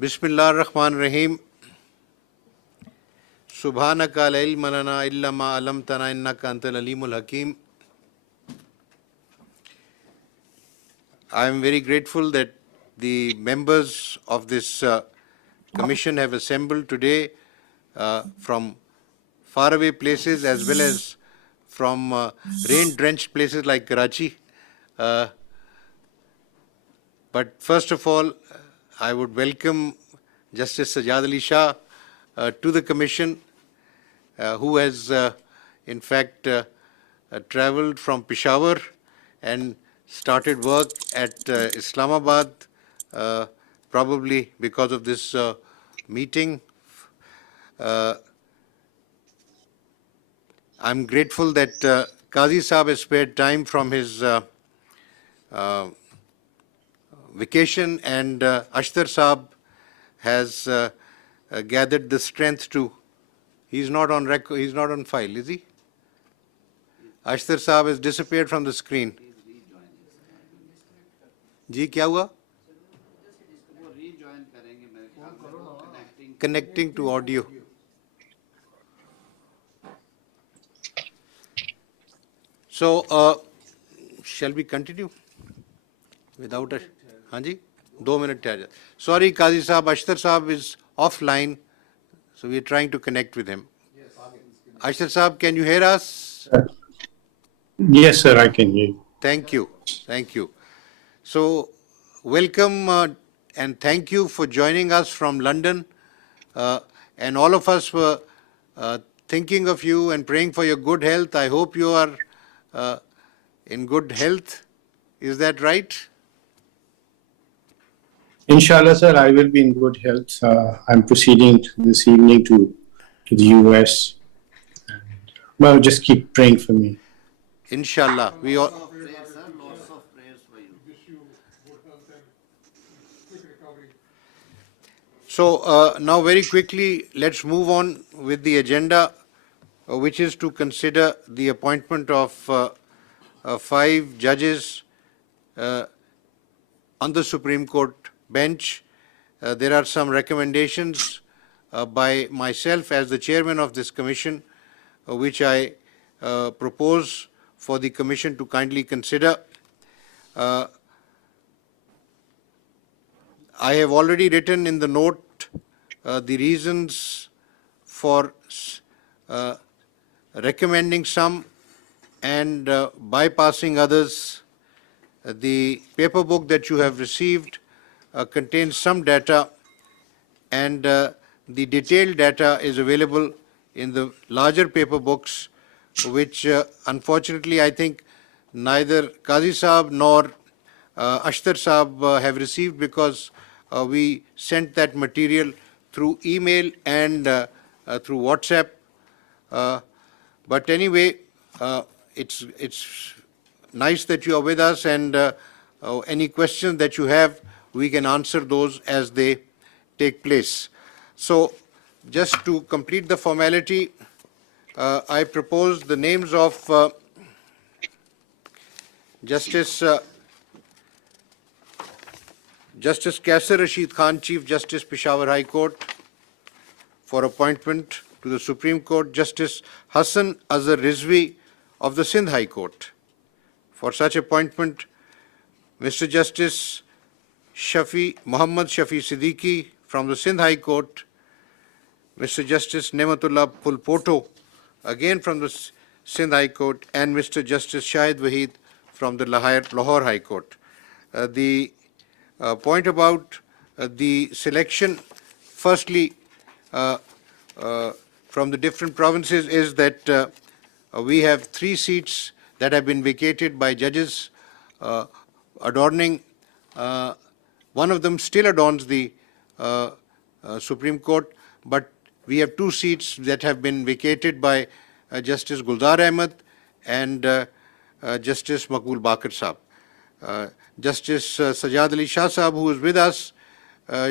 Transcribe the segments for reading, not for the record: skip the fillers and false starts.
Bismillah ar-Rahman ar-Rahim. Subhanaka la ilma lana illa ma 'allamtana innaka antal alimul hakim. I am very grateful that the members of this commission have assembled today from faraway places as well as from rain-drenched places like Karachi. But first of all, I would welcome Justice Sajjad Ali Shah to the Commission, who has in fact travelled from Peshawar and started work at Islamabad, probably because of this meeting. I'm grateful that Qazi Saab has spared time from his vacation, and Ashtar Saab has gathered the strength to. He's not on record. He's not on file, is he? Ashtar Saab has disappeared from the screen. जी क्या हुआ? Connecting to audio. So, shall we continue without a? हाँ जी, 2 minutes ठहर जा. Sorry, Qazi Saab, Ashtar Saab is offline, so we are trying to connect with him. Ashtar Saab, can you hear us? Yes, sir, I can hear you. Thank you. Thank you. So, welcome and thank you for joining us from London. And all of us were thinking of you and praying for your good health. I hope you are in good health. Is that right? Inshallah, sir, I will be in good health. I'm proceeding this evening to the US. And, well, just keep praying for me. Inshallah. We all. Lots of prayers for you. So now very quickly, let's move on with the agenda, which is to consider the appointment of 5 judges on the Supreme Court bench. There are some recommendations by myself as the chairman of this commission, which I propose for the commission to kindly consider. I have already written in the note the reasons for recommending some and bypassing others. The paper book that you have received contains some data, and the detailed data is available in the larger paper books, which unfortunately I think neither Qazi Saab nor Ashtar Saab have received, because we sent that material through email and through WhatsApp. But anyway, it's nice that you are with us, and any questions that you have, we can answer those as they take place. So, just to complete the formality, I propose the names of Justice Kaisar Rashid Khan, Chief Justice, Peshawar High Court, for appointment to the Supreme Court. Justice Hassan Azhar Rizvi of the Sindh High Court. For such appointment, Mr. Justice Muhammad Shafi Siddiqui from the Sindh High Court, Mr. Justice Nematullah Pulpoto, again from the Sindh High Court, and Mr. Justice Shahid Waheed from the Lahore High Court. The point about the selection, firstly, from the different provinces, is that we have 3 seats that have been vacated by judges adorning. One of them still adorns the Supreme Court, but we have 2 seats that have been vacated by Justice Guldar Ahmed and Justice Maqbool Bakir Saab. Justice Sajjad Ali Shah Saab, who is with us,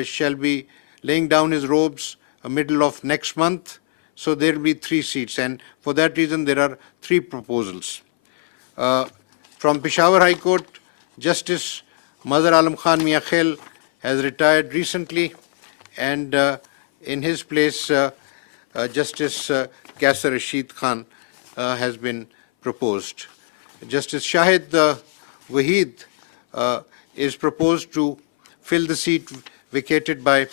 shall be laying down his robes middle of next month. So there will be 3 seats, and for that reason there are 3 proposals. From Peshawar High Court, Justice Mazhar Alam Khan Mia Khail has retired recently, and in his place, Justice Kaisar Rashid Khan has been proposed. Justice Shahid Waheed is proposed to fill the seat vacated by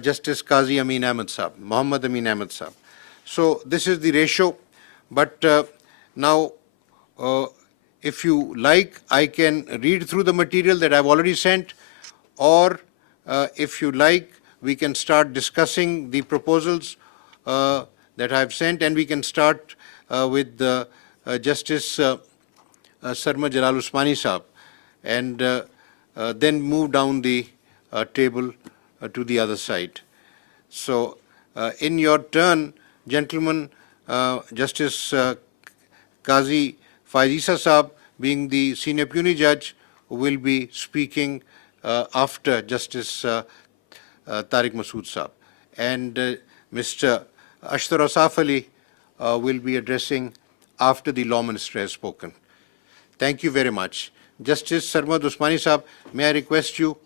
Justice Qazi Amin Ahmed Saab, Muhammad Amin Ahmed Saab. So this is the ratio, but now if you like, I can read through the material that I've already sent, or if you like, we can start discussing the proposals that I've sent, and we can start with Justice Sarma Jalal Usmani Saab, and then move down the table to the other side. So, in your turn, gentlemen, Justice Qazi Faizisa Saab, being the senior puisne judge, will be speaking after Justice Tariq Masood Saab. And Mr. Ashtar Asaf Ali will be addressing after the law minister has spoken. Thank you very much. Justice Sarmad Usmani Saab, may I request you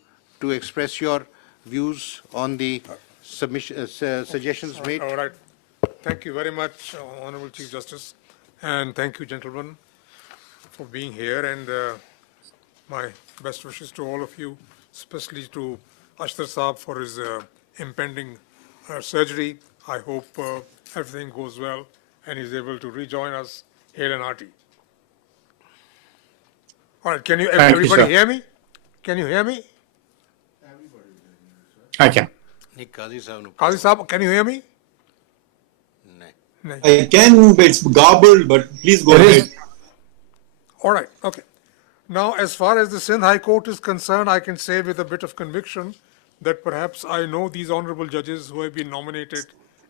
to express your views on the suggestions made? All right. Thank you very much, Honorable Chief Justice, and thank you, gentlemen, for being here, and my best wishes to all of you, especially to Ashtar Saab for his impending surgery. I hope everything goes well and he's able to rejoin us hale and hearty. All right, can you, Thank you, everybody sir. hear me? Can you hear me? I can. Nahi, Qazi Saab nu- Qazi Saab, can you hear me? Nahi. I can, but it's garbled, but please go There is- ahead. All right, okay. Now, as far as the Sindh High Court is concerned, I can say with a bit of conviction that perhaps I know these honorable judges who have been nominated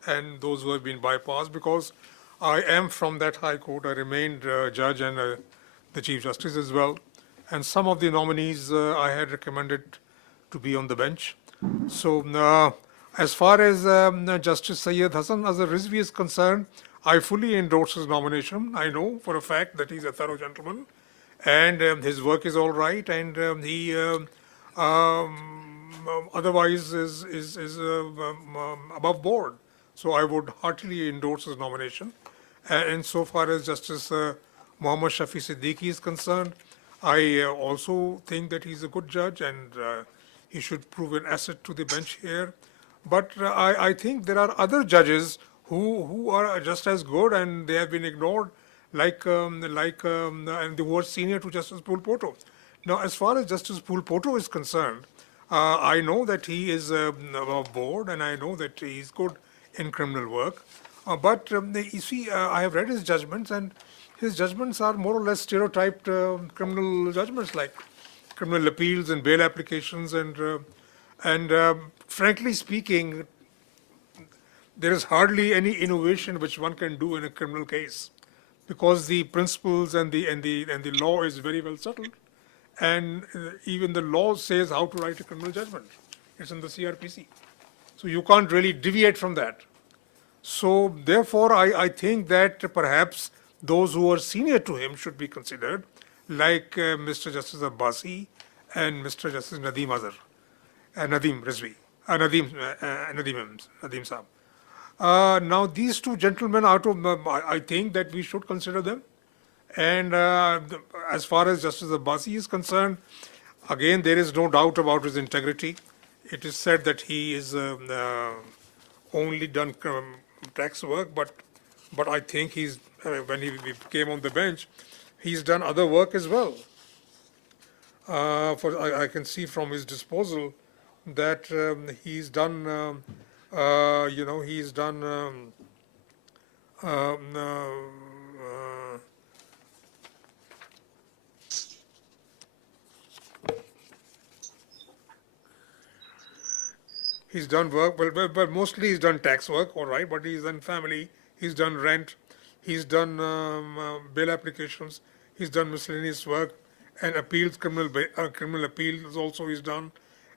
and those who have been bypassed, because I am from that High Court. I remained judge and the Chief Justice as well. And some of the nominees I had recommended to be on the bench. So, as far as Justice Syed Hassan Azhar Rizvi is concerned, I fully endorse his nomination. I know for a fact that he's a thorough gentleman, and his work is all right, and he otherwise is above board. So I would heartily endorse his nomination. And so far as Justice Muhammad Shafi Siddiqui is concerned, I also think that he's a good judge, and he should prove an asset to the bench here. But I think there are other judges who are just as good, and they have been ignored, and who are senior to Justice Pool-Poto. Now, as far as Justice Pool-Poto is concerned, I know that he is above board, and I know that he's good in criminal work. But you see, I have read his judgments, and his judgments are more or less stereotyped criminal judgments, like criminal appeals and bail applications, and frankly speaking, there is hardly any innovation which one can do in a criminal case, because the principles and the law is very well settled, and even the law says how to write a criminal judgment. It's in the CRPC, so you can't really deviate from that. So therefore, I think that perhaps those who are senior to him should be considered, like Mr. Justice Abbasi and Mr. Justice Nadeem Azhar, Nadeem Rizvi, Nadeem Saab. Now, these two gentlemen out of, I think that we should consider them. And as far as Justice Abbasi is concerned, again, there is no doubt about his integrity. It is said that he is only done tax work, but I think he's, when he came on the bench, he's done other work as well. I can see from his disposal that he's done, he's done he's done work, but mostly he's done tax work, all right, but he's done family, he's done rent, he's done bail applications, he's done miscellaneous work, and appeals, criminal appeals also he's done.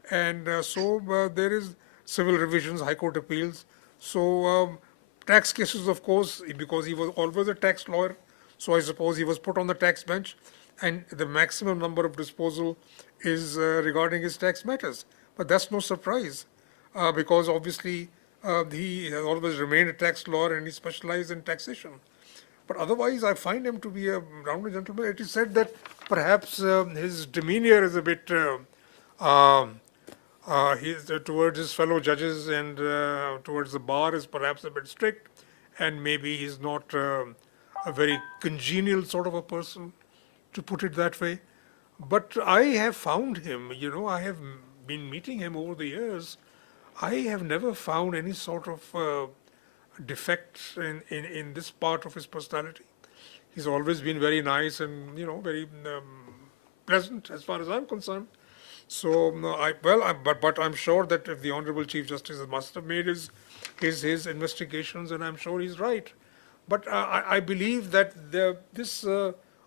And so there is civil revisions, high court appeals. So tax cases, of course, because he was always a tax lawyer, so I suppose he was put on the tax bench, and the maximum number of disposal is regarding his tax matters. But that's no surprise. because obviously he has always remained a tax lawyer and he specialized in taxation. But otherwise, I find him to be a rounded gentleman. It is said that perhaps his demeanor is a bit towards his fellow judges and towards the bar is perhaps a bit strict, and maybe he's not a very congenial sort of a person, to put it that way. But I have found him, I have been meeting him over the years. I have never found any sort of defect in this part of his personality. He's always been very nice and, very pleasant as far as I'm concerned. So, no, but I'm sure that if the Honorable Chief Justice must have made his investigations, and I'm sure he's right. But I believe that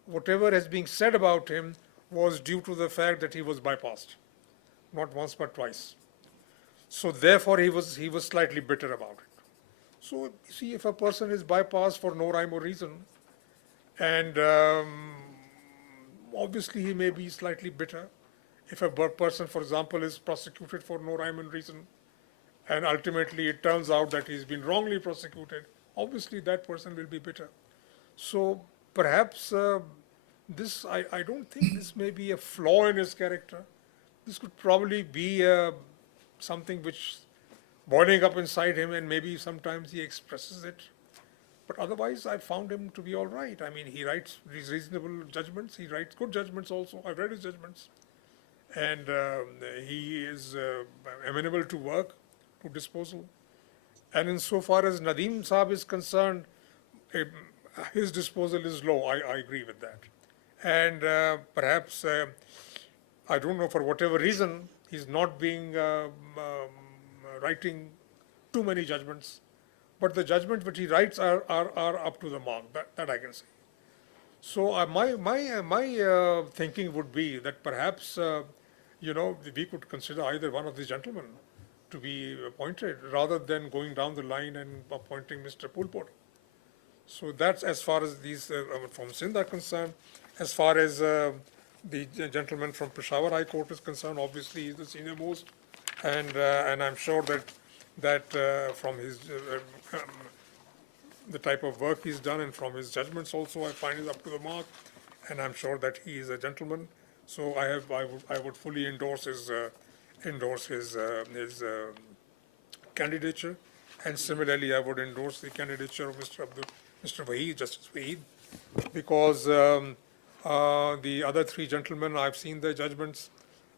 whatever has been said about him was due to the fact that he was bypassed, not once but twice. So therefore, he was slightly bitter about it. So see, if a person is bypassed for no rhyme or reason, and obviously he may be slightly bitter. If a person, for example, is prosecuted for no rhyme and reason, and ultimately it turns out that he's been wrongly prosecuted, obviously that person will be bitter. So perhaps I don't think this may be a flaw in his character. This could probably be something which boiling up inside him, and maybe sometimes he expresses it. But otherwise, I found him to be all right. I mean, he writes reasonable judgments. He writes good judgments also. I've read his judgments. And he is amenable to work, to disposal. And insofar as Nadeem Saab is concerned, his disposal is low. I agree with that. And perhaps, I don't know, for whatever reason, he's not being writing too many judgments. But the judgments which he writes are up to the mark. That I can say. So my thinking would be that perhaps we could consider either one of these gentlemen to be appointed rather than going down the line and appointing Mr. Pulpot. So that's as far as these from Sindh are concerned. As far as the gentleman from Peshawar High Court is concerned, obviously he's the senior most, and I'm sure that from his the type of work he's done and from his judgments also, I find is up to the mark, and I'm sure that he is a gentleman. So I would fully endorse his candidature, and similarly I would endorse the candidature of Mr. Waheed, Justice Waheed, because the other three gentlemen, I've seen their judgments,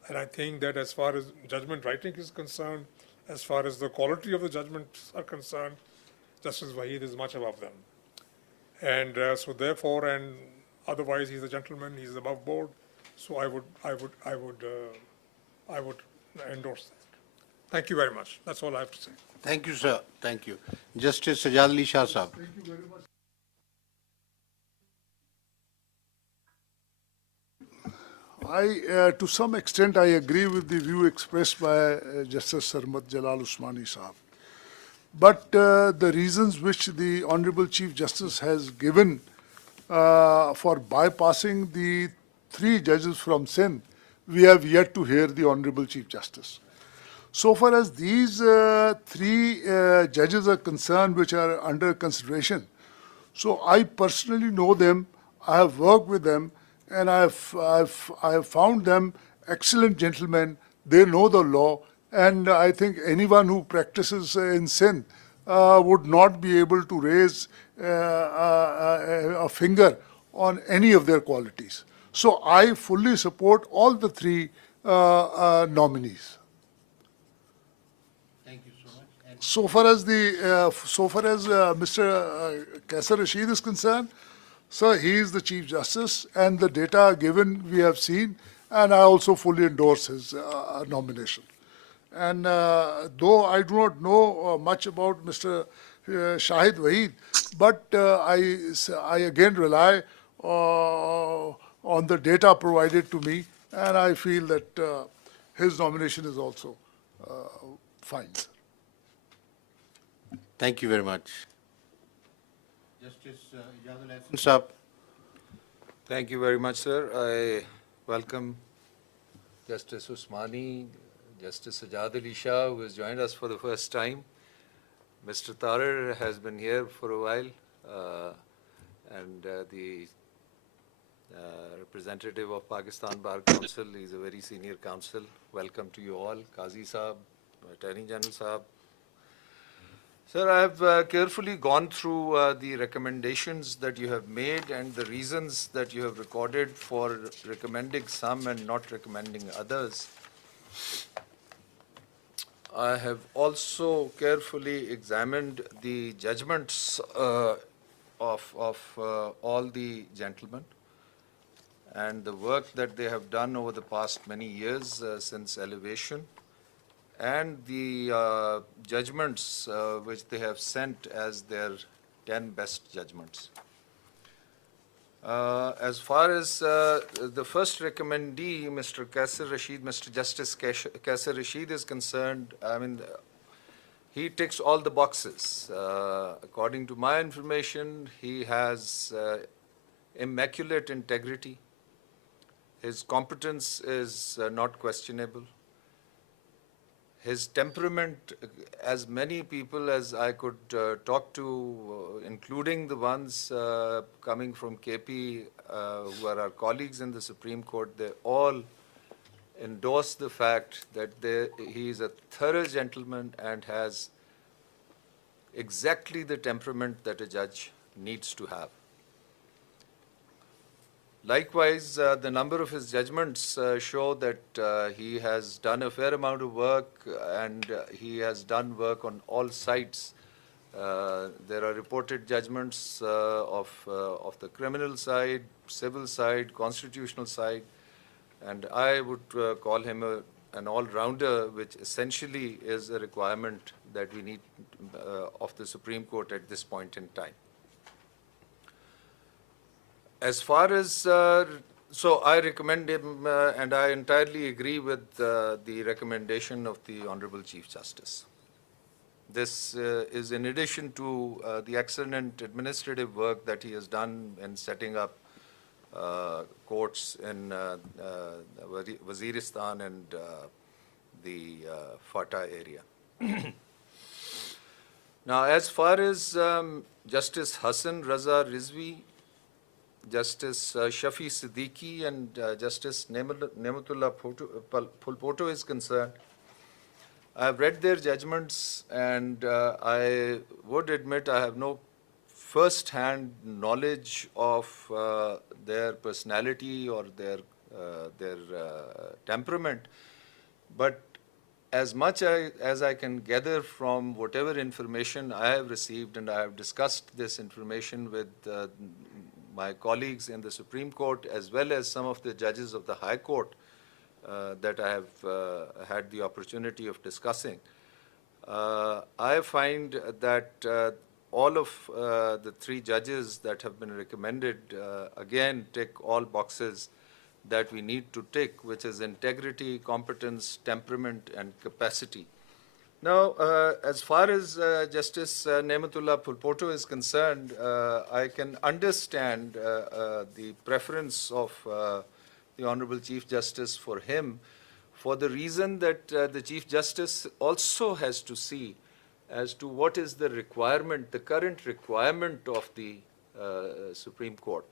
and I think that as far as judgment writing is concerned, as far as the quality of the judgments are concerned, Justice Waheed is much above them. And so therefore, and otherwise he's a gentleman, he's above board. So I would endorse that. Thank you very much. That's all I have to say. Thank you, sir. Thank you. Justice Sajad Ali Shah Sahab. To some extent, I agree with the view expressed by Justice Sarmat Jalal Usmani Sahab. But the reasons which the Honorable Chief Justice has given for bypassing the three judges from Sindh, we have yet to hear the Honorable Chief Justice. So far as these three judges are concerned, which are under consideration, so I personally know them, I have worked with them, and I have found them excellent gentlemen. They know the law, and I think anyone who practices in Sindh would not be able to raise a finger on any of their qualities. So I fully support all the three nominees. Thank you so much. And So far as Mr. Kaisar Rashid is concerned, sir, he is the Chief Justice, and the data given we have seen, and I also fully endorse his nomination. And though I do not know much about Mr. Shahid Waheed, but I again rely on the data provided to me, and I feel that his nomination is also fine. thank you very much. Justice Ijazul Ahsan Sahab. Thank you very much, sir. I welcome Justice Usmani, Justice Sajad Ali Shah, who has joined us for the first time. Mr. Tarar has been here for a while, and the representative of Pakistan Bar Council is a very senior counsel. Welcome to you all. Qazi Saab, Attorney General Saab. Sir, I have carefully gone through the recommendations that you have made and the reasons that you have recorded for recommending some and not recommending others. I have also carefully examined the judgments of all the gentlemen and the work that they have done over the past many years since elevation, and the judgments which they have sent as their 10 best judgments. As far as the first recommendee, Mr. Kaisar Rashid, Mr. Justice Kaisar Rashid is concerned, I mean, he ticks all the boxes. According to my information, he has immaculate integrity. His competence is not questionable. His temperament, as many people as I could talk to, including the ones coming from KP, who are our colleagues in the Supreme Court, they all endorse the fact that he is a thorough gentleman and has exactly the temperament that a judge needs to have. Likewise, the number of his judgments show that he has done a fair amount of work, and he has done work on all sides. There are reported judgments of the criminal side, civil side, constitutional side, and I would call him an all-rounder, which essentially is a requirement that we need of the Supreme Court at this point in time. As far as, so I recommend him, and I entirely agree with the recommendation of the Honorable Chief Justice. This is in addition to the excellent administrative work that he has done in setting up courts in Waziristan and the Fatah area. Now, as far as Justice Hassan Raza Rizvi, Justice Shafi Siddiqui, and Justice Nematullah Phulpoto is concerned, I have read their judgments, and I would admit I have no first-hand knowledge of their personality or their temperament, but as much as I can gather from whatever information I have received, and I have discussed this information with my colleagues in the Supreme Court, as well as some of the judges of the High Court that I have had the opportunity of discussing, I find that all of the three judges that have been recommended, again, tick all boxes that we need to tick, which is integrity, competence, temperament, and capacity. Now, as far as Justice Nematullah Phulpoto is concerned, I can understand the preference of the Honorable Chief Justice for him, for the reason that the Chief Justice also has to see as to what is the requirement, the current requirement of the Supreme Court.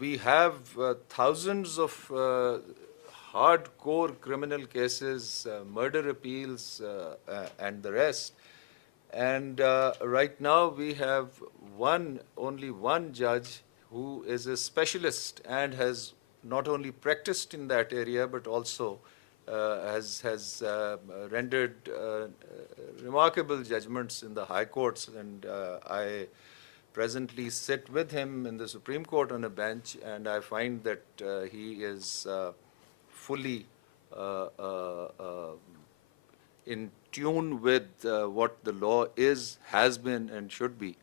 We have thousands of hardcore criminal cases, murder appeals, and the rest. And right now we have only one judge who is a specialist and has not only practiced in that area, but also has rendered remarkable judgments in the high courts. And I presently sit with him in the Supreme Court on a bench, and I find that he is fully in tune with what the law is, has been, and should be.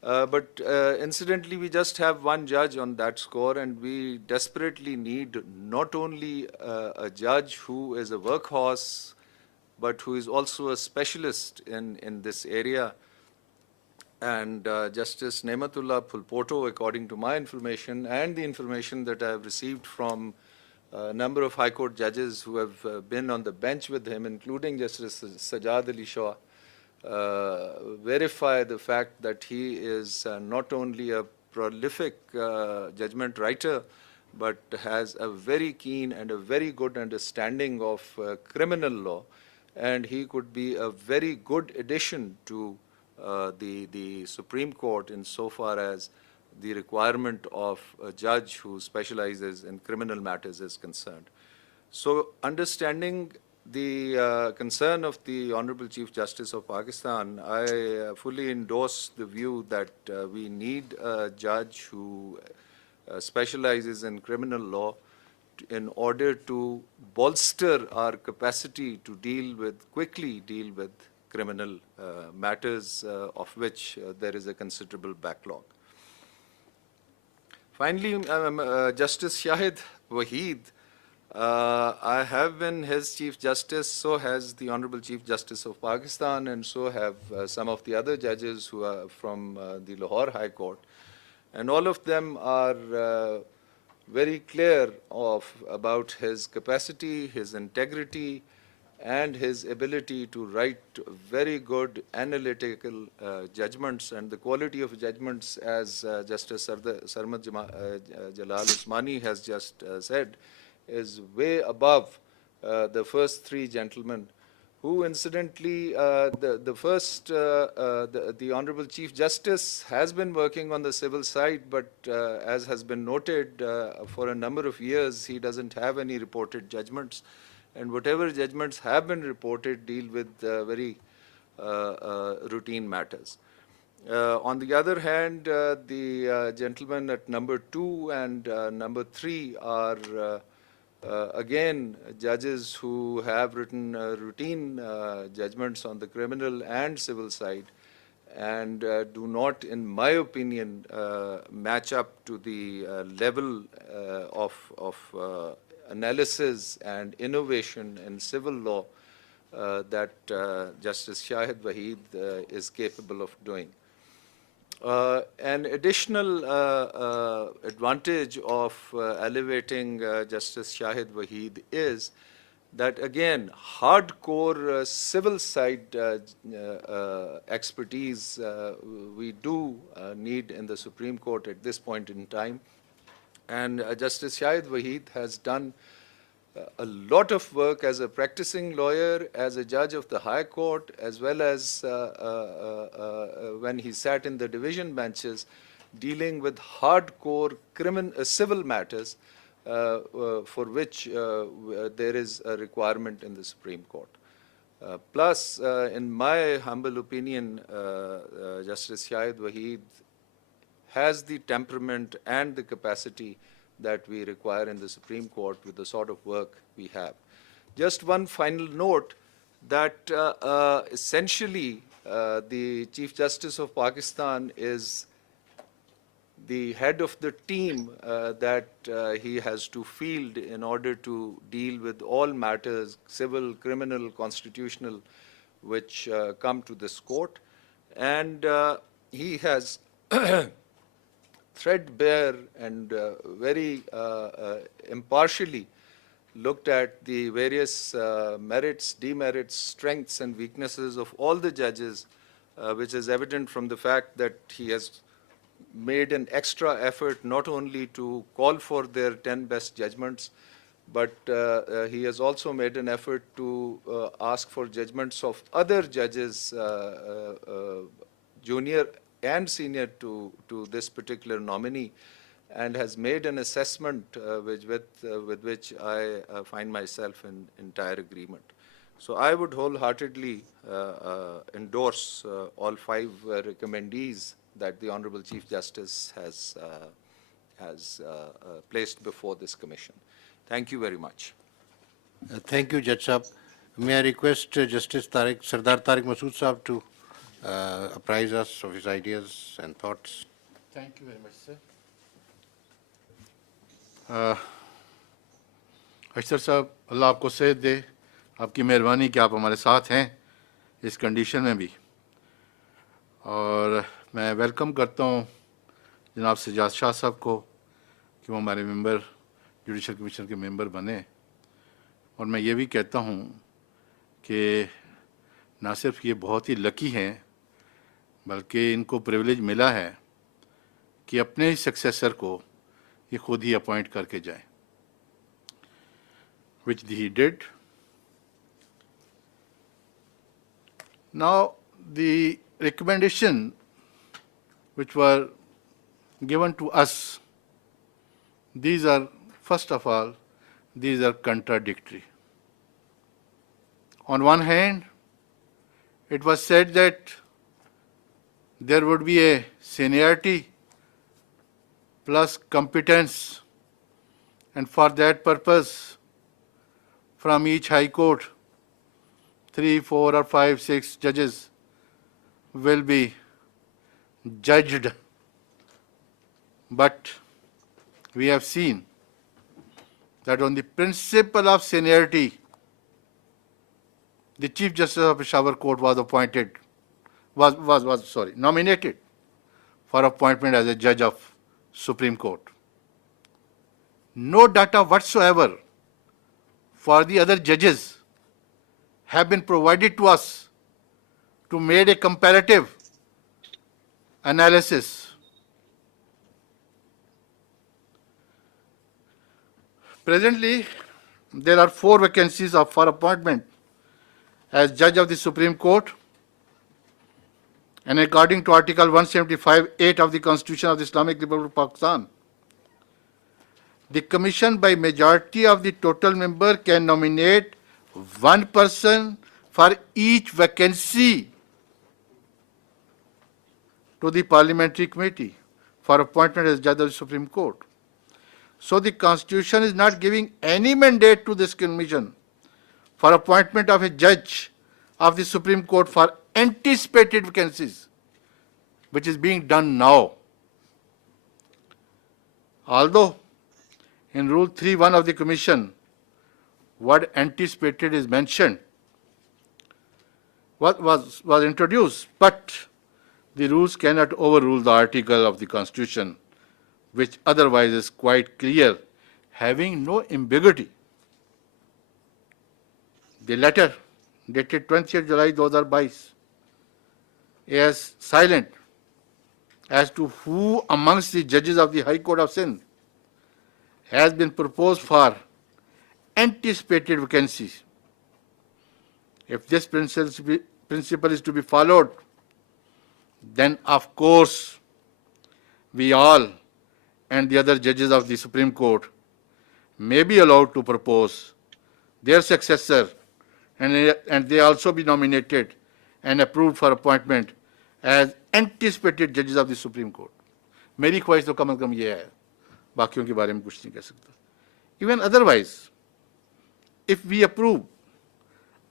But incidentally, we just have one judge on that score, and we desperately need not only a judge who is a workhorse, but who is also a specialist in this area. And Justice Nematullah Phulpoto, according to my information and the information that I have received from a number of High Court judges who have been on the bench with him, including Justice Sajjad Ali Shah, verify the fact that he is not only a prolific judgment writer, but has a very keen and a very good understanding of criminal law, and he could be a very good addition to the Supreme Court insofar as the requirement of a judge who specializes in criminal matters is concerned. So understanding the concern of the Honorable Chief Justice of Pakistan, I fully endorse the view that we need a judge who specializes in criminal law in order to bolster our capacity to quickly deal with criminal matters of which there is a considerable backlog. Finally, Justice Shahid Waheed, I have been his Chief Justice, so has the Honorable Chief Justice of Pakistan, and so have some of the other judges who are from the Lahore High Court. And all of them are very clear about his capacity, his integrity, and his ability to write very good analytical judgments. And the quality of judgments, as Justice Sarmat Jalal Usmani has just said, is way above the first three gentlemen, who incidentally, the Honorable Chief Justice has been working on the civil side, but as has been noted, for a number of years, he doesn't have any reported judgments. And whatever judgments have been reported deal with very routine matters. On the other hand, the gentlemen at number 2 and number 3 are again judges who have written routine judgments on the criminal and civil side, and do not, in my opinion, match up to the level of analysis and innovation in civil law that Justice Shahid Waheed is capable of doing. An additional advantage of elevating Justice Shahid Waheed is that, again, hardcore civil side expertise we do need in the Supreme Court at this point in time. And Justice Shahid Waheed has done a lot of work as a practicing lawyer, as a judge of the High Court, as well as when he sat in the division benches dealing with hardcore civil matters for which there is a requirement in the Supreme Court. Plus, in my humble opinion, Justice Shahid Waheed has the temperament and the capacity that we require in the Supreme Court with the sort of work we have. Just one final note that essentially the Chief Justice of Pakistan is the head of the team that he has to field in order to deal with all matters, civil, criminal, constitutional, which come to this court. And he has threadbare and very impartially looked at the various merits, demerits, strengths, and weaknesses of all the judges, which is evident from the fact that he has made an extra effort not only to call for their 10 best judgments, but he has also made an effort to ask for judgments of other judges, junior and senior to this particular nominee, and has made an assessment with which I find myself in entire agreement. So I would wholeheartedly endorse all 5 recommendees that the Honorable Chief Justice has placed before this commission. Thank you very much. Thank you, Judge Saab. May I request Justice Sardar Tariq Masood Saab to apprise us of his ideas and thoughts. Thank you very much, sir. Akhtar साहब, अल्लाह आपको सेहत दे, आपकी मेहरबानी कि आप हमारे साथ हैं इस कंडीशन में भी। और मैं वेलकम करता हूं जनाब सजाद शाह साहब को कि वो हमारे मेंबर जुडिशल कमीशन के मेंबर बने, और मैं ये भी कहता हूँ कि ना सिर्फ ये बहुत ही लकी हैं, बल्कि इनको प्रिविलेज मिला है कि अपने ही सक्सेसर को ये खुद ही अपॉइंट करके जाएं, which he did. Now, the recommendation which were given to us, these are, first of all, these are contradictory. On one hand, it was said that there would be a seniority plus competence, and for that purpose, from each high court, 3, 4, or 5, 6 judges will be judged. But we have seen that on the principle of seniority, the Chief Justice of Peshawar Court was nominated for appointment as a judge of Supreme Court. No data whatsoever for the other judges have been provided to us to make a comparative analysis. Presently, there are 4 vacancies for appointment as judge of the Supreme Court, and according to Article 175(8) of the Constitution of the Islamic Republic of Pakistan, the Commission by majority of the total member can nominate one person for each vacancy to the Parliamentary Committee for appointment as judge of the Supreme Court. So the Constitution is not giving any mandate to this Commission for appointment of a judge of the Supreme Court for anticipated vacancies, which is being done now. Although in Rule 3.1 of the Commission, word anticipated is mentioned, was introduced, but the rules cannot overrule the article of the Constitution, which otherwise is quite clear, having no ambiguity. The letter dated 20th July 2022 is silent as to who amongst the judges of the High Court of Sindh has been proposed for anticipated vacancies. If this principle is to be followed, then of course we all and the other judges of the Supreme Court may be allowed to propose their successor, and they also be nominated and approved for appointment as anticipated judges of the Supreme Court. मेरी ख्वाहिश तो कम से कम ये है, बाकियों के बारे में कुछ नहीं कह सकता. Even otherwise, if we approve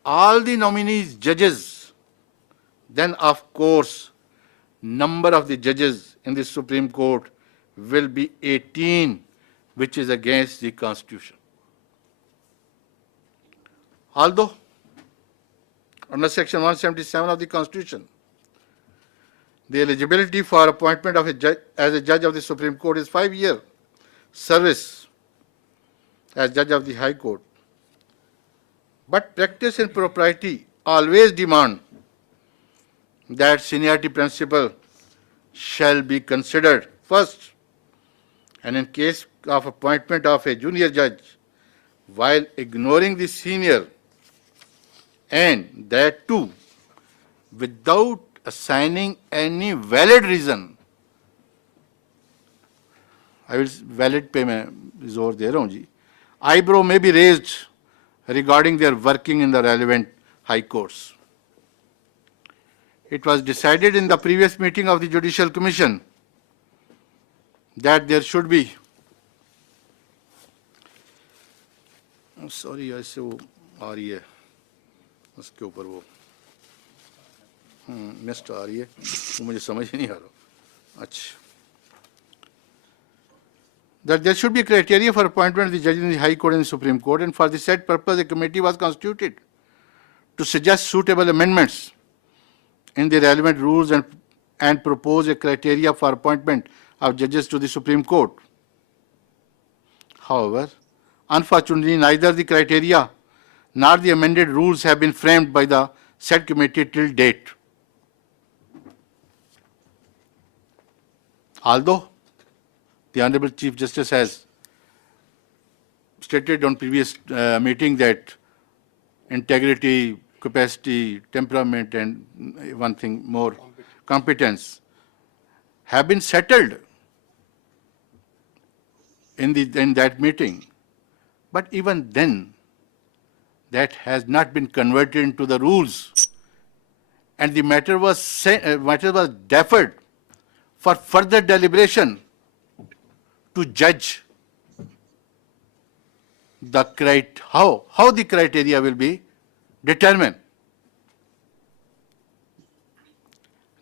all the nominees judges, then of course number of the judges in the Supreme Court will be 18, which is against the Constitution. Although under Section 177 of the Constitution, the eligibility for appointment of a judge, as a judge of the Supreme Court is 5-year service as judge of the High Court. But practice and propriety always demand that seniority principle shall be considered first, and in case of appointment of a junior judge, while ignoring the senior, and that too without assigning any valid reason, I will valid पे मैं जोर दे रहा हूँ जी, eyebrow may be raised regarding their working in the relevant high courts. It was decided in the previous meeting of the Judicial Commission that there should be, sorry ऐसे वो आ रही है उसके ऊपर वो मिस्ट आ रही है, वो मुझे समझ ही नहीं आ रहा. अच्छा, that there should be criteria for appointment of the judges in the High Court and the Supreme Court, and for the said purpose a committee was constituted to suggest suitable amendments in the relevant rules and propose a criteria for appointment of judges to the Supreme Court. However, Unfortunately, neither the criteria nor the amended rules have been framed by the said committee till date. Although the Honorable Chief Justice has stated on previous meeting that integrity, capacity, temperament, and one thing more, competence, have been settled in that meeting. But even then, that has not been converted into the rules, and the matter was deferred for further deliberation to judge how the criteria will be determined.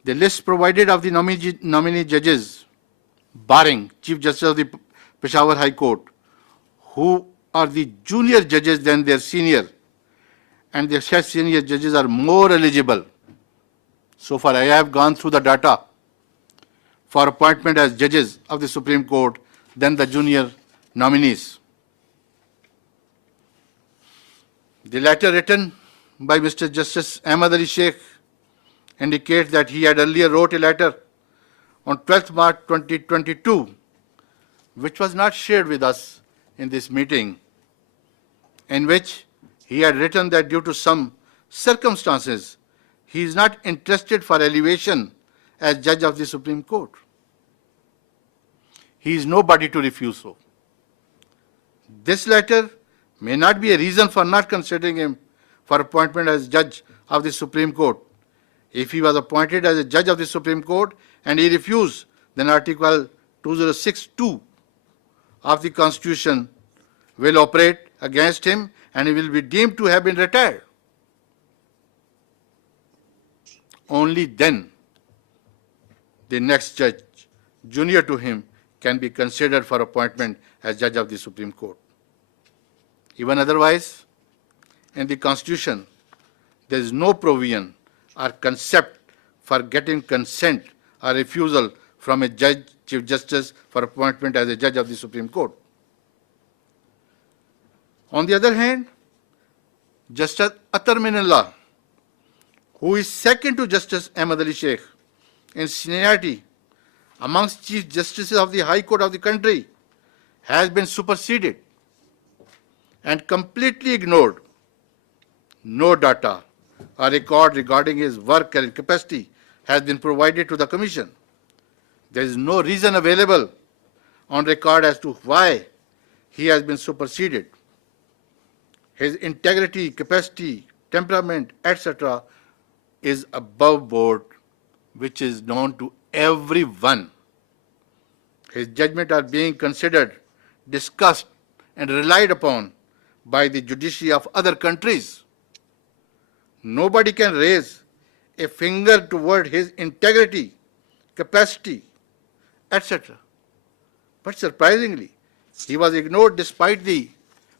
The list provided of the nominee judges, barring Chief Justice of the Peshawar High Court, who are the junior judges than their senior, and the said senior judges are more eligible. So far, I have gone through the data for appointment as judges of the Supreme Court than the junior nominees. The letter written by Mr. Justice Ahmad Ali Sheikh indicates that he had earlier wrote a letter on 12th March 2022, which was not shared with us in this meeting, in which he had written that due to some circumstances, he is not interested for elevation as judge of the Supreme Court. He is nobody to refuse so. This letter may not be a reason for not considering him for appointment as judge of the Supreme Court. If he was appointed as a judge of the Supreme Court and he refused, then Article 206(2) of the Constitution will operate against him and he will be deemed to have been retired. Only then the next judge junior to him can be considered for appointment as judge of the Supreme Court. Even otherwise, in the Constitution, there is no provision or concept for getting consent or refusal from a judge, Chief Justice, for appointment as a judge of the Supreme Court. On the other hand, Justice Atar Minallah, who is second to Justice Ahmad Ali Sheikh in seniority amongst Chief Justices of the High Court of the country, has been superseded and completely ignored. No data or record regarding his work and capacity has been provided to the Commission. There is no reason available on record as to why he has been superseded. His integrity, capacity, temperament, etc. is above board, which is known to everyone. His judgments are being considered, discussed, and relied upon by the judiciary of other countries. Nobody can raise a finger toward his integrity, capacity, etc. But surprisingly, he was ignored despite the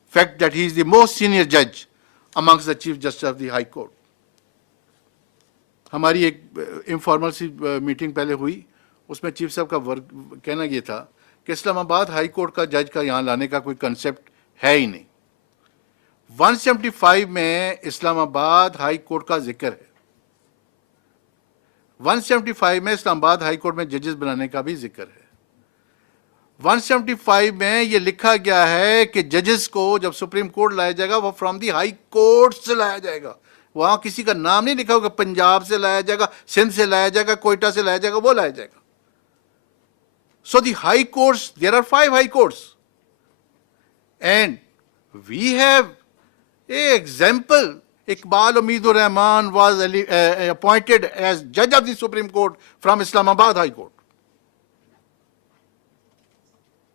fact that he is the most senior judge amongst the Chief Justice of the High Court. हमारी एक informal सी meeting पहले हुई, उसमें chief साहब का कहना ये था कि इस्लामाबाद हाई कोर्ट का जज का यहाँ लाने का कोई कंसेप्ट है ही नहीं. 175 में इस्लामाबाद हाई कोर्ट का जिक्र है. 175 में इस्लामाबाद हाई कोर्ट में जजेस बनाने का भी जिक्र है. 175 में ये लिखा गया है कि जजेस को जब सुप्रीम कोर्ट लाया जाएगा वो फ्रॉम दी हाई कोर्ट से लाया जाएगा. वहां किसी का नाम नहीं लिखा होगा, पंजाब से लाया जाएगा, सिंध से लाया जाएगा, कोयटा से लाया जाएगा, वो लाया जाएगा. So the high courts, there are 5 high courts. And we have an example. Iqbal Umeedur Rahman was appointed as judge of the Supreme Court from Islamabad High Court.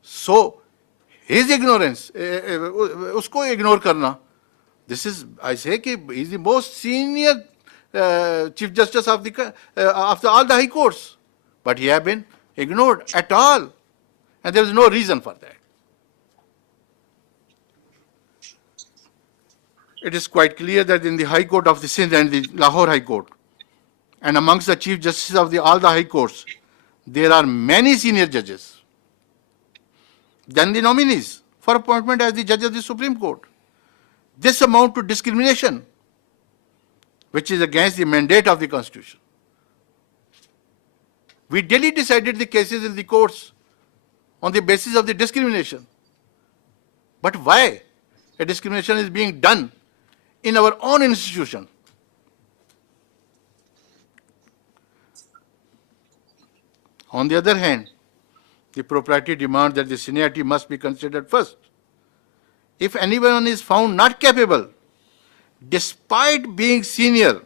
So his ignorance, usko ignore karna, this is, I say, he is the most senior Chief Justice of all the high courts. But he have been ignored at all. And there is no reason for that. It is quite clear that in the High Court of the Sindh and the Lahore High Court, and amongst the Chief Justices of all the High Courts, there are many senior judges than the nominees. for appointment as the judge of the Supreme Court. This amount to discrimination, which is against the mandate of the Constitution. We daily decided the cases in the courts on the basis of the discrimination. But why a discrimination is being done in our own institution? On the other hand, the propriety demands that the seniority must be considered first. If anyone is found not capable, despite being senior,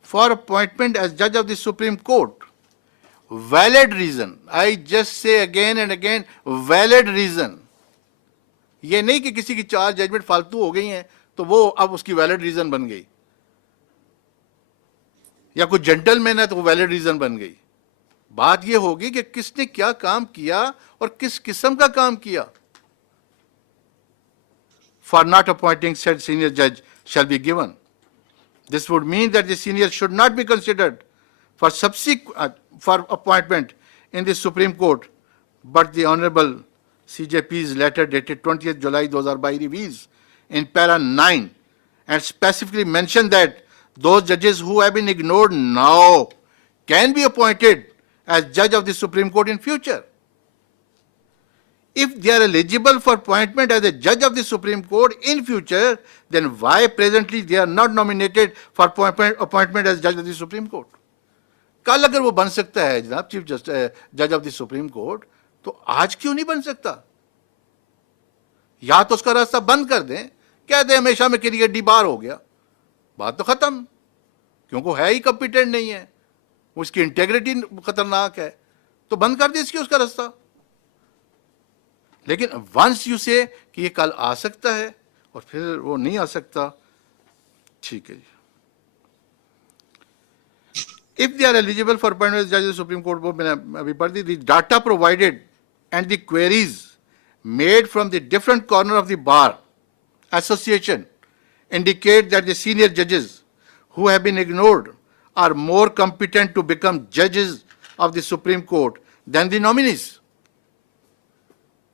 for appointment as judge of the Supreme Court, valid reason, I just say again and again, valid reason. ये नहीं कि किसी की 4 judgement फालतू हो गई हैं तो वो अब उसकी वैलिड रीजन बन गई, या कोई जेंटलमैन है तो वो वैलिड रीजन बन गई. बात ये होगी कि किसने क्या काम किया और किस किस्म का काम किया. For not appointing said senior judge shall be given. This would mean that the senior should not be considered for for appointment in the Supreme Court, but the Honorable CJP's letter dated 20th July 2022 reveals in para 9 and specifically mentioned that those judges who have been ignored now can be appointed as judge of the Supreme Court in future. If they are eligible for appointment as a judge of the Supreme Court in future, then why presently they are not nominated for appointment as judge of the Supreme Court? कल अगर वो बन सकता है जनाब chief जज of the supreme court, तो आज क्यों नहीं बन सकता? या तो उसका रास्ता बंद कर दें, कह दें हमेशा में के लिए बार हो गया, बात तो खत्म, क्योंकि है ही कॉम्पिटेंट नहीं है, उसकी इंटेग्रिटी खतरनाक है, तो बंद कर दे इसकी उसका रास्ता. लेकिन वंस यू से कि ये कल आ सकता है और फिर वो नहीं आ सकता, ठीक है जी. If they are eligible for appointment as judge of the Supreme Court, वो मैंने अभी पढ़ दी, the data provided and the queries made from the different corner of the bar association indicate that the senior judges who have been ignored are more competent to become judges of the Supreme Court than the nominees.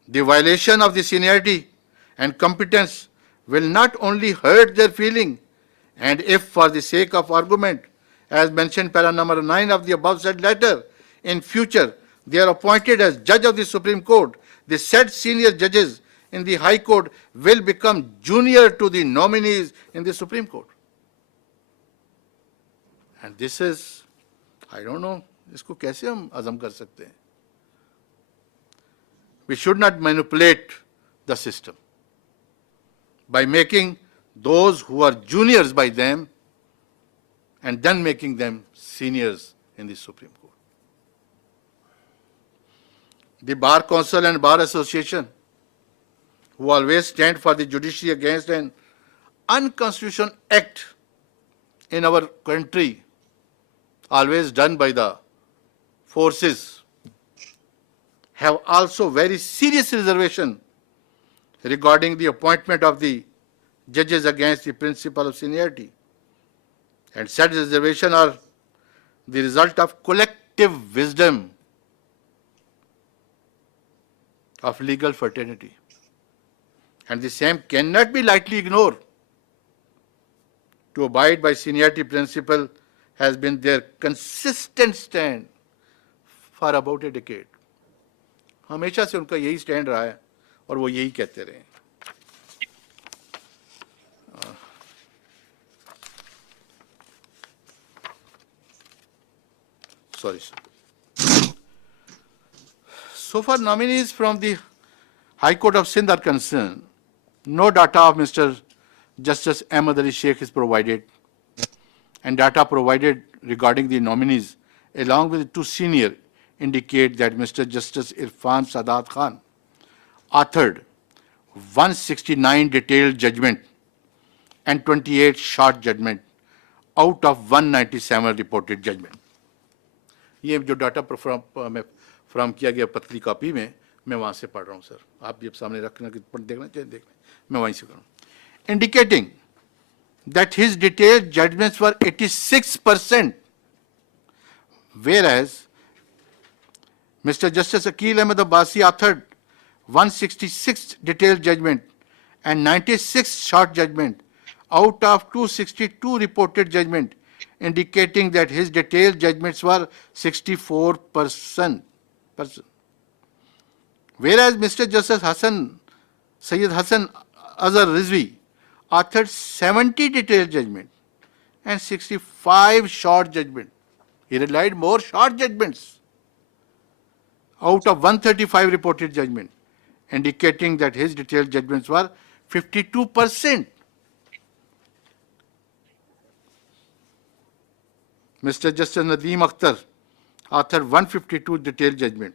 The violation of the seniority and competence will not only hurt their feeling, and if for the sake of argument, as mentioned para number 9 of the above said letter, in future they are appointed as judge of the Supreme Court, the said senior judges in the High Court will become junior to the nominees in the Supreme Court. And this is, I don't know, इसको कैसे हम अज़म कर सकते हैं? We should not manipulate the system by making those who are juniors by them and then making them seniors in the Supreme Court. The Bar Council and Bar Association, who always stand for the judiciary against an unconstitutional act in our country, always done by the forces, have also very serious reservation regarding the appointment of the judges against the principle of seniority. And such reservation are the result of collective wisdom of legal fraternity. And the same cannot be lightly ignored. To abide by seniority principle has been their consistent stand for about a decade. हमेशा से उनका यही stand रहा है और वो यही कहते रहे. Sorry, sir. So far, nominees from the High Court of Sindh are concerned, no data of Mr. Justice Ahmad Ali Sheikh is provided, and data provided regarding the nominees, along with the 2 senior, indicate that Mr. Justice Irfan Sadat Khan authored 169 detailed judgment and 28 short judgment out of 197 reported judgment. ये जो data from किया गया पतली copy में, मैं वहाँ से पढ़ रहा हूँ सर, आप भी सामने रखना कि देखना चाहिए, देखना, मैं वहीं से करूँ. Indicating that his detailed judgments were 86%, whereas Mr. Justice Akil Ahmed Abbasi authored 166 detailed judgment and 96 short judgment out of 262 reported judgment, indicating that his detailed judgments were 64%. Whereas Mr. Justice Sayyid Hassan Azhar Rizvi authored 70 detailed judgment and 65 short judgment. He relied more short judgments out of 135 reported judgment, indicating that his detailed judgments were 52%. Mr. Justice Nadeem Akhtar authored 152 detailed judgment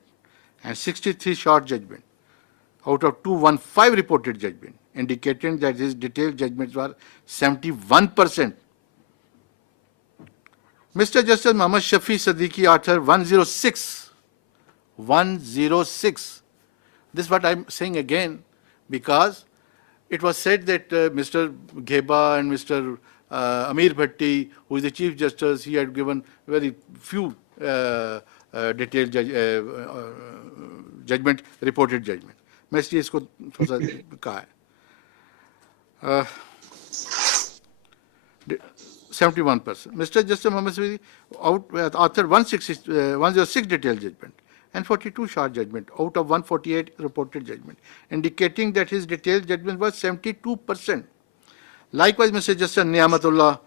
and 63 short judgment out of 215 reported judgment, indicating that his detailed judgments were 71%. Mr. Justice Muhammad Shafi Siddiqui authored 106. This is what I'm saying again, because it was said that Mr. Gheba and Mr. Amir Bhatti, who is the Chief Justice, he had given very few detailed judgment, reported judgment. मैं इसलिए इसको थोड़ा सा कहा है 71%. Mr. Justice Muhammad Shafi authored 106 detailed judgment and 42 short judgment out of 148 reported judgment, indicating that his detailed judgment was 72%. Likewise, Mr. Justice Niamatullah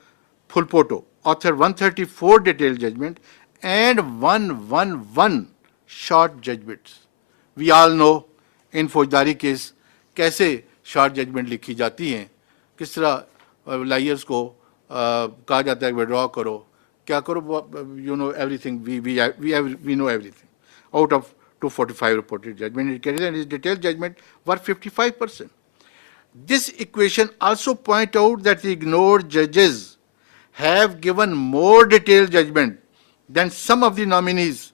Phulpoto authored 134 detailed judgment and 111 short judgments. We all know in फौजदारी case कैसे short judgement लिखी जाती हैं, किस तरह lawyers को कहा जाता है विड्रॉ करो, क्या करो, you know everything, we know everything. Out of 245 reported judgment indicated and his detailed judgment were 55%. This equation also points out that the ignored judges have given more detailed judgment than some of the nominees.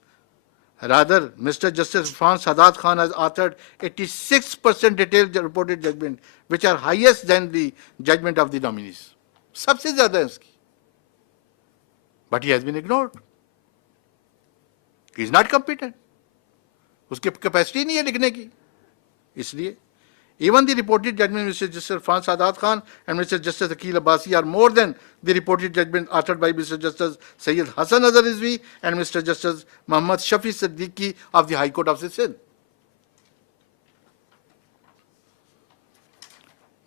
Rather, Mr. Justice Irfan Sadat Khan has authored 86% detailed reported judgment, which are highest than the judgment of the nominees. सबसे ज़्यादा है उसकी. But he has been ignored. He is not competent. उसकी capacity नहीं है लिखने की. इसलिए even the reported judgment of Mr. Justice Irfan Sadat Khan and Mr. Justice Akil Abbasi are more than the reported judgment authored by Mr. Justice Sayyid Hassan Azhar Rizvi and Mr. Justice Muhammad Shafi Siddiqui of the High Court of Sindh.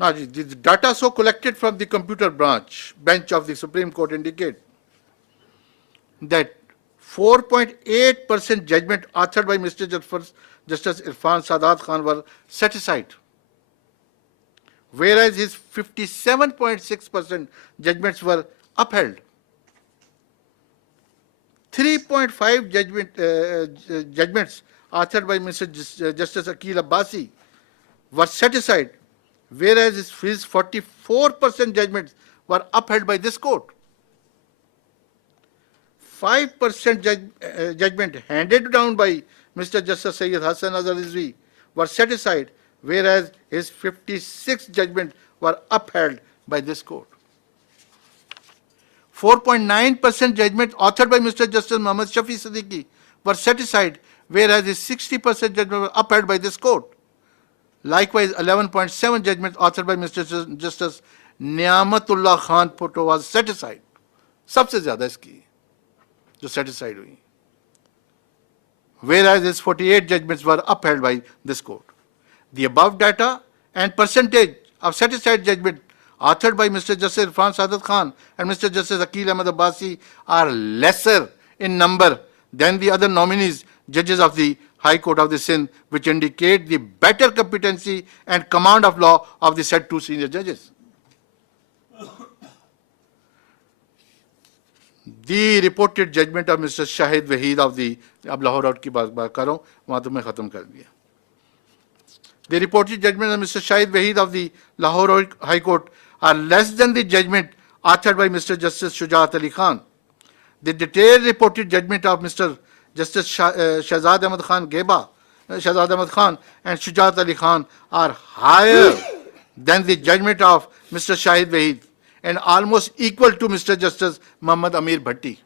Now, the data so collected from the computer bench of the Supreme Court indicate that 4.8% judgment authored by Mr. Justice Irfan Sadat Khan were set aside, whereas his 57.6% judgments were upheld. 3.5 judgments authored by Mr. Justice Akil Abbasi were set aside, whereas his 44% judgments were upheld by this court. 5% judgment handed down by Mr. Justice Sayyid Hassan Azhar Rizvi were set aside, whereas his 56 judgments were upheld by this court. 4.9% judgment authored by Mr. Justice Muhammad Shafi Siddiqui were set aside, whereas his 60% judgment were upheld by this court. Likewise, 11.7 judgment authored by Mr. Justice Niamatullah Khan Phulpoto was set aside. सबसे ज़्यादा इसकी जो set aside हुई. Whereas his 48 judgments were upheld by this court. The above data and percentage of set aside judgment authored by Mr. Justice Irfan Sadat Khan and Mr. Justice Akil Ahmed Abbasi are lesser in number than the other nominees, judges of the High Court of the Sindh, which indicate the better competency and command of law of the said two senior judges. The reported judgment of Mr. Shahid Wahid of the, अब Lahore out की बात कर रहा हूँ, वहाँ तो मैं ख़त्म कर दिया. The reported judgment of Mr. Shahid Wahid of the Lahore High Court are less than the judgment authored by Mr. Justice Shujaat Ali Khan. The detailed reported judgment of Mr. Justice Shahzad Ahmad Khan Gheba, Shahzad Ahmad Khan and Shujaat Ali Khan are higher than the judgment of Mr. Shahid Wahid and almost equal to Mr. Justice Muhammad Amir Bhatti.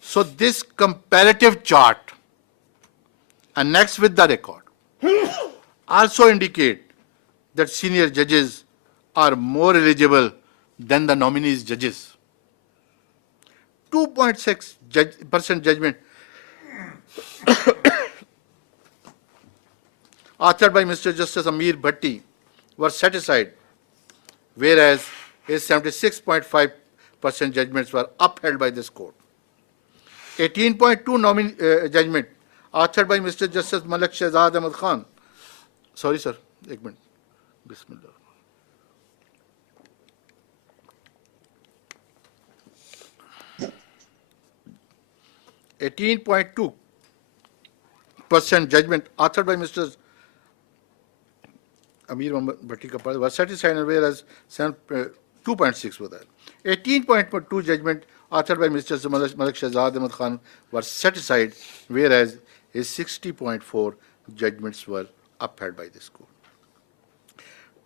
So this comparative chart annexed with the record also indicate that senior judges are more eligible than the nominees judges. 2.6% judgment authored by Mr. Justice Amir Bhatti were set aside, whereas his 76.5% judgments were upheld by this court. 18.2 judgment authored by Mr. Justice Malik Shehzad Ahmad Khan. Sorry, sir. Ek minute. Bismillah. %% judgment authored by Mr. Amir Bhatti was set aside, whereas 2.6 were there. 18.2 judgment authored by Mr. Malik Shehzad Ahmad Khan were set aside, whereas his 60.4 judgments were upheld by this court.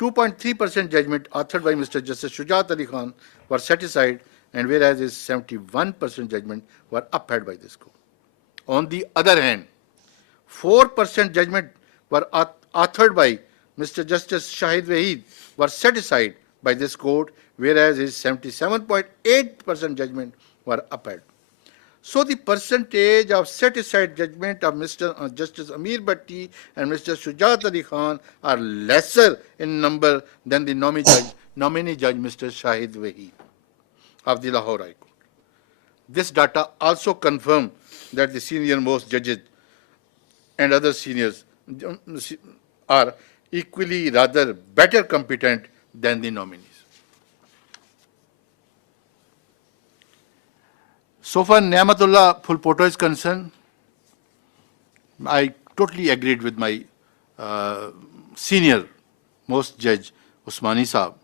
2.3% judgment authored by Mr. Justice Shujat Ali Khan were set aside, and whereas his 71% judgment were upheld by this court. On the other hand, 4% judgment were authored by Mr. Justice Shahid Wahid were set aside by this court, whereas his 77.8% judgment were upheld. So the percentage of set aside judgment of Mr. Justice Amir Bhatti and Mr. Shujat Ali Khan are lesser in number than the nominee judge Mr. Shahid Wahid of the Lahore High Court. This data also confirms that the senior most judges and other seniors are equally rather better competent than the nominees. So far, Niamatullah Phulpoto is concerned, I totally agreed with my senior most judge, Usmani Saab.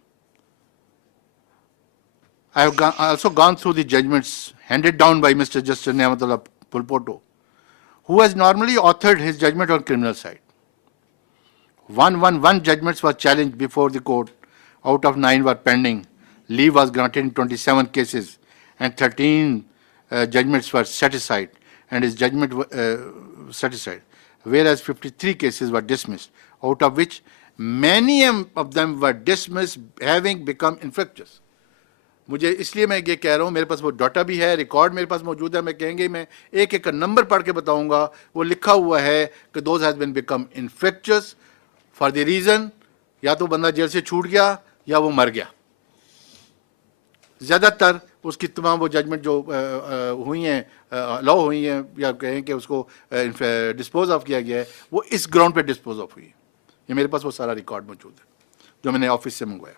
I have also gone through the judgments handed down by Mr. Justice Niamatullah Phulpoto, who has normally authored his judgment on criminal side. 111 judgments were challenged before the court. Out of 9 were pending. Leave was granted in 27 cases, and 13 judgments were set aside, and his judgment set aside, whereas 53 cases were dismissed, out of which many of them were dismissed having become infectious. मुझे इसलिए मैं ये कह रहा हूँ, मेरे पास वो data भी है, रिकॉर्ड मेरे पास मौजूद है, मैं कहेंगे मैं एक एक नंबर पढ़ के बताऊंगा, वो लिखा हुआ है कि those has been become infectious for the reason या तो बंदा जेल से छूट गया या वो मर गया. ज़्यादातर उसकी तमाम वो जजमेंट जो हुई हैं, लॉ हुई हैं, या कहें कि उसको डिस्पोज ऑफ किया गया है, वो इस ग्राउंड पे डिस्पोज ऑफ हुई है. ये मेरे पास वो सारा रिकॉर्ड मौजूद है जो मैंने ऑफिस से मंगवाया.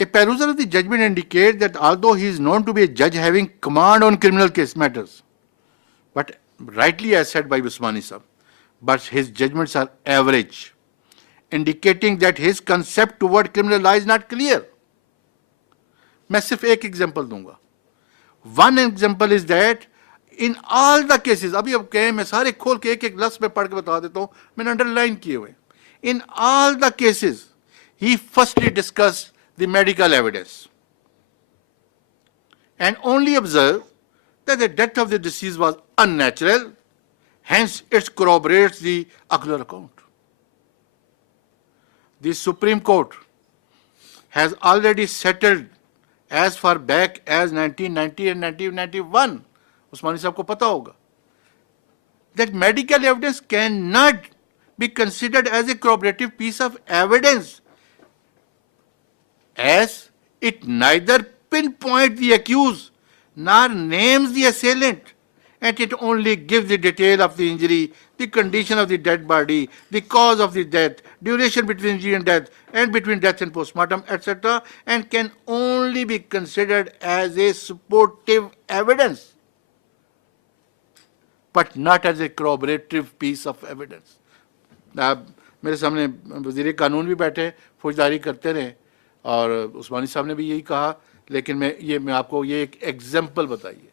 A perusal of the judgment indicates that although he is known to be a judge having command on criminal case matters, but rightly as said by Usmani Sahab, but his judgments are average, indicating that his concept toward criminal law is not clear. मैं सिर्फ एक example दूंगा. One example is that in all the cases, अभी अब कहें मैं सारे खोल के एक एक लफ्ज पे पढ़ के बता देता हूँ, मैंने अंडरलाइन किए हुए. In all the cases, he firstly discussed the medical evidence and only observed that the death of the deceased was unnatural, hence it corroborates the ocular account. The Supreme Court has already settled as far back as 1990 and 1991, Usmani Sahab ko pata hoga, that medical evidence cannot be considered as a corroborative piece of evidence, as it neither pinpoints the accused nor names the assailant, and it only gives the detail of the injury, the condition of the dead body, the cause of the death, duration between injury and death, and between death and postmortem, etc., and can only be considered as a supportive evidence, but not as a corroborative piece of evidence. मेरे सामने वज़ीर कानून भी बैठे, फौजदारी करते रहे, और उस्मानी साहब ने भी यही कहा, लेकिन मैं आपको ये एक एग्जाम्पल बताइए.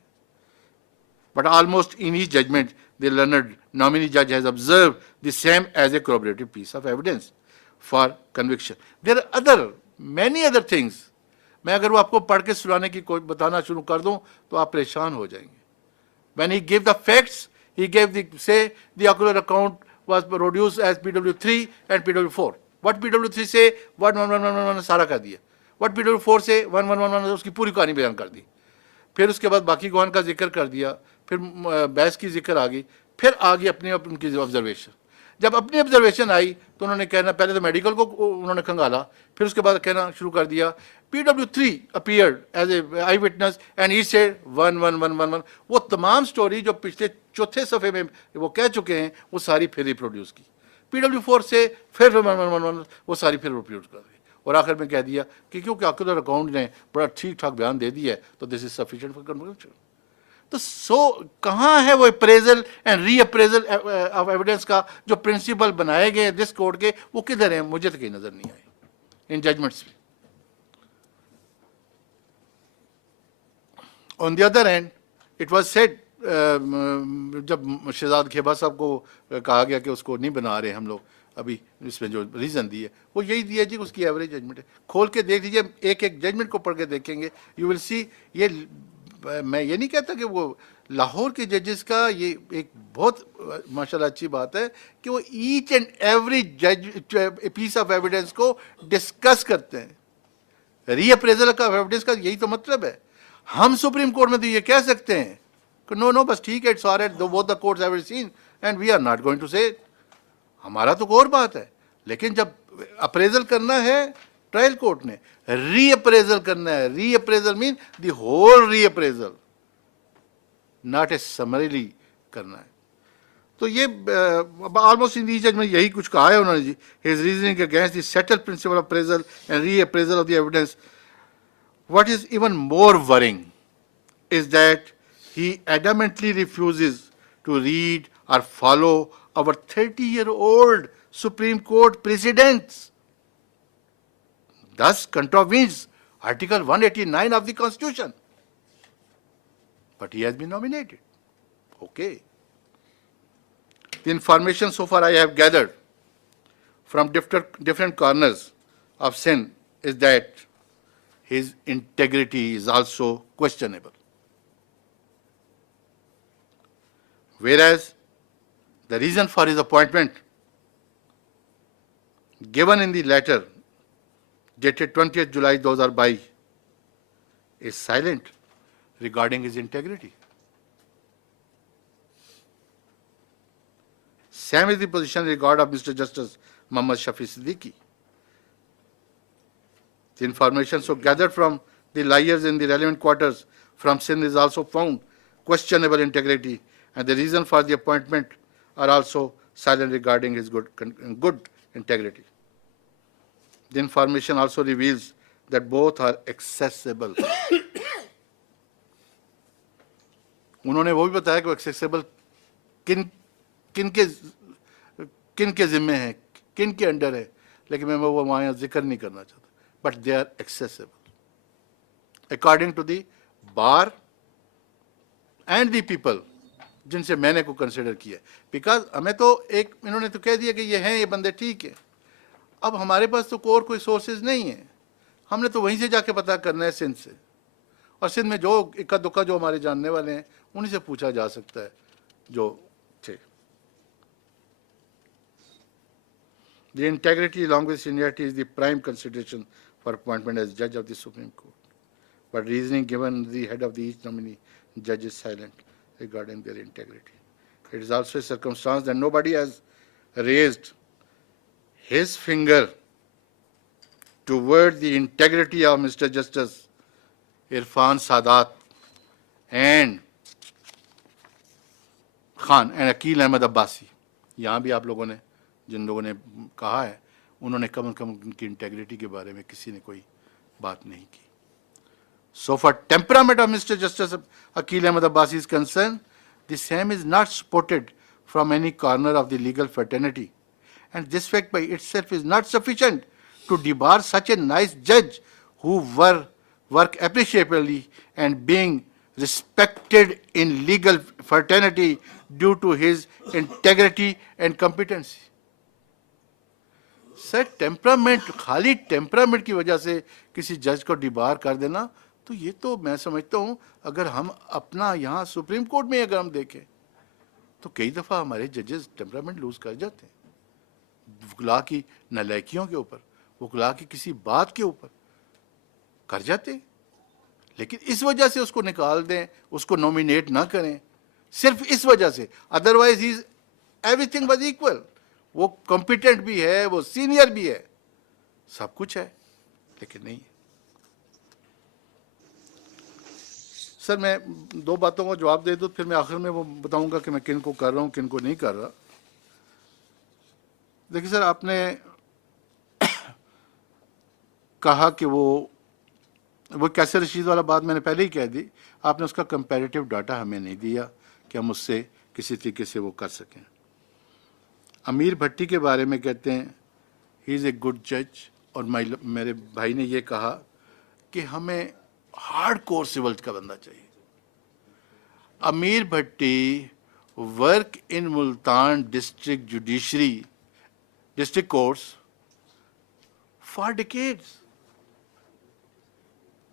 But almost in each judgment, the learned nominee judge has observed the same as a corroborative piece of evidence for conviction. There are many other things. मैं अगर वो आपको पढ़ के सुनाने की कोई बताना शुरू कर दूं, तो आप परेशान हो जाएंगे. When he gave the facts, He gave the ocular account was produced as PW3 and PW4. What PW3 say 11111 सारा कर दिया, what PW4 से 1111 उसकी पूरी कहानी बयान कर दी, फिर उसके बाद बाकी गवान का जिक्र कर दिया, फिर बहस की जिक्र आ गई, फिर आ गई अपनी उनकी ऑब्जर्वेशन. जब अपनी ऑब्जर्वेशन आई तो उन्होंने कहना, पहले तो मेडिकल को उन्होंने खंगाला, फिर उसके बाद कहना शुरू कर दिया PW3 appeared as a eyewitness and he said 11111. वो तमाम स्टोरी जो पिछले चौथे सफ़े में वो कह चुके हैं वो सारी फिर रिप्रोड्यूस की. PW4 से फिर 1111 वो सारी फिर रिप्रोड्यूस कर दी, और आखिर में कह दिया कि क्योंकि ऑक्यूलर अकाउंट ने बड़ा ठीक ठाक बयान दे दिया है तो this is sufficient for conviction. तो कहाँ है वो appraisal and re appraisal of evidence का जो प्रिंसिपल बनाए गए दिस कोर्ट के, वो किधर हैं? मुझे तो कहीं नजर नहीं आए इन जजमेंट्स में. On the other hand it was said, जब शहजाद खेबा साहब को कहा गया कि उसको नहीं बना रहे हम लोग, अभी इसमें जो रीज़न दिए वो यही दिया जी, उसकी एवरेज जजमेंट है. खोल के देख लीजिए, एक एक जजमेंट को पढ़ के देखेंगे, यू विल सी. ये मैं ये नहीं कहता कि वो लाहौर के जजेस का ये एक बहुत माशाल्लाह अच्छी बात है कि वो each and every piece of evidence को डिस्कस करते हैं. रीअप्रेजल का एविडेंस का यही तो मतलब है. हम सुप्रीम कोर्ट में तो ये कह सकते हैं कि नो बस ठीक है, it's alright, both the courts have seen and we are not going to say. हमारा तो और बात है, लेकिन जब अप्रेजल करना है ट्रायल कोर्ट ने, रीअप्रेजल करना है. Reappraisal mean the whole reappraisal, not a summarily करना है. तो ये ऑलमोस्ट इन दी जजमेंट यही कुछ कहा है उन्होंने जी. His reasoning against the settled principle of appraisal and reappraisal of the evidence. What is even more worrying is that he adamantly refuses to read or follow our 30-year-old Supreme Court precedents, thus contravenes Article 189 of the Constitution. But he has been nominated. Okay. The information so far I have gathered from different corners of Sindh is that his integrity is also questionable. Whereas the reason for his appointment given in the letter dated 20th July 2022 is silent regarding his integrity. Same is the position in regard of Mr. Justice Muhammad Shafi Siddiqui. The information so gathered from the liars in the relevant quarters from Sindh is also found questionable integrity, and the reason for the appointment are also silent regarding his good integrity. The information also reveals that both are accessible. उन्होंने वो भी बताया कि accessible किन के जिम्मे है, किन के अंडर है, लेकिन मैं वो वहाँ जिक्र नहीं करना चाहता. But they are accessible according to the bar and the people जिनसे मैंने को कंसिडर किया. बिकॉज हमें तो एक इन्होंने तो कह दिया कि ये हैं, ये बंदे ठीक है. अब हमारे पास तो और कोई सोर्सेज नहीं है, हमने तो वहीं से जाके पता करना है सिंध से, और सिंध में जो इक्का दुक्का जो हमारे जानने वाले हैं उन्हीं से पूछा जा सकता है जो थे. The integrity along with seniority is the prime consideration for appointment as judge of the Supreme Court. But reasoning given the head of the each nominee judge is silent regarding their integrity. It is also a circumstance that nobody has raised his finger toward the integrity of Mr. Justice Irfan Sadat and Khan and Akil Ahmed Abbasi. यहाँ भी आप लोगों ने जिन लोगों ने कहा है उन्होंने कम उनकी इंटेग्रिटी के बारे में किसी ने कोई बात नहीं की. So far temperament of Mr. Justice Akil Ahmed Abbasi is concerned, the same is not supported from any corner of the legal fraternity, and this fact by itself is not sufficient to debar such a nice judge who work appreciably and being respected in legal fraternity due to his integrity and competency. Sir temperament, खाली temperament की वजह से किसी जज को debar कर देना, तो ये तो मैं समझता हूँ अगर हम अपना यहाँ सुप्रीम कोर्ट में अगर हम देखें تو کئی دفعہ ہمارے ججز ٹیمپرامنٹ لوز کر جاتے ہیں وکلا کی نالائکیوں کے اوپر, وکلا کی کسی بات کے اوپر کر جاتے ہیں. لیکن اس وجہ سے اس کو نکال دیں, اس کو نومینیٹ نہ کریں, صرف اس وجہ سے. Otherwise he every thing was equal. وہ کمپیٹنٹ بھی ہے, وہ سینئر بھی ہے, سب کچھ ہے, لیکن نہیں. سر میں دو باتوں کا جواب دے دوں, پھر میں آخر میں وہ بتاؤں گا کہ میں کن کو کر رہا ہوں کن کو نہیں کر رہا. دیکھیے سر, آپ نے کہا کہ وہ کیسے رشید والا بات میں نے پہلے ہی کہہ دی. آپ نے اس کا کمپیریٹیو ڈاٹا ہمیں نہیں دیا کہ ہم اس سے کسی طریقے سے وہ کر سکیں. امیر بھٹی کے بارے میں کہتے ہیں ہی از اے گڈ جج, اور میرے بھائی نے یہ کہا کہ ہمیں ہارڈ کور سول کا بندہ چاہیے. Amir Bhatti work in Multan district judiciary district courts for decades.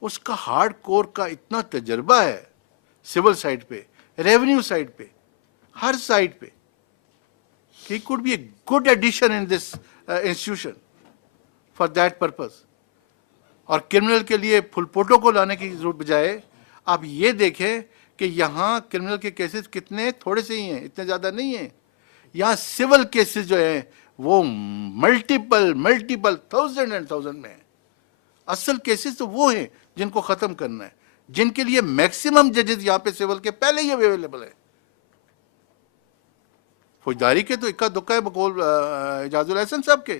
اس کا ہارڈ کور کا اتنا تجربہ ہے سول سائڈ پہ, ریونیو سائڈ پہ, ہر سائڈ پہ, کہ could be a good addition in this institution for that purpose. اور کرمنل کے لیے پھل پوٹوں کو لانے کی ضرورت بجائے آپ یہ دیکھیں کہ یہاں کرمنل کے کیسز کتنے تھوڑے سے ہی ہیں, اتنے زیادہ نہیں ہیں. یہاں سول کیسز جو ہیں وہ ملٹیپل تھاؤزینڈ اینڈ تھاؤزینڈ میں ہیں. اصل کیسز تو وہ ہیں جن کو ختم کرنا ہے, جن کے لیے میکسیمم ججز یہاں پہ سول کے پہلے ہی اویلیبل ہیں. فوجداری کے تو اکا دکا ہے بقول اعجاز الحسن صاحب کے.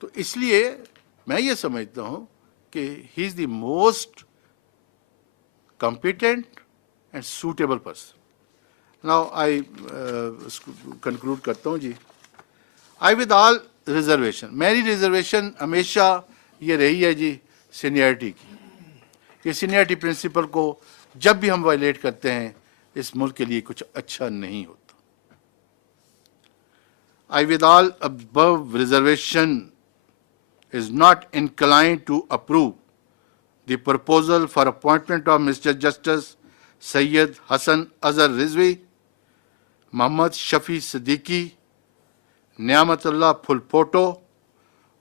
تو اس لیے میں یہ سمجھتا ہوں کہ he is the most competent and suitable person. Now I conclude کرتا ہوں جی. آئی ود آل ریزرویشن, میری ریزرویشن ہمیشہ یہ رہی ہے جی سینئرٹی کی. یہ سینئرٹی پرنسپل کو جب بھی ہم وائلیٹ کرتے ہیں اس ملک کے لیے کچھ اچھا نہیں ہوتا. I with all above reservation is not inclined to approve the proposal for appointment of Mr. Justice Sayyid Hassan Azhar Rizvi, Muhammad Shafi Siddiqui, Niamatullah Phulpoto,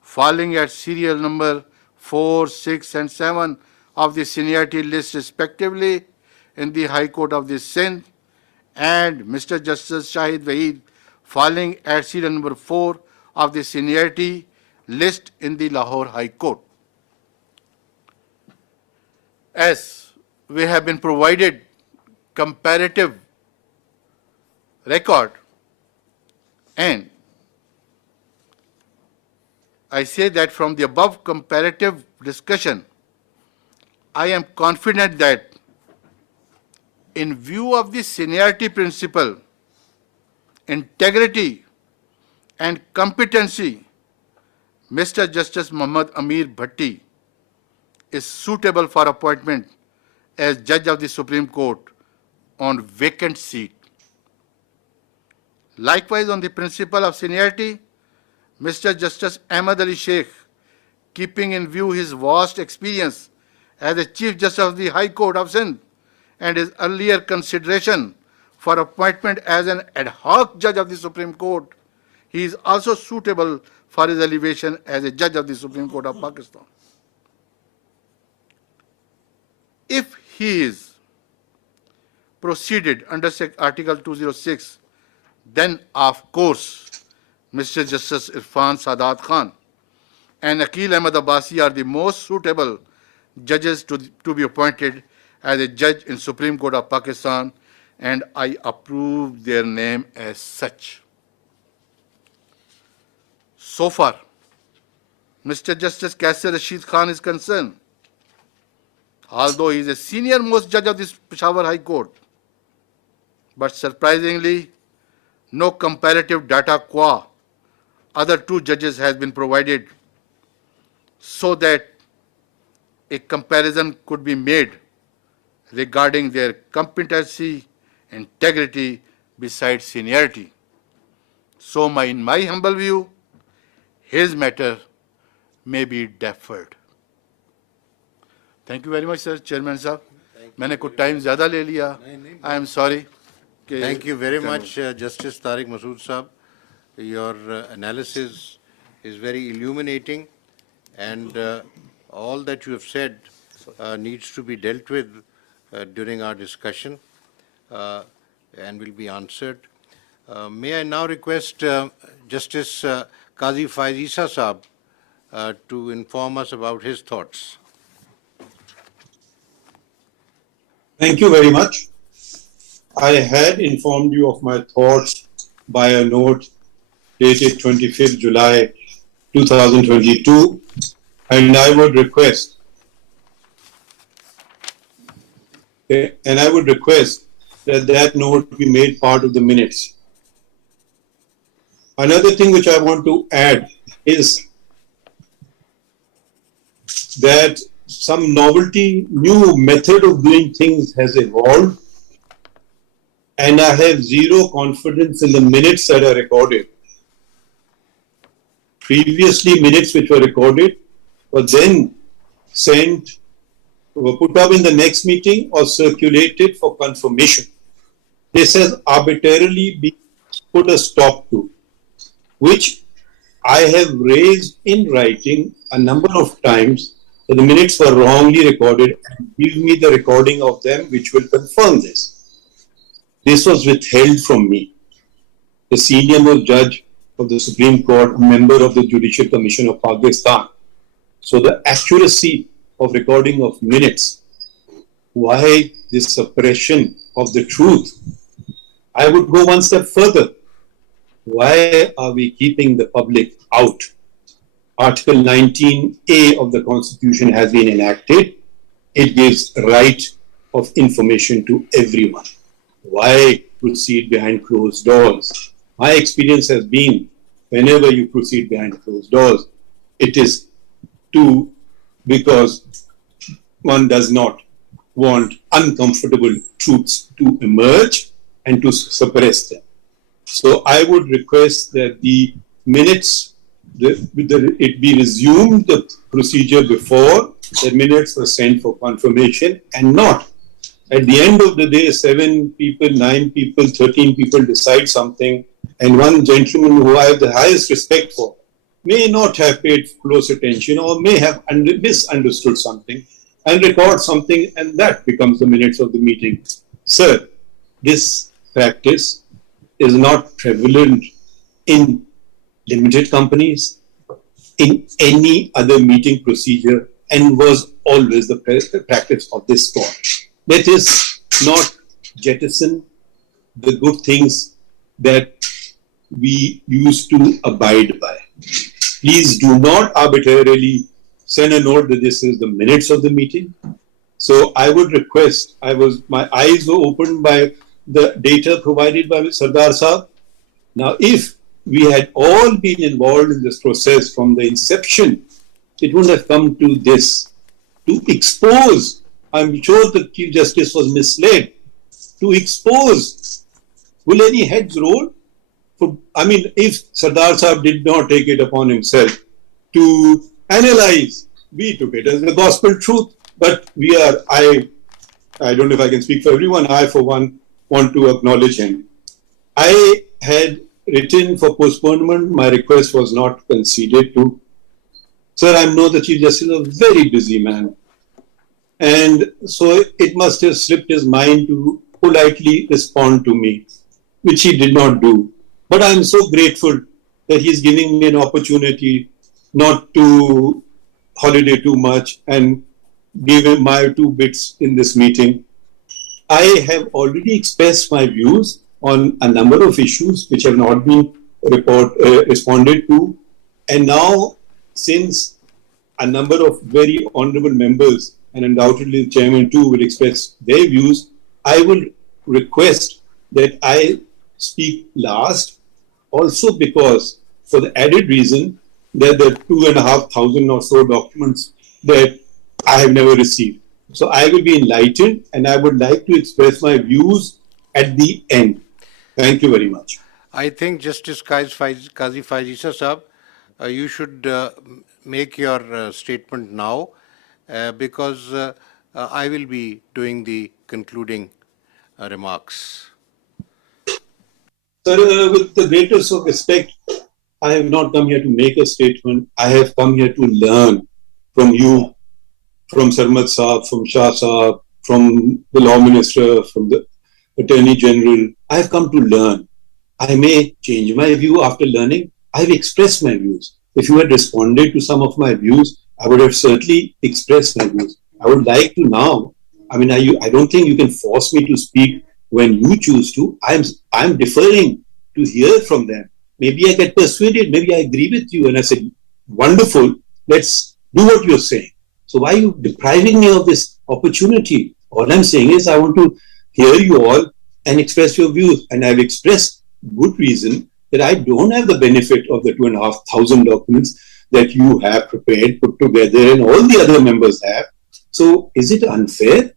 falling at serial number 4, 6 and 7 of the seniority list respectively in the High Court of the Sindh, and Mr. Justice Shahid Waheed falling at serial number 4 of the seniority list in the Lahore High Court. As we have been provided comparative record, and I say that from the above comparative discussion, I am confident that in view of the seniority principle, integrity and competency, Mr. Justice Muhammad Amir Bhatti is suitable for appointment as Judge of the Supreme Court on vacant seat. Likewise, on the principle of seniority, Mr. Justice Ahmad Ali Sheikh, keeping in view his vast experience as a Chief Justice of the High Court of Sindh and his earlier consideration for appointment as an ad hoc Judge of the Supreme Court, he is also suitable for his elevation as a Judge of the Supreme Court of Pakistan. If he is proceeded under Article 206, then of course Mr. Justice Irfan Sadat Khan and Aqil Ahmad Abbasi are the most suitable judges to be appointed as a judge in Supreme Court of Pakistan, and I approve their name as such. So far, Mr. Justice Kaisar Rashid Khan is concerned, although he is a senior most judge of this Peshawar High Court, but surprisingly, no comparative data qua other two judges has been provided so that a comparison could be made regarding their competency, integrity, besides seniority. So in my humble view, his matter may be deferred. Thank you very much, sir. Chairman Sahab. मैंने कुछ time ज़्यादा ले लिया. I am sorry. Thank you very much, Justice Tariq Masood Saab. Your analysis is very illuminating, and all that you have said needs to be dealt with during our discussion and will be answered. May I now request Justice Qazi Faiz Isa Saab to inform us about his thoughts. Thank you very much. I had informed you of my thoughts by a note dated 25th July 2022, and I would request that that note be made part of the minutes. Another thing which I want to add is that some novelty, new method of doing things has evolved, and I have zero confidence in the minutes that are recorded. Previously, minutes which were recorded were then sent, were put up in the next meeting or circulated for confirmation. This has arbitrarily been put a stop to, which I have raised in writing a number of times, that the minutes were wrongly recorded, and give me the recording of them which will confirm this. This was withheld from me. The senior most judge of the Supreme Court, a member of the Judicial Commission of Pakistan. So the accuracy of recording of minutes, why this suppression of the truth? I would go one step further. Why are we keeping the public out? Article 19A of the Constitution has been enacted. It gives right of information to everyone. Why proceed behind closed doors? My experience has been, whenever you proceed behind closed doors, it is because one does not want uncomfortable truths to emerge and to suppress them. So I would request that the minutes, it be resumed, the procedure before the minutes were sent for confirmation, and not at the end of the day, 7 people, 9 people, 13 people decide something, and one gentleman who I have the highest respect for may not have paid close attention or may have misunderstood something and record something, and that becomes the minutes of the meeting. Sir, this practice is not prevalent in limited companies, in any other meeting procedure, and was always the practice of this court. Let us not jettison the good things that we used to abide by. Please do not arbitrarily send a note that this is the minutes of the meeting. So I would request, my eyes were opened by the data provided by Sardar Saab. Now, if we had all been involved in this process from the inception, it wouldn't have come to this. To expose, I'm sure the Chief Justice was misled. To expose, will any heads roll? If Sardar Saab did not take it upon himself to analyze, we took it as the gospel truth. But I don't know if I can speak for everyone, I for one want to acknowledge him. I had written for postponement, my request was not conceded to. Sir, I know the Chief Justice is a very busy man. And so it must have slipped his mind to politely respond to me, which he did not do. But I'm so grateful that he's giving me an opportunity not to holiday too much and give him my 2 bits in this meeting. I have already expressed my views on a number of issues which have not been responded to. And now, since a number of very honorable members, and undoubtedly the chairman too, will express their views, I will request that I speak last, also because, for the added reason that the 2,500 or so documents that I have never received. So I will be enlightened, and I would like to express my views at the end. Thank you very much. I think Justice Qazi Faiz Isa Saab, you should make your statement now, because I will be doing the concluding remarks. Sir, with the greatest of respect, I have not come here to make a statement. I have come here to learn from you, from Sarmat Saab, from Shah Saab, from the Law Minister, from the Attorney General. I have come to learn. I may change my view after learning. I have expressed my views. If you had responded to some of my views, I would have certainly expressed my views. I would like to now, I don't think you can force me to speak when you choose to. I'm deferring to hear from them. Maybe I get persuaded, maybe I agree with you, and I said, wonderful, let's do what you're saying. So why are you depriving me of this opportunity? All I'm saying is I want to hear you all and express your views. And I've expressed good reason that I don't have the benefit of the 2,500 documents that you have prepared, put together, and all the other members have. So is it unfair?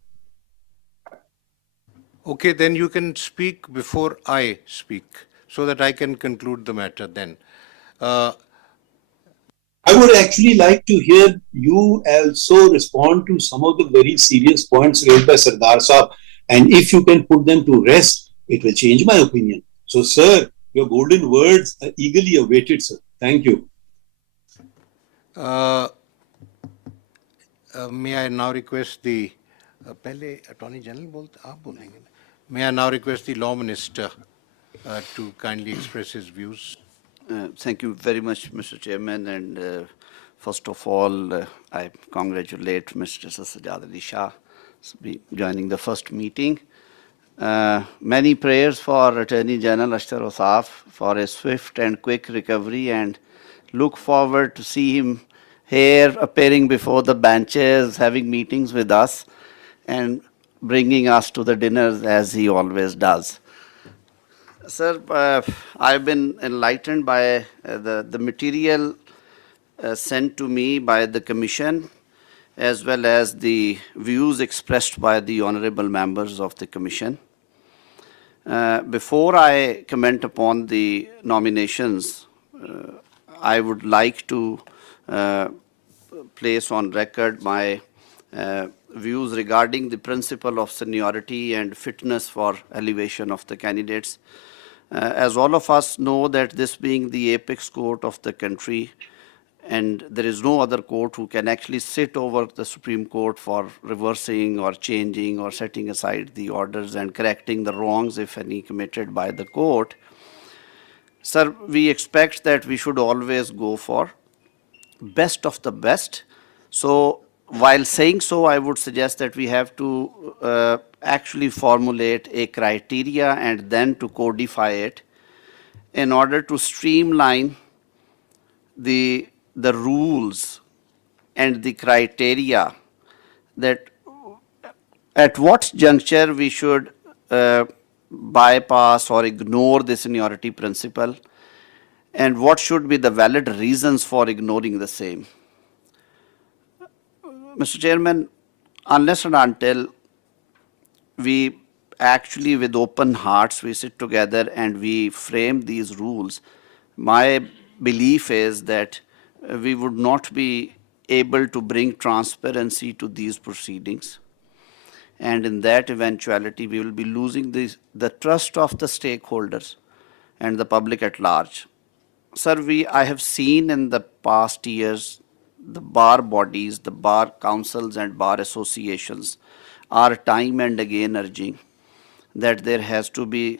Okay, then you can speak before I speak, so that I can conclude the matter then. I would actually like to hear you also respond to some of the very serious points raised by Sardar Saab. And if you can put them to rest, it will change my opinion. So, sir, your golden words are eagerly awaited, sir. Thank you. May I now request the पहले Attorney General बोलते आप बोलेंगे ना? May I now request the Law Minister to kindly express his views? Thank you very much, Mr. Chairman. And first of all, I congratulate Mr. Sajjad Ali Shah joining the first meeting. Many prayers for Attorney General Ashtar Osaf for a swift and quick recovery, and look forward to see him here appearing before the benches, having meetings with us, and bringing us to the dinners as he always does. Sir, I've been enlightened by the material sent to me by the Commission, as well as the views expressed by the honorable members of the Commission. Before I comment upon the nominations, I would like to place on record my views regarding the principle of seniority and fitness for elevation of the candidates. As all of us know that this being the apex court of the country, and there is no other court who can actually sit over the Supreme Court for reversing or changing or setting aside the orders and correcting the wrongs, if any, committed by the court. Sir, we expect that we should always go for best of the best. So while saying so, I would suggest that we have to actually formulate a criteria and then to codify it in order to streamline the rules and the criteria, that at what juncture we should bypass or ignore the seniority principle, and what should be the valid reasons for ignoring the same. Mr. Chairman, unless and until we actually with open hearts we sit together and we frame these rules, my belief is that we would not be able to bring transparency to these proceedings. And in that eventuality, we will be losing the trust of the stakeholders and the public at large. Sir, I have seen in the past years, the bar bodies, the bar councils and bar associations are time and again urging that there has to be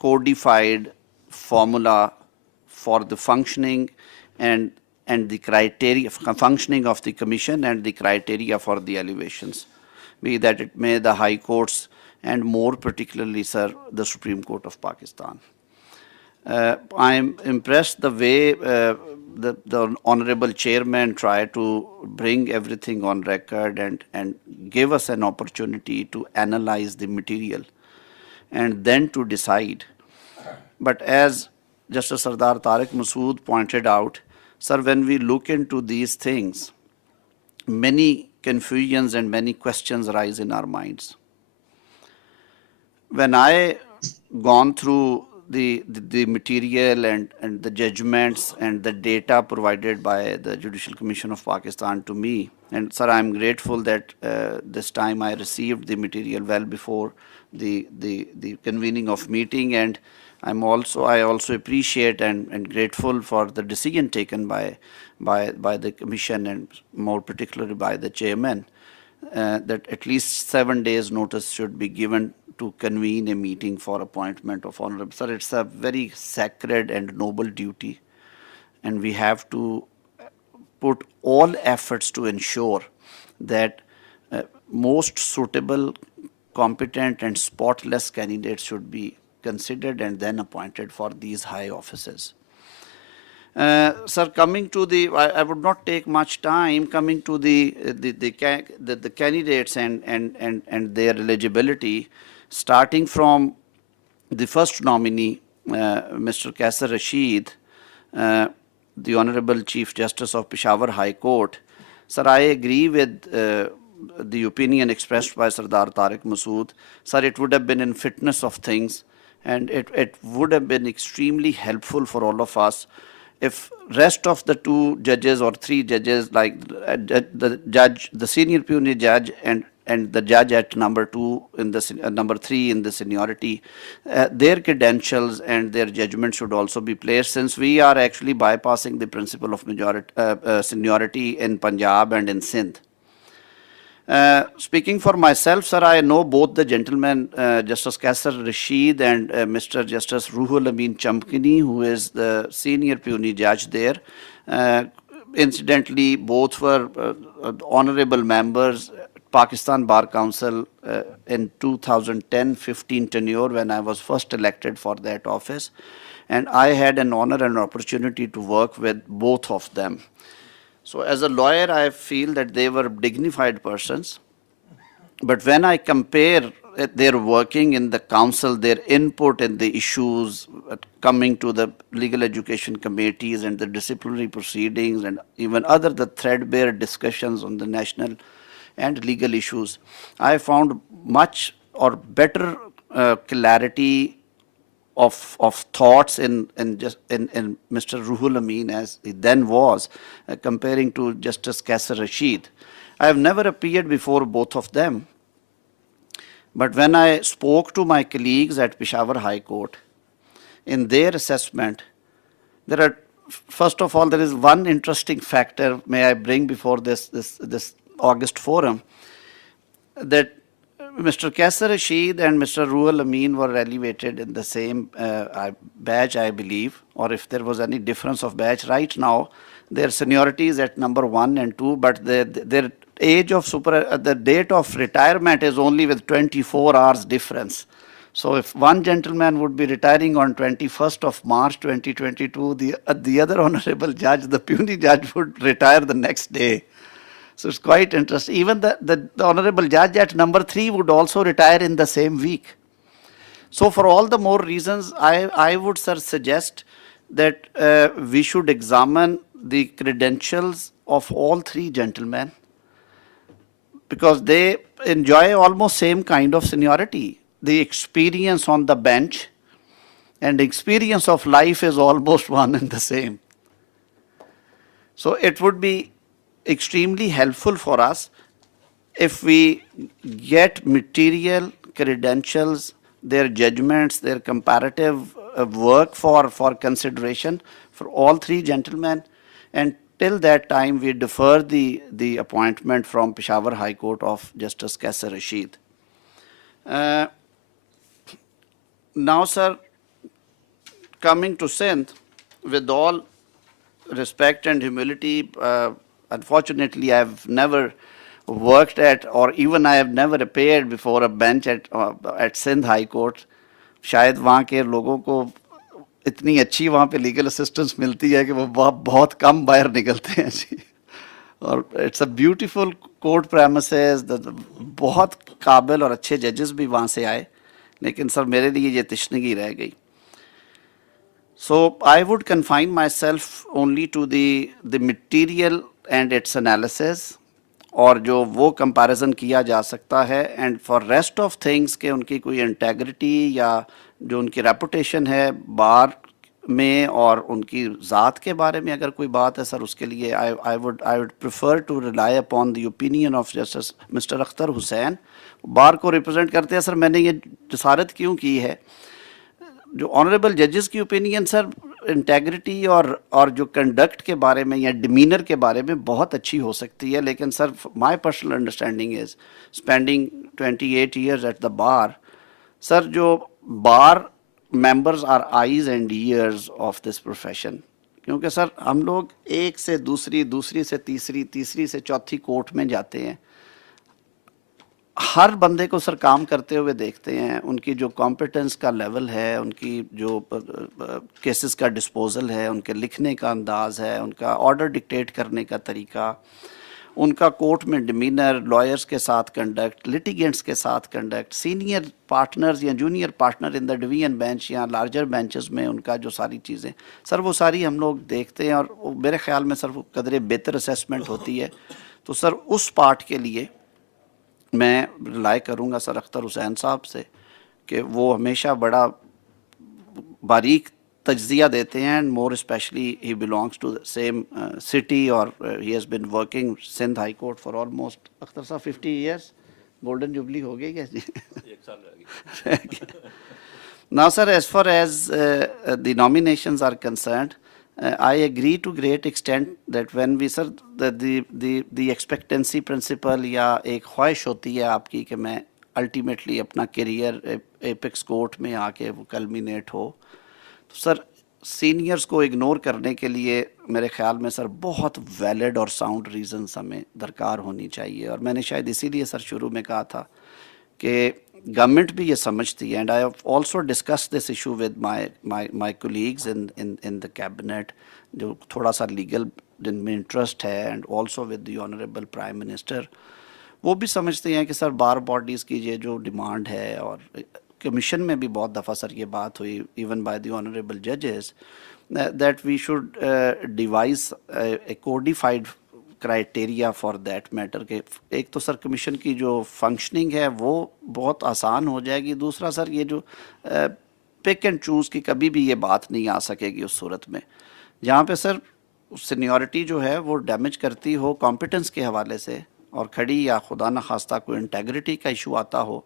codified formula for the functioning and the criteria, functioning of the commission and the criteria for the elevations, be that it may the high courts and more particularly, sir, the Supreme Court of Pakistan. I am impressed the way the honorable chairman tried to bring everything on record and give us an opportunity to analyze the material and then to decide. But as Justice Sardar Tariq Masood pointed out, sir, when we look into these things, many confusions and many questions arise in our minds. When I gone through the material and the judgments and the data provided by the Judicial Commission of Pakistan to me. And sir, I'm grateful that this time I received the material well before the convening of meeting, and I also appreciate and grateful for the decision taken by the Commission, and more particularly by the chairman, that at least 7 days notice should be given to convene a meeting for appointment of honorable. Sir, it's a very sacred and noble duty, and we have to put all efforts to ensure that most suitable, competent and spotless candidates should be considered and then appointed for these high offices. Sir, coming to I would not take much time coming to the candidates and their eligibility, starting from the first nominee, Mr. Kaisar Rashid, the Honorable Chief Justice of Peshawar High Court. Sir, I agree with the opinion expressed by Sardar Tariq Masood. Sir, it would have been in fitness of things, and it would have been extremely helpful for all of us if rest of the 2 judges or 3 judges, like the judge, the senior puisne judge, and the judge at number 2 in the number 3 in the seniority, their credentials and their judgment should also be placed, since we are actually bypassing the principle of seniority in Punjab and in Sindh. Speaking for myself, sir, I know both the gentlemen, Justice Kaisar Rashid and Mr. Justice Ruhul Amin Chamkini, who is the senior puisne judge there. Incidentally, both were honorable members, Pakistan Bar Council in 2010-15 tenure when I was first elected for that office. And I had an honor and opportunity to work with both of them. So as a lawyer, I feel that they were dignified persons. But when I compare their working in the council, their input in the issues coming to the legal education committees and the disciplinary proceedings and even the threadbare discussions on the national and legal issues, I found much or better clarity of thoughts in Mr. Ruhul Amin as he then was, comparing to Justice Kaisar Rashid. I have never appeared before both of them, but when I spoke to my colleagues at Peshawar High Court, in their assessment, first of all, there is one interesting factor may I bring before this August forum, that Mr. Kaisar Rashid and Mr. Ruhul Amin were elevated in the same badge, I believe, or if there was any difference of badge. Right now, their seniority is at number 1 and 2, but their age of the date of retirement is only with 24 hours difference. So if one gentleman would be retiring on 21st of March 2022, the other honorable judge, the puisne judge, would retire the next day. So it's quite interesting. Even the honorable judge at number 3 would also retire in the same week. So for all the more reasons, I would, sir, suggest that we should examine the credentials of all 3 gentlemen, because they enjoy almost same kind of seniority. The experience on the bench and experience of life is almost one and the same. So it would be extremely helpful for us if we get material, credentials, their judgments, their comparative work for consideration for all 3 gentlemen, and till that time we defer the appointment from Peshawar High Court of Justice Kaisar Rashid. Now, sir, coming to Sindh, with all respect and humility, unfortunately, I've never worked at, or even I have never appeared before a bench at Sindh High Court. शायद वहाँ के लोगों को इतनी अच्छी वहाँ पे legal assistance मिलती है कि वो बहुत कम बाहर निकलते हैं जी. और it's a beautiful court premises, बहुत काबिल और अच्छे जजेस भी वहाँ से आए, लेकिन सर मेरे लिए ये तशनगी रह गई. So I would confine myself only to the material and its analysis, और जो वो comparison किया जा सकता है, and for rest of things के उनकी कोई integrity या جو ان کی ریپوٹیشن ہے بار میں اور ان کی ذات کے بارے میں اگر کوئی بات ہے سر, اس کے لیے I would prefer to rely upon the opinion of Justice Mr. Akhtar Hussain. بار کو ریپرزینٹ کرتے ہیں سر. میں نے یہ جسارت کیوں کی ہے, جو آنریبل ججز کی اوپینین سر انٹیگریٹی اور جو کنڈکٹ کے بارے میں یا ڈیمینر کے بارے میں بہت اچھی ہو سکتی ہے, لیکن sir my personal understanding is spending 28 years at the bar, sir جو bar members are eyes and ears of this profession. کیونکہ سر ہم لوگ ایک سے دوسری, دوسری سے تیسری, تیسری سے چوتھی کورٹ میں جاتے ہیں, ہر بندے کو سر کام کرتے ہوئے دیکھتے ہیں, ان کی جو کمپیٹنس کا لیول ہے, ان کی جو کیسز کا ڈسپوزل ہے, ان کے لکھنے کا انداز ہے, ان کا آرڈر ڈکٹیٹ کرنے کا طریقہ, ان کا کورٹ میں ڈیمینر, لائرز کے ساتھ کنڈکٹ, لٹیگنٹس کے ساتھ کنڈکٹ, سینئر پارٹنرز یا junior partner in the division bench یا لارجر بینچز میں ان کا جو ساری چیزیں سر وہ ساری ہم لوگ دیکھتے ہیں, اور میرے خیال میں سر وہ قدرے بہتر اسیسمنٹ ہوتی ہے. تو سر اس پارٹ کے لیے میں رائے کروں گا سر اختر حسین صاحب سے کہ وہ ہمیشہ بڑا باریک تجزیہ دیتے ہیں, and more specially he belongs to same city اور he has been working Sindh high court for almost Akhtar sahab 50 years. Golden jubilee ہو گئی کیا جی؟ Now sir, as far as the nominations are concerned, I agree to great extent that when we sir the expectancy principle یا ایک خواہش ہوتی ہے آپ کی کہ میں الٹیمیٹلی اپنا کیریئر ایپکس کورٹ میں آ کے وہ کلمینیٹ ہو, تو سر سینئرز کو اگنور کرنے کے لیے میرے خیال میں سر بہت ویلڈ اور ساؤنڈ ریزنز ہمیں درکار ہونی چاہیے. اور میں نے شاید اسی لیے سر شروع میں کہا تھا کہ گورنمنٹ بھی یہ سمجھتی ہے, and I have also discuss this issue with my colleagues in the cabinet, جو تھوڑا سا لیگل جن میں انٹرسٹ ہے, and also with the honourable prime minister. وہ بھی سمجھتے ہیں کہ سر بار باڈیز کی یہ جو ڈیمانڈ ہے, اور کمیشن میں بھی بہت دفعہ سر یہ بات ہوئی ایون بائی دی آنریبل ججز, that we should devise a codified criteria for that matter. کہ ایک تو سر کمیشن کی جو فنکشننگ ہے وہ بہت آسان ہو جائے گی, دوسرا سر یہ جو پک اینڈ چوز کی کبھی بھی یہ بات نہیں آ سکے گی اس صورت میں جہاں پہ سر سینیورٹی جو ہے وہ ڈیمیج کرتی ہو کمپیٹنس کے حوالے سے, اور کھڑی یا خدا نخواستہ کوئی انٹیگریٹی کا ایشو آتا ہو,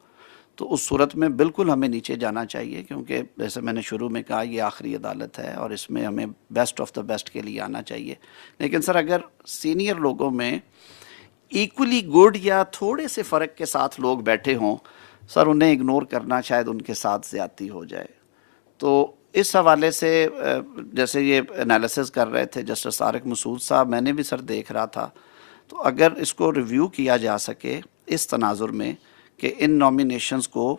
تو اس صورت میں بالکل ہمیں نیچے جانا چاہیے. کیونکہ جیسے میں نے شروع میں کہا یہ آخری عدالت ہے اور اس میں ہمیں بیسٹ آف دا بیسٹ کے لیے آنا چاہیے. لیکن سر اگر سینئر لوگوں میں ایکولی گڈ یا تھوڑے سے فرق کے ساتھ لوگ بیٹھے ہوں, سر انہیں اگنور کرنا شاید ان کے ساتھ زیادتی ہو جائے. تو اس حوالے سے جیسے یہ انالیسز کر رہے تھے جسٹس طارق مسعود صاحب, میں نے بھی سر دیکھ رہا تھا, تو اگر اس کو ریویو کیا جا سکے اس تناظر میں کہ ان نامینیشنز کو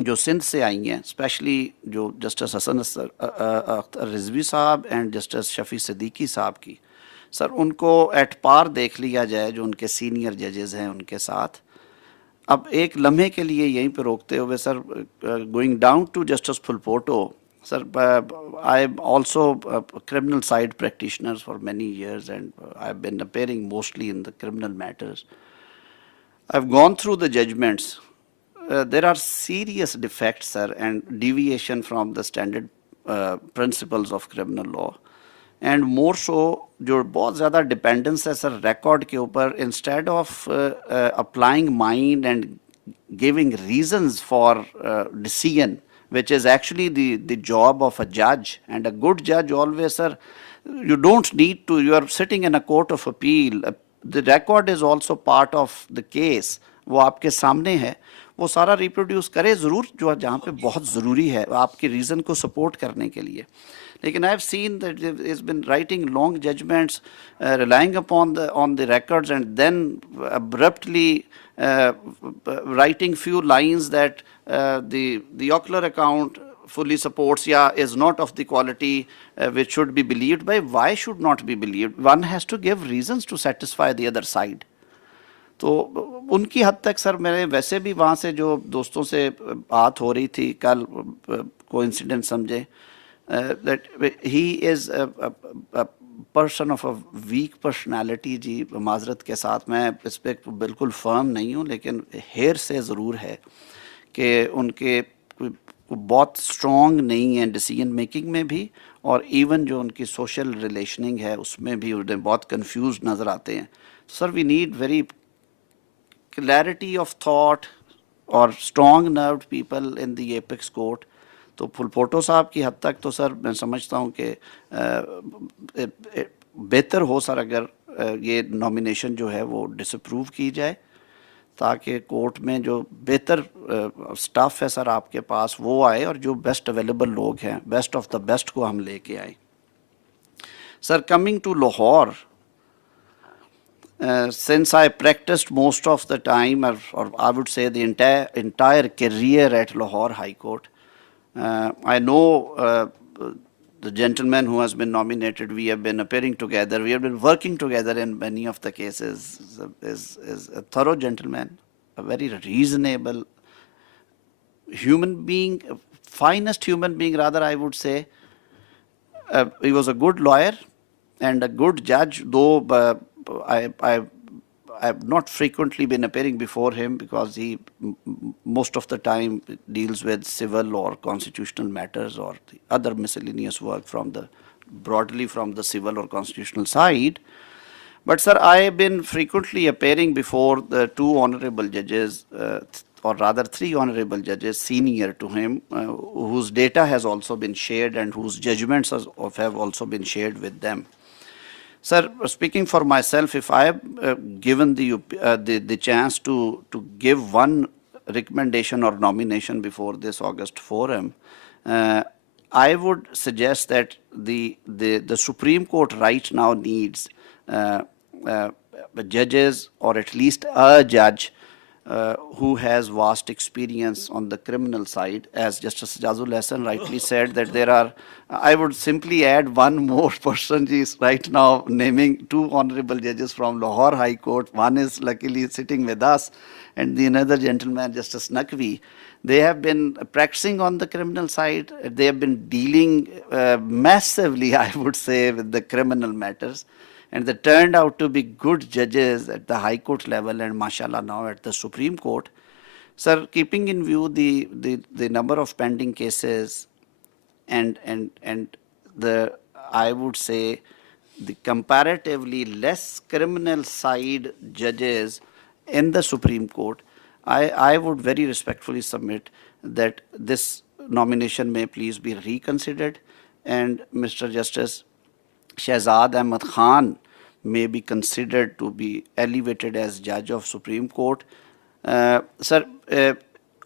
جو سندھ سے آئی ہیں, اسپیشلی جو جسٹس حسن رضوی صاحب اینڈ جسٹس شفیع صدیقی صاحب کی, سر ان کو ایٹ پار دیکھ لیا جائے جو ان کے سینئر ججز ہیں ان کے ساتھ. اب ایک لمحے کے لیے یہیں پہ روکتے ہوئے sir going down to justice Phulpoto, sir, I'm also a criminal side practitioner for many years, and I've been appearing mostly in the criminal matters. I've gone through the judgments. There are serious defects, sir, and deviation from the standard principles of criminal law. And more so, جو بہت زیادہ dependence ہے سر record کے اوپر, instead of applying mind and giving reasons for decision, which is actually the job of a judge, and a good judge always, sir, you don't need to, you are sitting in a court of appeal, the record is also part of the case, وہ آپ کے سامنے ہے, وہ سارا reproduce کرے ضرور جو جہاں پہ بہت ضروری ہے آپ کی ریزن کو سپورٹ کرنے کے لیے. لیکن I have seen that he has been writing long judgments, relying upon the records, and then abruptly writing few lines that the ocular account fully supports, is not of the quality which should be believed by. Why should not be believed? One has to give reasons to satisfy the other side. تو ان کی حد تک سر میرے ویسے بھی وہاں سے جو دوستوں سے بات ہو رہی تھی کل, کوئنسیڈنٹ سمجھے, that he is a person of a weak personality. جی معذرت کے ساتھ میں اس پہ بالکل فرم نہیں ہوں, لیکن ہیر سے ضرور ہے کہ ان کے वो बहुत स्ट्रॉन्ग नहीं है डिसीजन मेकिंग में भी, और इवन जो उनकी सोशल रिलेशनिंग है उसमें भी उन्हें बहुत कंफ्यूज नज़र आते हैं. Sir we need very clarity of thought और strong nerved people in the apex court. तो फुलपोटो साहब की हद तक तो सर मैं समझता हूँ कि बेहतर हो सर अगर ये नॉमिनेशन जो है वो डिसअप्रूव की जाए, ताकि कोर्ट में जो बेहतर स्टाफ है सर आपके पास वो आए और जो बेस्ट अवेलेबल लोग हैं, बेस्ट ऑफ द बेस्ट को हम लेके आए. Sir coming to Lahore, since I practiced most of the time, or I would say the entire career at Lahore High Court, I know the gentleman who has been nominated. We have been appearing together. We have been working together in many of the cases. Is a thorough gentleman, a very reasonable human being, finest human being rather, I would say. He was a good lawyer and a good judge, though I've not frequently been appearing before him because he most of the time deals with civil or constitutional matters or the other miscellaneous work broadly from the civil or constitutional side. But sir, I have been frequently appearing before the two honorable judges, or rather three honorable judges senior to him, whose data has also been shared and whose judgments have also been shared with them. Sir, speaking for myself, if I have given the chance to give one recommendation or nomination before this August forum, I would suggest that the Supreme Court right now needs judges, or at least a judge who has vast experience on the criminal side. As Justice Jazul Hassan rightly said, that there are, I would simply add one more person. He is right now naming two honorable judges from Lahore High Court. One is luckily sitting with us, and the another gentleman, Justice Naqvi. They have been practicing on the criminal side. They have been dealing massively, I would say, with the criminal matters. And they turned out to be good judges at the High Court level and mashallah now at the Supreme Court. Sir, keeping in view the number of pending cases and the, I would say, the comparatively less criminal side judges in the Supreme Court, I would very respectfully submit that this nomination may please be reconsidered, and Mr. Justice Shehzad Ahmed Khan may be considered to be elevated as judge of Supreme Court. Sir,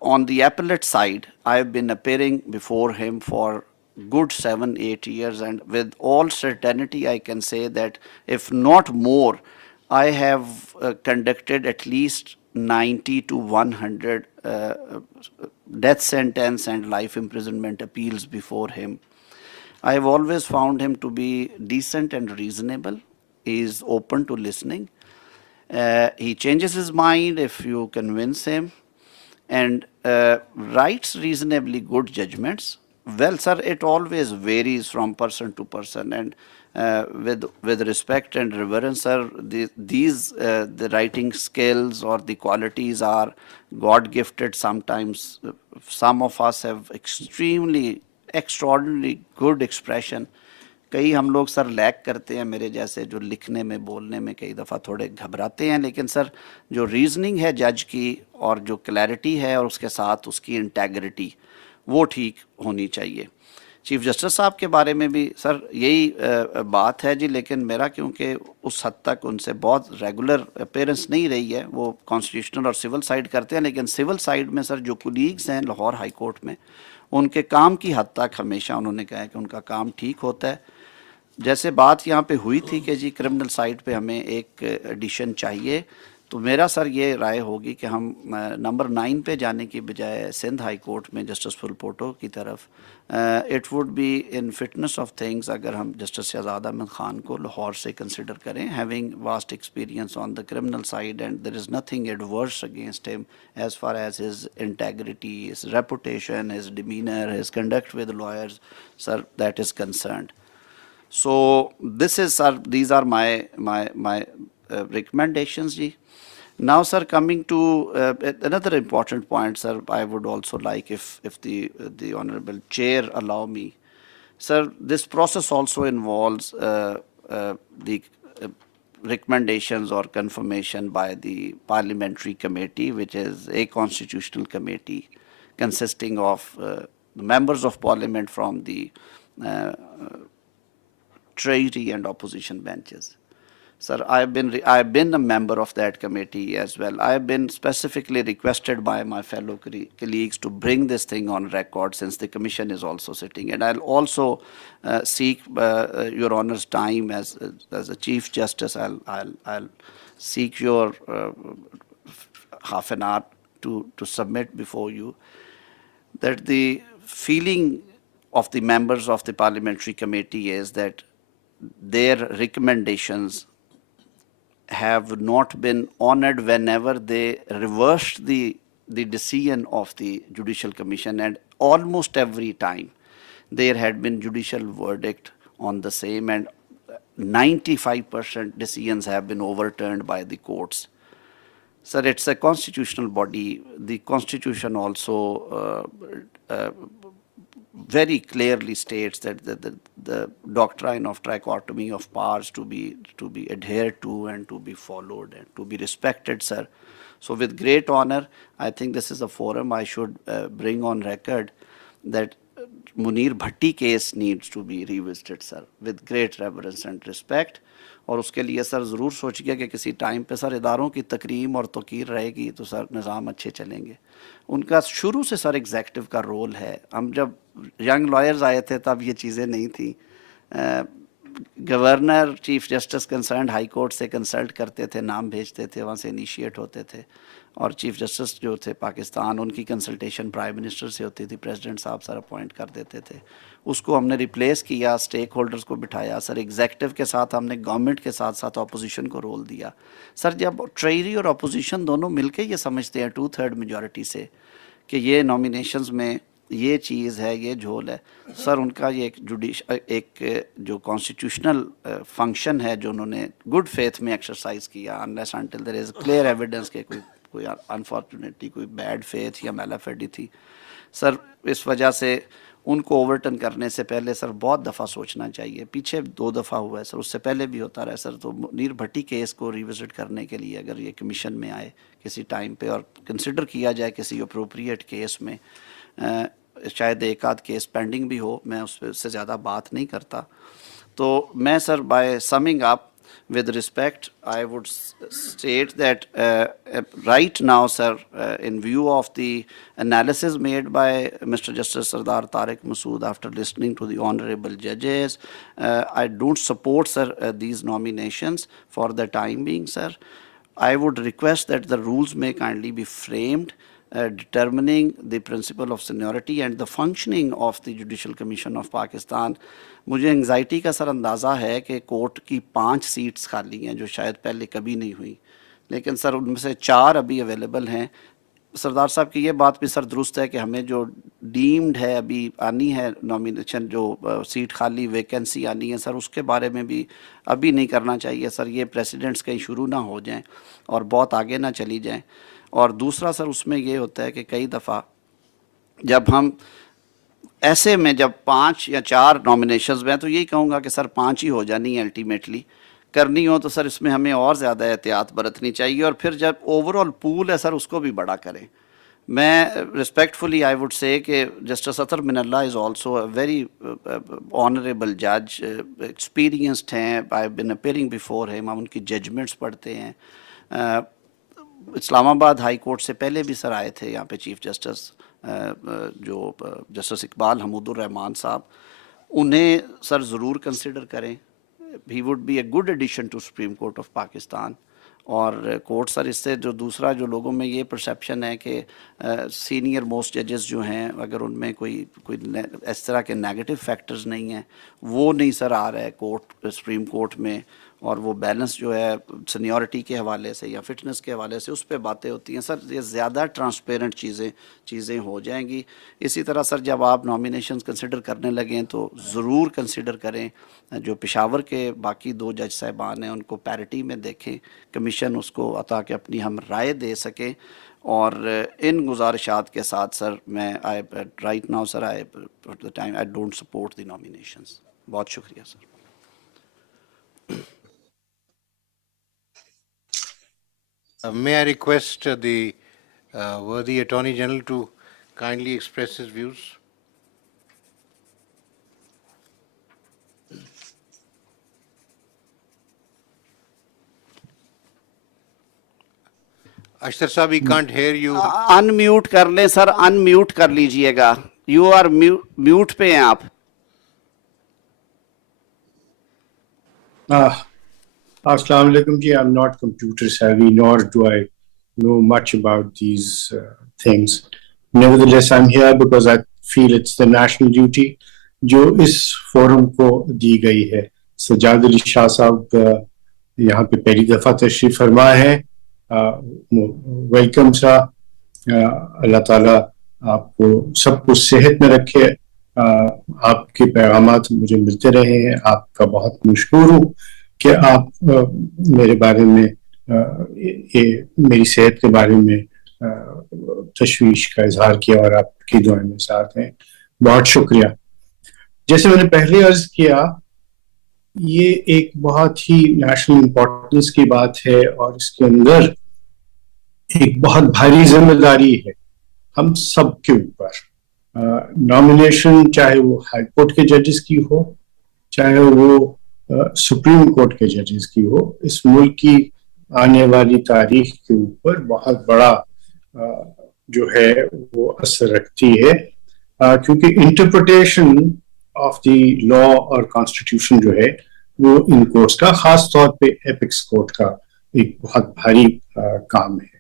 on the appellate side, I have been appearing before him for good 7-8 years, and with all certainty I can say that if not more, I have conducted at least 90 to 100 death sentence and life imprisonment appeals before him. I have always found him to be decent and reasonable. He is open to listening. He changes his mind if you convince him, and writes reasonably good judgments. Well, sir, it always varies from person to person, and with respect and reverence, sir, the writing skills or the qualities are God gifted. Sometimes some of us have extraordinarily good expression. कई हम लोग sir lack करते हैं, मेरे जैसे जो लिखने में बोलने में कई दफ़ा थोड़े घबराते हैं, लेकिन सर जो रीजनिंग है जज की और जो क्लैरिटी है और उसके साथ उसकी इंटेग्रिटी वो ठीक होनी चाहिए. चीफ जस्टिस साहब के बारे में भी सर यही बात है जी, लेकिन मेरा क्योंकि उस हद तक उनसे बहुत रेगुलर अपीयरेंस नहीं रही है, वो कॉन्स्टिट्यूशनल और सिविल साइड करते हैं, लेकिन सिविल साइड में सर जो कुलीग्स हैं लाहौर हाई कोर्ट में, उनके काम की हद तक हमेशा उन्होंने कहा है कि उनका काम ठीक होता है. जैसे बात यहाँ पे हुई थी कि जी क्रिमिनल साइड पे हमें एक एडिशन चाहिए, तो मेरा सर ये राय होगी कि हम नंबर 9 पे जाने की बजाय सिंध हाई कोर्ट में जस्टिस फुलपोटो की तरफ, it would be in fitness of things अगर हम जस्टिस शहजाद अहमद खान को लाहौर से कंसिडर करें, having vast experience on the criminal side, and there is nothing adverse against him as far as his integrity, his reputation, his demeanour, his conduct with lawyers, sir, that is concerned. So this is, sir, these are my recommendations, ji. Now, sir, coming to another important point, sir, I would also like, if the honorable chair allow me, sir, this process also involves the recommendations or confirmation by the parliamentary committee, which is a constitutional committee consisting of the members of parliament from the treasury and opposition benches. Sir, I've been a member of that committee as well. I've been specifically requested by my fellow colleagues to bring this thing on record, since the commission is also sitting. And I'll also seek your honor's time as a chief justice. I'll seek your half an hour to submit before you that the feeling of the members of the parliamentary committee is that their recommendations have not been honored whenever they reversed the decision of the Judicial Commission, and almost every time there had been judicial verdict on the same, and 95% decisions have been overturned by the courts. Sir, it's a constitutional body. The Constitution also very clearly states that the doctrine of trichotomy of powers to be adhered to and to be followed and to be respected, sir. So with great honor, I think this is a forum I should bring on record that Munir Bhatti case needs to be revisited, sir, with great reverence and respect. اور اس کے لیے سر ضرور سوچیے کہ کسی time پہ سر اداروں کی تکریم اور توقیر رہے گی تو سر نظام اچھے چلیں گے. ان کا شروع سے سر ایگزیکٹو کا رول ہے. ہم جب ینگ لائرز آئے تھے تب یہ چیزیں نہیں تھیں. Governor chief justice concerned high court سے کنسلٹ کرتے تھے, نام بھیجتے تھے, وہاں سے انیشیٹ ہوتے تھے, اور چیف جسٹس جو تھے پاکستان ان کی کنسلٹیشن پرائم منسٹر سے ہوتی تھی, پریزیڈنٹ صاحب سر اپوائنٹ کر دیتے تھے. اس کو ہم نے ریپلیس کیا, اسٹیک ہولڈرز کو بٹھایا سر, ایگزیکٹو کے ساتھ ہم نے گورنمنٹ کے ساتھ ساتھ اپوزیشن کو رول دیا. سر جب ٹریجری اور اپوزیشن دونوں مل کے یہ سمجھتے ہیں 2/3 میجورٹی سے کہ یہ نامینیشنز میں یہ چیز ہے, یہ جھول ہے, سر ان کا یہ ایک جو کانسٹیٹیوشنل فنکشن ہے جو انہوں نے گڈ فیتھ میں ایکسرسائز کیا, unless until there is clear evidence کہ کوئی انفارچونیٹلی کوئی بیڈ فیتھ یا میلافیڈی تھی, سر اس وجہ سے ان کو اوورٹرن کرنے سے پہلے سر بہت دفعہ سوچنا چاہیے. پیچھے 2 دفعہ ہوا ہے سر, اس سے پہلے بھی ہوتا رہا سر. تو منیر بھٹی کیس کو ریوزٹ کرنے کے لیے اگر یہ کمیشن میں آئے کسی ٹائم پہ اور کنسیڈر کیا جائے کسی اپروپریٹ کیس میں, شاید ایک آدھ کیس پینڈنگ بھی ہو, میں اس سے زیادہ بات نہیں کرتا. تو میں sir by summing up with respect, I would state that right now, sir, in view of the analysis made by Mr. Justice Sardar Tariq Masood after listening to the honorable judges, I don't support, sir, these nominations for the time being, sir. I would request that the rules may kindly be framed determining the principle of seniority and the functioning of the Judicial Commission of Pakistan. مجھے anxiety کا سر اندازہ ہے کہ court کی 5 seats خالی ہیں جو شاید پہلے کبھی نہیں ہوئی, لیکن سر ان میں سے 4 ابھی اویلیبل ہیں. سردار صاحب کی یہ بات بھی سر درست ہے کہ ہمیں جو ڈیمڈ ہے ابھی آنی ہے نامینیشن, جو سیٹ خالی ویکینسی آنی ہے سر, اس کے بارے میں بھی ابھی نہیں کرنا چاہیے سر. یہ پریسیڈنٹس کہیں شروع نہ ہو جائیں اور بہت آگے نہ چلی جائیں. اور دوسرا سر اس میں یہ ہوتا ہے کہ کئی دفعہ جب ہم ایسے میں جب 5 یا 4 نامینیشنز میں, تو یہی کہوں گا کہ سر 5 ہی ہو جانی ہے الٹیمیٹلی کرنی ہو, تو سر اس میں ہمیں اور زیادہ احتیاط برتنی چاہیے. اور پھر جب اوور آل پول ہے سر اس کو بھی بڑا کریں. میں ریسپیکٹفلی آئی وڈ سے کہ justice Athar Minallah is also a very honourable جج, ایکسپیرینسڈ ہیں, آئی بین اپیئرنگ بیفور ہم ان کی ججمنٹس پڑھتے ہیں. اسلام آباد ہائی کورٹ سے پہلے بھی سر آئے تھے یہاں پہ چیف جسٹس, جو جسٹس اقبال حمود الرحمان صاحب, انہیں سر ضرور کنسیڈر کریں. He would be a good addition to supreme court of Pakistan. اور کورٹ سر اس سے جو دوسرا جو لوگوں میں یہ پرسیپشن ہے کہ سینئر موسٹ ججز جو ہیں اگر ان میں کوئی اس طرح کے نیگیٹو فیکٹرز نہیں ہیں, وہ نہیں سر آ رہا ہے کورٹ سپریم کورٹ میں, اور وہ بیلنس جو ہے سینیورٹی کے حوالے سے یا فٹنس کے حوالے سے اس پہ باتیں ہوتی ہیں سر. یہ زیادہ ٹرانسپیرنٹ چیزیں ہو جائیں گی. اسی طرح سر جب آپ نامینیشنز کنسیڈر کرنے لگیں تو ضرور کنسیڈر کریں جو پشاور کے باقی 2 جج صاحبان ہیں ان کو پیرٹی میں دیکھیں, کمیشن اس کو تاکہ اپنی ہم رائے دے سکیں. اور ان گزارشات کے ساتھ سر میں right now sir I don't support the nominations. بہت شکریہ sir. May I request the worthy Attorney General to kindly express his views? Ashtar Saab, we can't hear you. In mute کر لیں سر, ان میوٹ کر لیجئے گا. You are mute پہ ہیں آپ. Assalamu alaikum ji. I'm not computer savvy, nor do I know much about these things. Nevertheless, I'm here because I feel it's the national duty جو اس forum کو دی گئی ہے. سجاد علی شاہ صاحب یہاں پہ پہلی دفعہ تشریف فرما ہے. ویلکم سا. اللہ تعالیٰ آپ کو سب کچھ صحت میں رکھے. آپ کے پیغامات مجھے ملتے رہے ہیں. آپ کا بہت مشکور ہوں کہ آپ میرے بارے میں میری صحت کے بارے میں تشویش کا اظہار کیا اور آپ کی دعائیں میں ساتھ ہیں. بہت شکریہ. جیسے میں نے پہلے عرض کیا, یہ ایک بہت ہی نیشنل امپورٹنس کی بات ہے اور اس کے اندر ایک بہت بھاری ذمہ داری ہے ہم سب کے اوپر. نامینیشن چاہے وہ ہائی کورٹ کے ججز کی ہو, چاہے وہ سپریم کورٹ کے ججز کی ہو, اس ملک کی آنے والی تاریخ کے اوپر بہت بڑا جو ہے وہ اثر رکھتی ہے, کیونکہ انٹرپریٹیشن آف دی لا اور کانسٹیٹیوشن جو ہے وہ ان کورٹس کا, خاص طور پہ ایپکس کورٹ کا ایک بہت بھاری کام ہے.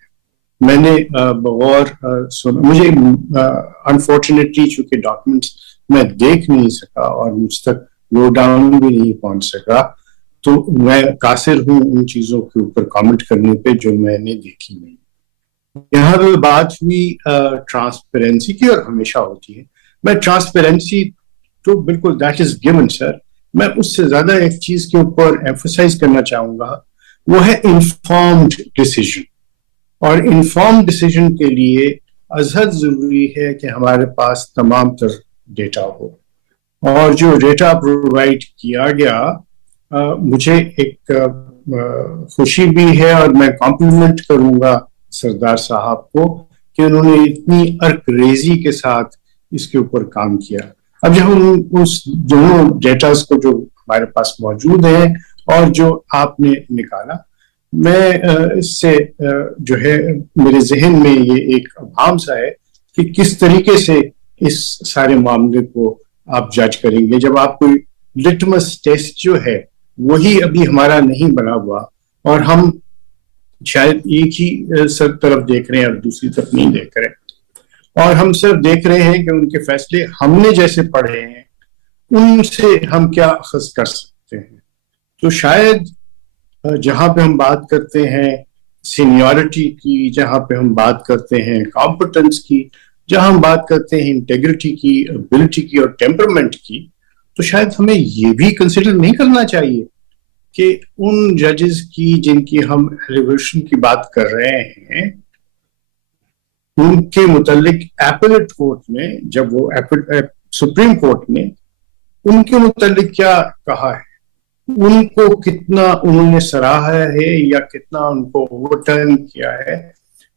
میں نے بغور سنا, مجھے انفارچونیٹلی چونکہ ڈاکومنٹس میں دیکھ نہیں سکا اور مجھ تک لو ڈاؤن بھی نہیں پہنچ سکا, تو میں قاصر ہوں ان چیزوں کے اوپر کامنٹ کرنے پہ جو میں نے دیکھی نہیں. یہاں پہ بات ہوئی ٹرانسپیرنسی کی, اور ہمیشہ ہوتی ہے. میں ٹرانسپیرنسی تو بالکل دیٹ از گیون سر. میں اس سے زیادہ ایک چیز کے اوپر ایمفسائز کرنا چاہوں گا, وہ ہے انفارمڈ ڈیسیژن. اور انفارمڈ ڈیسیژن کے لیے ازحد ضروری ہے کہ ہمارے پاس تمام تر ڈیٹا ہو. اور جو ڈیٹا پرووائڈ کیا گیا, مجھے ایک خوشی بھی ہے اور میں کمپلیمنٹ کروں گا سردار صاحب کو کہ انہوں نے اتنی عرق ریزی کے ساتھ اس کے اوپر کام کیا. اب جب ہم اس دونوں ڈیٹاز کو جو ہمارے پاس موجود ہیں اور جو آپ نے نکالا, میں اس سے جو ہے میرے ذہن میں یہ ایک ابہام سا ہے کہ کس طریقے سے اس سارے معاملے کو آپ جج کریں گے جب آپ کوئی لٹمس ٹیسٹ جو ہے وہی ابھی ہمارا نہیں بنا ہوا, اور ہم شاید ایک ہی سر طرف دیکھ رہے ہیں اور دوسری طرف نہیں دیکھ رہے, اور ہم صرف دیکھ رہے ہیں کہ ان کے فیصلے ہم نے جیسے پڑھے ہیں ان سے ہم کیا اخذ کر سکتے ہیں. تو شاید جہاں پہ ہم بات کرتے ہیں سینیورٹی کی, جہاں پہ ہم بات کرتے ہیں کمپٹنس کی, جہاں ہم بات کرتے ہیں انٹیگریٹی کی, ابلٹی کی اور ٹیمپرمنٹ کی, تو شاید ہمیں یہ بھی کنسیڈر نہیں کرنا چاہیے کہ ان ججز کی جن کی ہم ایلیویشن کی بات کر رہے ہیں, ان کے متعلق ایپلیٹ کورٹ نے, جب وہ سپریم کورٹ نے ان کے متعلق کیا کہا ہے, ان کو کتنا انہوں نے سراہا ہے یا کتنا ان کو اوور ٹرن کیا ہے,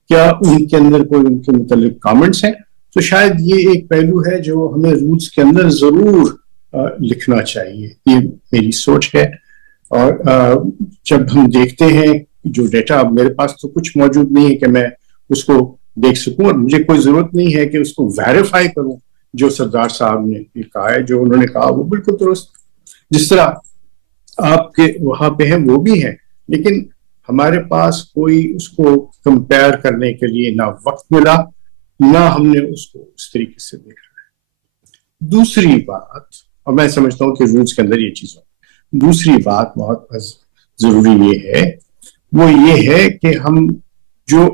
کیا ان کے اندر کوئی ان کے متعلق کامنٹس ہیں. تو شاید یہ ایک پہلو ہے جو ہمیں رولز کے اندر ضرور لکھنا چاہیے. یہ میری سوچ ہے. اور جب ہم دیکھتے ہیں جو ڈیٹا, میرے پاس تو کچھ موجود نہیں ہے کہ میں اس کو دیکھ سکوں, اور مجھے کوئی ضرورت نہیں ہے کہ اس کو ویریفائی کروں. جو سردار صاحب نے کہا ہے, جو انہوں نے کہا, وہ بالکل درست. جس طرح آپ کے وہاں پہ ہیں وہ بھی ہیں, لیکن ہمارے پاس کوئی اس کو کمپیئر کرنے کے لیے نہ وقت ملا, نہ ہم نے اس کو اس طریقے سے دیکھا ہے. دوسری بات, اور میں سمجھتا ہوں کہ رولز کے اندر یہ چیز ہو, دوسری بات بہت ضروری یہ ہے وہ یہ ہے کہ ہم جو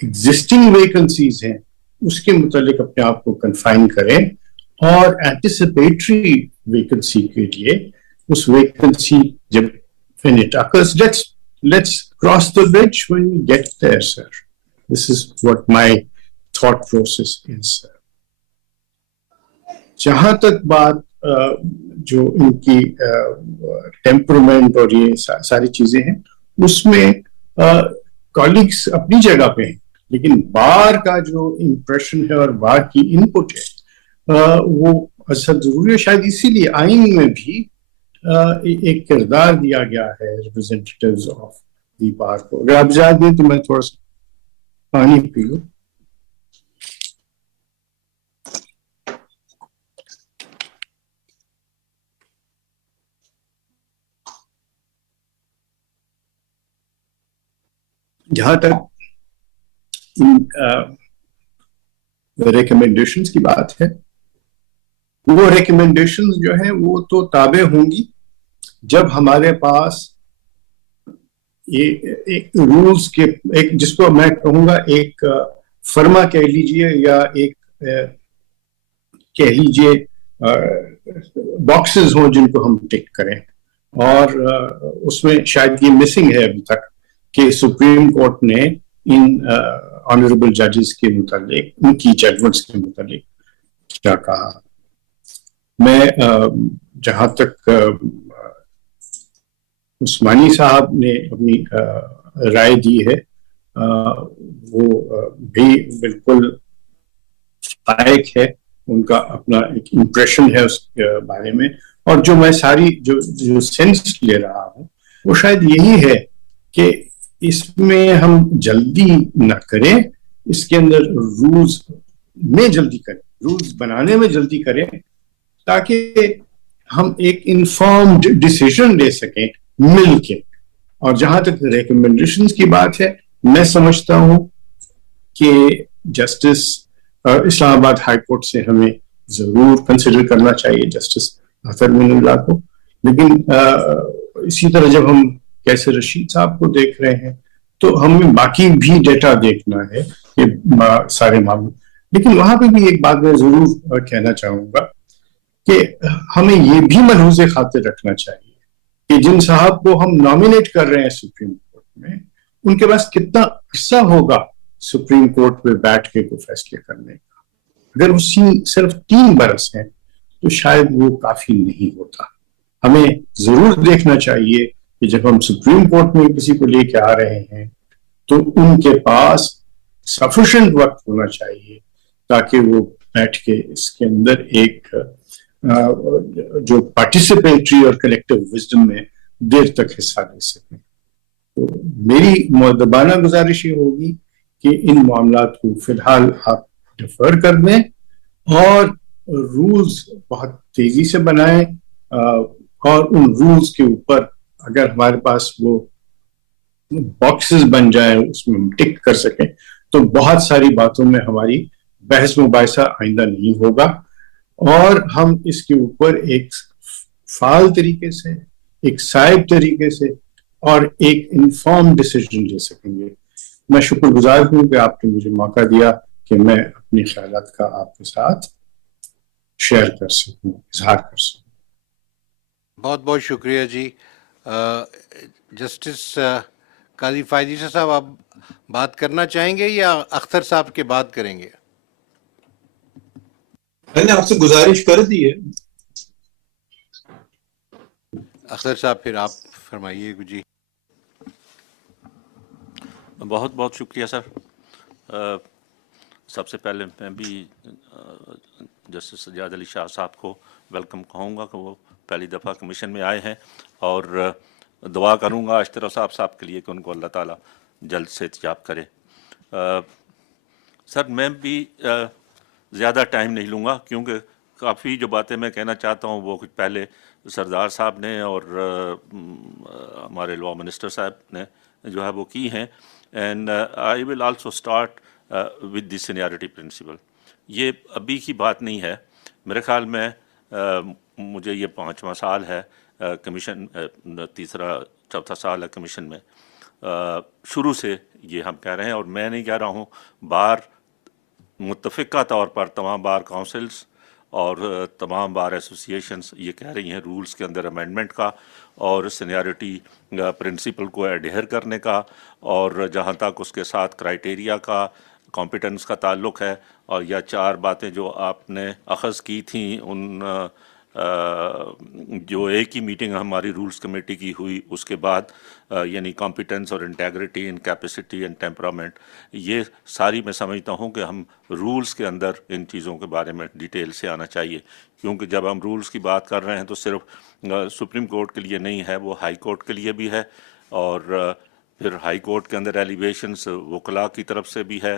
ایگزسٹنگ ویکنسیز ہیں اس کے متعلق اپنے آپ کو کنفائن کریں اور اینٹیسپیٹری ویکنسی کے لیے اس ویکنسی جب when it occurs, let's cross the bridge when we get there, sir. This is what my thought process is, sir. جہاں تک بات جو ان کی ٹیمپرمنٹ اور یہ ساری چیزیں ہیں اس میں کالیگس اپنی جگہ پہ ہیں، لیکن بار کا جو امپریشن ہے اور بار کی ان پٹ ہے وہ اصل ضروری ہے. شاید اسی لیے آئین میں بھی ایک کردار دیا گیا ہے ریپرزینٹیٹیوز آف دی بار کو. اگر آپ اجازت دیں تو میں تھوڑا سا پانی پی لوں. جہاں تک ریکمینڈیشنز کی بات ہے، وہ ریکمینڈیشنز جو ہیں وہ تو تابع ہوں گی جب ہمارے پاس ایک رولز کے ایک جس کو میں کہوں گا ایک فرما کہہ لیجئے یا ایک کہہ لیجئے باکسز ہوں جن کو ہم ٹک کریں. اور اس میں شاید یہ مسنگ ہے ابھی تک کہ سپریم کورٹ نے ان آنریبل ججز کے متعلق ان کی ججمنٹس کے متعلق کیا کہا. میں جہاں تک عثمانی صاحب نے اپنی رائے دی ہے وہ بھی بالکل لائق ہے، ان کا اپنا ایک امپریشن ہے اس کے بارے میں. اور جو میں ساری جو سینس لے رہا ہوں وہ شاید یہی ہے کہ اس میں ہم جلدی نہ کریں، اس کے اندر رولز میں جلدی کریں، رولز بنانے میں جلدی کریں تاکہ ہم ایک انفارمڈ ڈیسیژن لے سکیں مل کے. اور جہاں تک ریکمنڈیشنز کی بات ہے، میں سمجھتا ہوں کہ جسٹس اسلام آباد ہائی کورٹ سے ہمیں ضرور کنسیڈر کرنا چاہیے جسٹس اطہر من اللہ کو. لیکن اسی طرح جب ہم کیسے رشید صاحب کو دیکھ رہے ہیں تو ہمیں باقی بھی ڈیٹا دیکھنا ہے کہ سارے معاملے. لیکن وہاں پہ بھی ایک بات میں ضرور کہنا چاہوں گا کہ ہمیں یہ بھی ملحوظ خاطر رکھنا چاہیے کہ جن صاحب کو ہم نامینیٹ کر رہے ہیں سپریم کورٹ میں، ان کے پاس کتنا عرصہ ہوگا سپریم کورٹ پہ بیٹھ کے کوئی فیصلے کرنے کا. اگر وہ صرف 3 برس ہیں تو شاید وہ کافی نہیں ہوتا. ہمیں ضرور دیکھنا چاہیے کہ جب ہم سپریم کورٹ میں کسی کو لے کے آ رہے ہیں تو ان کے پاس سفیشینٹ وقت ہونا چاہیے تاکہ وہ بیٹھ کے اس کے اندر ایک جو پارٹیسپیٹری اور کلیکٹیو وزڈم میں دیر تک حصہ لے سکیں. تو میری مؤدبانہ گزارش یہ ہوگی کہ ان معاملات کو فی الحال آپ ڈیفر کر دیں اور رولز بہت تیزی سے بنائیں، اور ان رولز کے اوپر اگر ہمارے پاس وہ باکسز بن جائیں اس میں ہم ٹک کر سکیں تو بہت ساری باتوں میں ہماری بحث مباحثہ آئندہ نہیں ہوگا اور ہم اس کے اوپر ایک فعال طریقے سے، ایک صائب طریقے سے اور ایک انفارم ڈیسیژن لے سکیں گے. میں شکر گزار ہوں کہ آپ نے مجھے موقع دیا کہ میں اپنی خیالات کا آپ کے ساتھ شیئر کر سکوں، اظہار کر سکوں. بہت بہت شکریہ جی. جسٹس قاضی فائزی صاحب، آپ بات کرنا چاہیں گے یا اختر صاحب کے بات کریں گے؟ میں نے آپ سے گزارش کر دی ہے. اختر صاحب پھر آپ فرمائیے جی. بہت بہت شکریہ سر. سب سے پہلے میں بھی جسٹس سجاد علی شاہ صاحب کو ویلکم کہوں گا کہ وہ پہلی دفعہ کمیشن میں آئے ہیں، اور دعا کروں گا اشترا صاحب کے لیے کہ ان کو اللہ تعالیٰ جلد سے احتجاب کرے. سر میں بھی زیادہ ٹائم نہیں لوں گا کیونکہ کافی جو باتیں میں کہنا چاہتا ہوں وہ کچھ پہلے سردار صاحب نے اور ہمارے لا منسٹر صاحب نے جو ہے وہ کی ہیں. And I will also start with the seniority principle. یہ ابھی کی بات نہیں ہے، میرے خیال میں مجھے یہ 5واں سال ہے کمیشن، تیسرا चौथा साल है कमीशन में, शुरू से ये हम कह रहे हैं, और मैं नहीं कह रहा हूँ, बार मुत्तफ़िक़ा तौर पर तमाम बार काउंसिल्स और तमाम बार एसोसिएशंस ये कह रही हैं रूल्स के अंदर अमेंडमेंट का और सीनियरिटी प्रिंसिपल को एडहेयर करने का, और जहाँ तक उसके साथ क्राइटेरिया का, कॉम्पिटेंस का ताल्लुक़ है, और या 4 बातें जो आपने अख़ज़ की थी उन जो एक ही मीटिंग हमारी रूल्स कमेटी की हुई उसके बाद, यानी कॉम्पिटेंस और integrity in capacity and temperament, ये सारी मैं समझता हूँ कि हम रूल्स के अंदर इन चीज़ों के बारे में डिटेल से आना चाहिए, क्योंकि जब हम रूल्स की बात कर रहे हैं तो सिर्फ सुप्रीम कोर्ट के लिए नहीं है, वो हाई कोर्ट के लिए भी है, और फिर हाई कोर्ट के अंदर एलिवेशंस वकला की तरफ से भी है,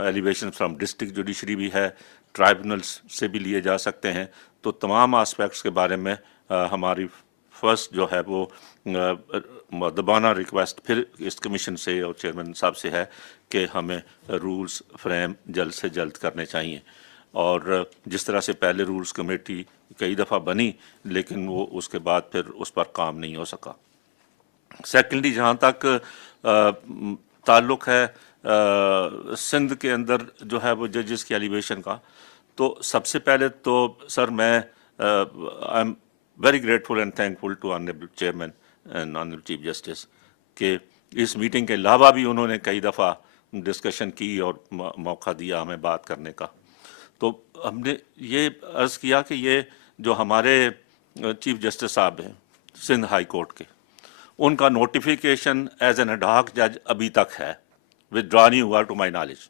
एलिवेशन फ्रॉम डिस्ट्रिक्ट जुडिशरी भी है, ट्राइब्यूनल्स से भी लिए जा सकते हैं। तो तमाम आस्पेक्ट्स के बारे में हमारी फर्स्ट जो है वो मदबाना रिक्वेस्ट फिर इस कमीशन से और चेयरमैन साहब से है कि हमें रूल्स फ्रेम जल्द से जल्द करने चाहिए। और जिस तरह से पहले रूल्स कमेटी कई दफ़ा बनी लेकिन वो उसके बाद फिर उस पर काम नहीं हो सका। सेकेंडली, जहाँ तक ताल्लुक़ है सिंध के अंदर जो है वो जजेस की एलिवेशन का, तो सबसे पहले तो सर मैं I am very grateful and thankful to honourable chairman and honourable chief justice कि इस मीटिंग के अलावा भी उन्होंने कई दफ़ा डिस्कशन की और मौका दिया हमें बात करने का। तो हमने ये अर्ज़ किया कि ये जो हमारे चीफ जस्टिस साहब हैं सिंध हाई कोर्ट के, उनका नोटिफिकेशन एज एन एडहॉक जज अभी तक है, विथड्रॉ नहीं हुआ टू माई नॉलेज।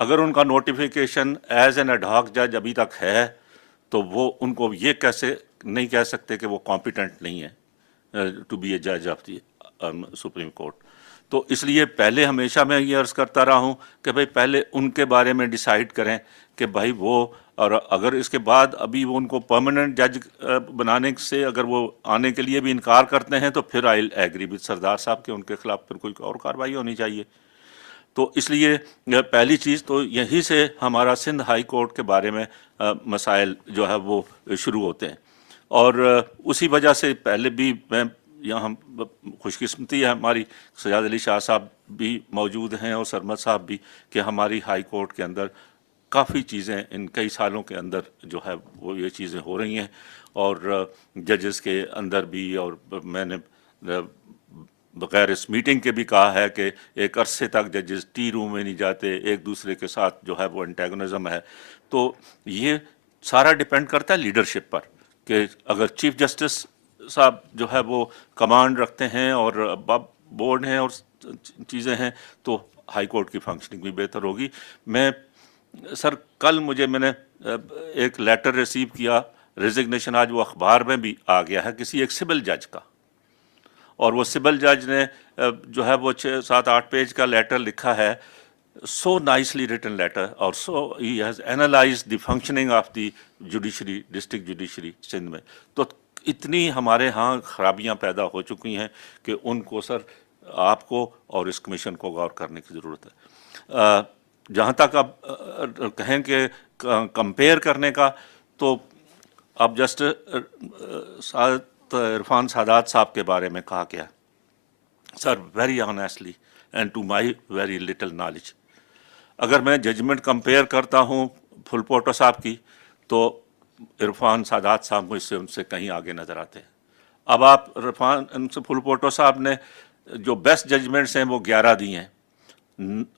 अगर उनका नोटिफिकेशन एज एन एडहॉक जज अभी तक है तो वो उनको ये कैसे नहीं कह सकते कि वो कॉम्पिटेंट नहीं है टू बी ए जज ऑफ दी सुप्रीम कोर्ट। तो इसलिए पहले हमेशा मैं ये अर्ज़ करता रहा हूँ कि भाई पहले उनके बारे में डिसाइड करें कि भाई वो, और अगर इसके बाद अभी वो उनको परमानेंट जज बनाने से अगर वो आने के लिए भी इनकार करते हैं तो फिर आई एग्री विद सरदार साहब के उनके खिलाफ फिर कोई और कार्रवाई होनी चाहिए। तो इसलिए पहली चीज़ तो यहीं से हमारा सिंध हाई कोर्ट के बारे में मसाइल जो है वो शुरू होते हैं, और उसी वजह से पहले भी मैं यहाँ खुशकिस्मती है हमारी सजाद अली शाह साहब भी मौजूद हैं और सरमद साहब भी कि हमारी हाई कोर्ट के अंदर काफ़ी चीज़ें इन कई सालों के अंदर जो है वो ये चीज़ें हो रही हैं, और जजेस के अंदर भी, और मैंने बगैर इस मीटिंग के भी कहा है कि एक अरसे तक जजेस टी रूम में नहीं जाते, एक दूसरे के साथ जो है वो एंटेगोनिज्म है। तो ये सारा डिपेंड करता है लीडरशिप पर कि अगर चीफ जस्टिस साहब जो है वो कमांड रखते हैं और बोर्ड हैं और चीज़ें हैं तो हाई कोर्ट की फंक्शनिंग भी बेहतर होगी। मैं सर कल मैंने एक लेटर रिसीव किया, रेजिग्नेशन आज वो अखबार में भी आ गया है किसी एक सिविल जज का, और वो सिविल जज ने जो है वो 6-7-8 पेज का लेटर लिखा है, सो नाइसली रिटन लेटर, और so he has analysed the functioning of the judiciary, district judiciary Sindh में। तो इतनी हमारे यहाँ खराबियाँ पैदा हो चुकी हैं कि उनको सर आपको और इस कमीशन को गौर करने की ज़रूरत है। जहाँ तक आप कहें कि कंपेयर करने का, तो अब जस्ट इरफान सादात साहब के बारे में कहा गया, sir very honestly and to my very little knowledge, अगर मैं जजमेंट कंपेयर करता हूँ फुलपोटो साहब की तो इरफान सादात साहब मुझसे उनसे कहीं आगे नज़र आते हैं। अब आप इरफान फुलपोटो साहब ने जो बेस्ट जजमेंट्स हैं वो 11 दी हैं,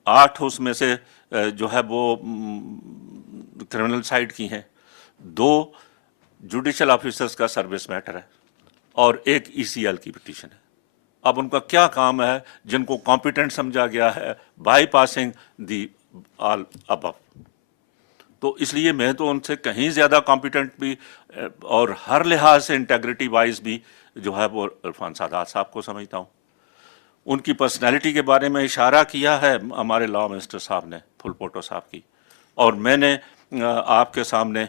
8 उसमें से जो है वो क्रिमिनल साइड की हैं, 2 जुडिशल ऑफिसर्स का सर्विस मैटर है और 1 ECL की पिटीशन है। अब उनका क्या काम है जिनको कॉम्पिटेंट समझा गया है by passing the all above. तो इसलिए मैं तो उनसे कहीं ज़्यादा कॉम्पिटेंट भी और हर लिहाज से इंटेग्रिटी वाइज भी जो है वो इरफान सादात साहब को समझता हूँ। उनकी पर्सनैलिटी के बारे में इशारा किया है हमारे लॉ मिनिस्टर साहब ने फुलपोटो साहब की, और मैंने आपके सामने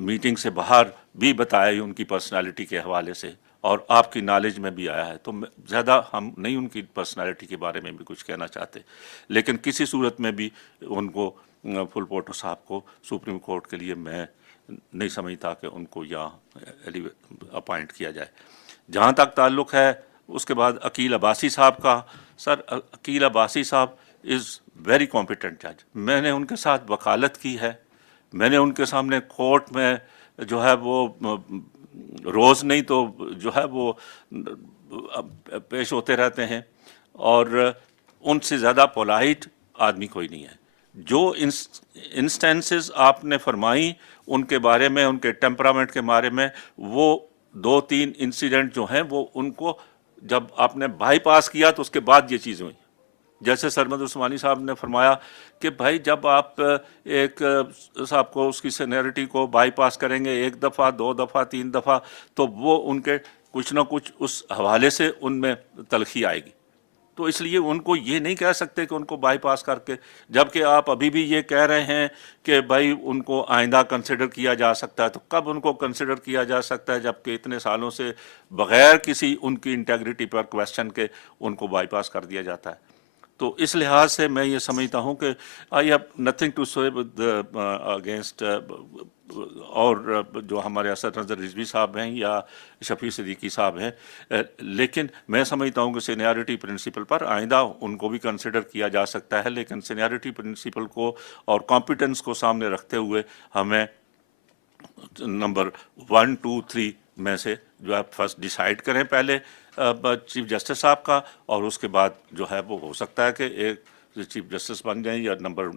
मीटिंग से बाहर भी बताया उनकी पर्सनैलिटी के हवाले से, और आपकी नॉलेज में भी आया है। तो ज़्यादा हम नहीं उनकी पर्सनैलिटी के बारे में भी कुछ कहना चाहते, लेकिन किसी सूरत में भी उनको फुलपोटो साहब को सुप्रीम कोर्ट के लिए मैं नहीं समझता कि उनको यहाँ अपॉइंट किया जाए। जहाँ तक ताल्लुक़ है اس کے بعد عقیل عباسی صاحب کا. سر عقیل عباسی صاحب از ویری کمپیٹنٹ جج. میں نے ان کے ساتھ وکالت کی ہے, میں نے ان کے سامنے کورٹ میں جو ہے وہ روز نہیں تو جو ہے وہ پیش ہوتے رہتے ہیں, اور ان سے زیادہ پولائٹ آدمی کوئی نہیں ہے. جو انسٹینسز آپ نے فرمائی ان کے بارے میں, ان کے ٹیمپرامنٹ کے بارے میں, وہ 2-3 انسیڈنٹ جو ہیں وہ ان کو جب آپ نے بائی پاس کیا تو اس کے بعد یہ چیزیں ہوئیں. جیسے سرمد عثمانی صاحب نے فرمایا کہ بھائی جب آپ ایک صاحب کو اس کی سینیرٹی کو بائی پاس کریں گے 1 دفعہ 2 دفعہ 3 دفعہ, تو وہ ان کے کچھ نہ کچھ اس حوالے سے ان میں تلخی آئے گی. تو اس لیے ان کو یہ نہیں کہہ سکتے کہ ان کو بائی پاس کر کے, جبکہ آپ ابھی بھی یہ کہہ رہے ہیں کہ بھائی ان کو آئندہ کنسیڈر کیا جا سکتا ہے. تو کب ان کو کنسیڈر کیا جا سکتا ہے جبکہ اتنے سالوں سے بغیر کسی ان کی انٹیگریٹی پر کویسچن کے ان کو بائی پاس کر دیا جاتا ہے. تو اس لحاظ سے میں یہ سمجھتا ہوں کہ آئی ہیو نتھنگ ٹو سے اگینسٹ اور جو ہمارے اسد نظر رضوی صاحب ہیں یا شفیع صدیقی صاحب ہیں, لیکن میں سمجھتا ہوں کہ سینیارٹی پرنسپل پر آئندہ ان کو بھی کنسیڈر کیا جا سکتا ہے, لیکن سینیارٹی پرنسپل کو اور کمپیٹنس کو سامنے رکھتے ہوئے ہمیں نمبر 1, 2, 3 میں سے جو ہے فرسٹ ڈیسائیڈ کریں پہلے چیف جسٹس صاحب کا, اور اس کے بعد جو ہے وہ ہو سکتا ہے کہ ایک چیف جسٹس بن جائیں یا نمبر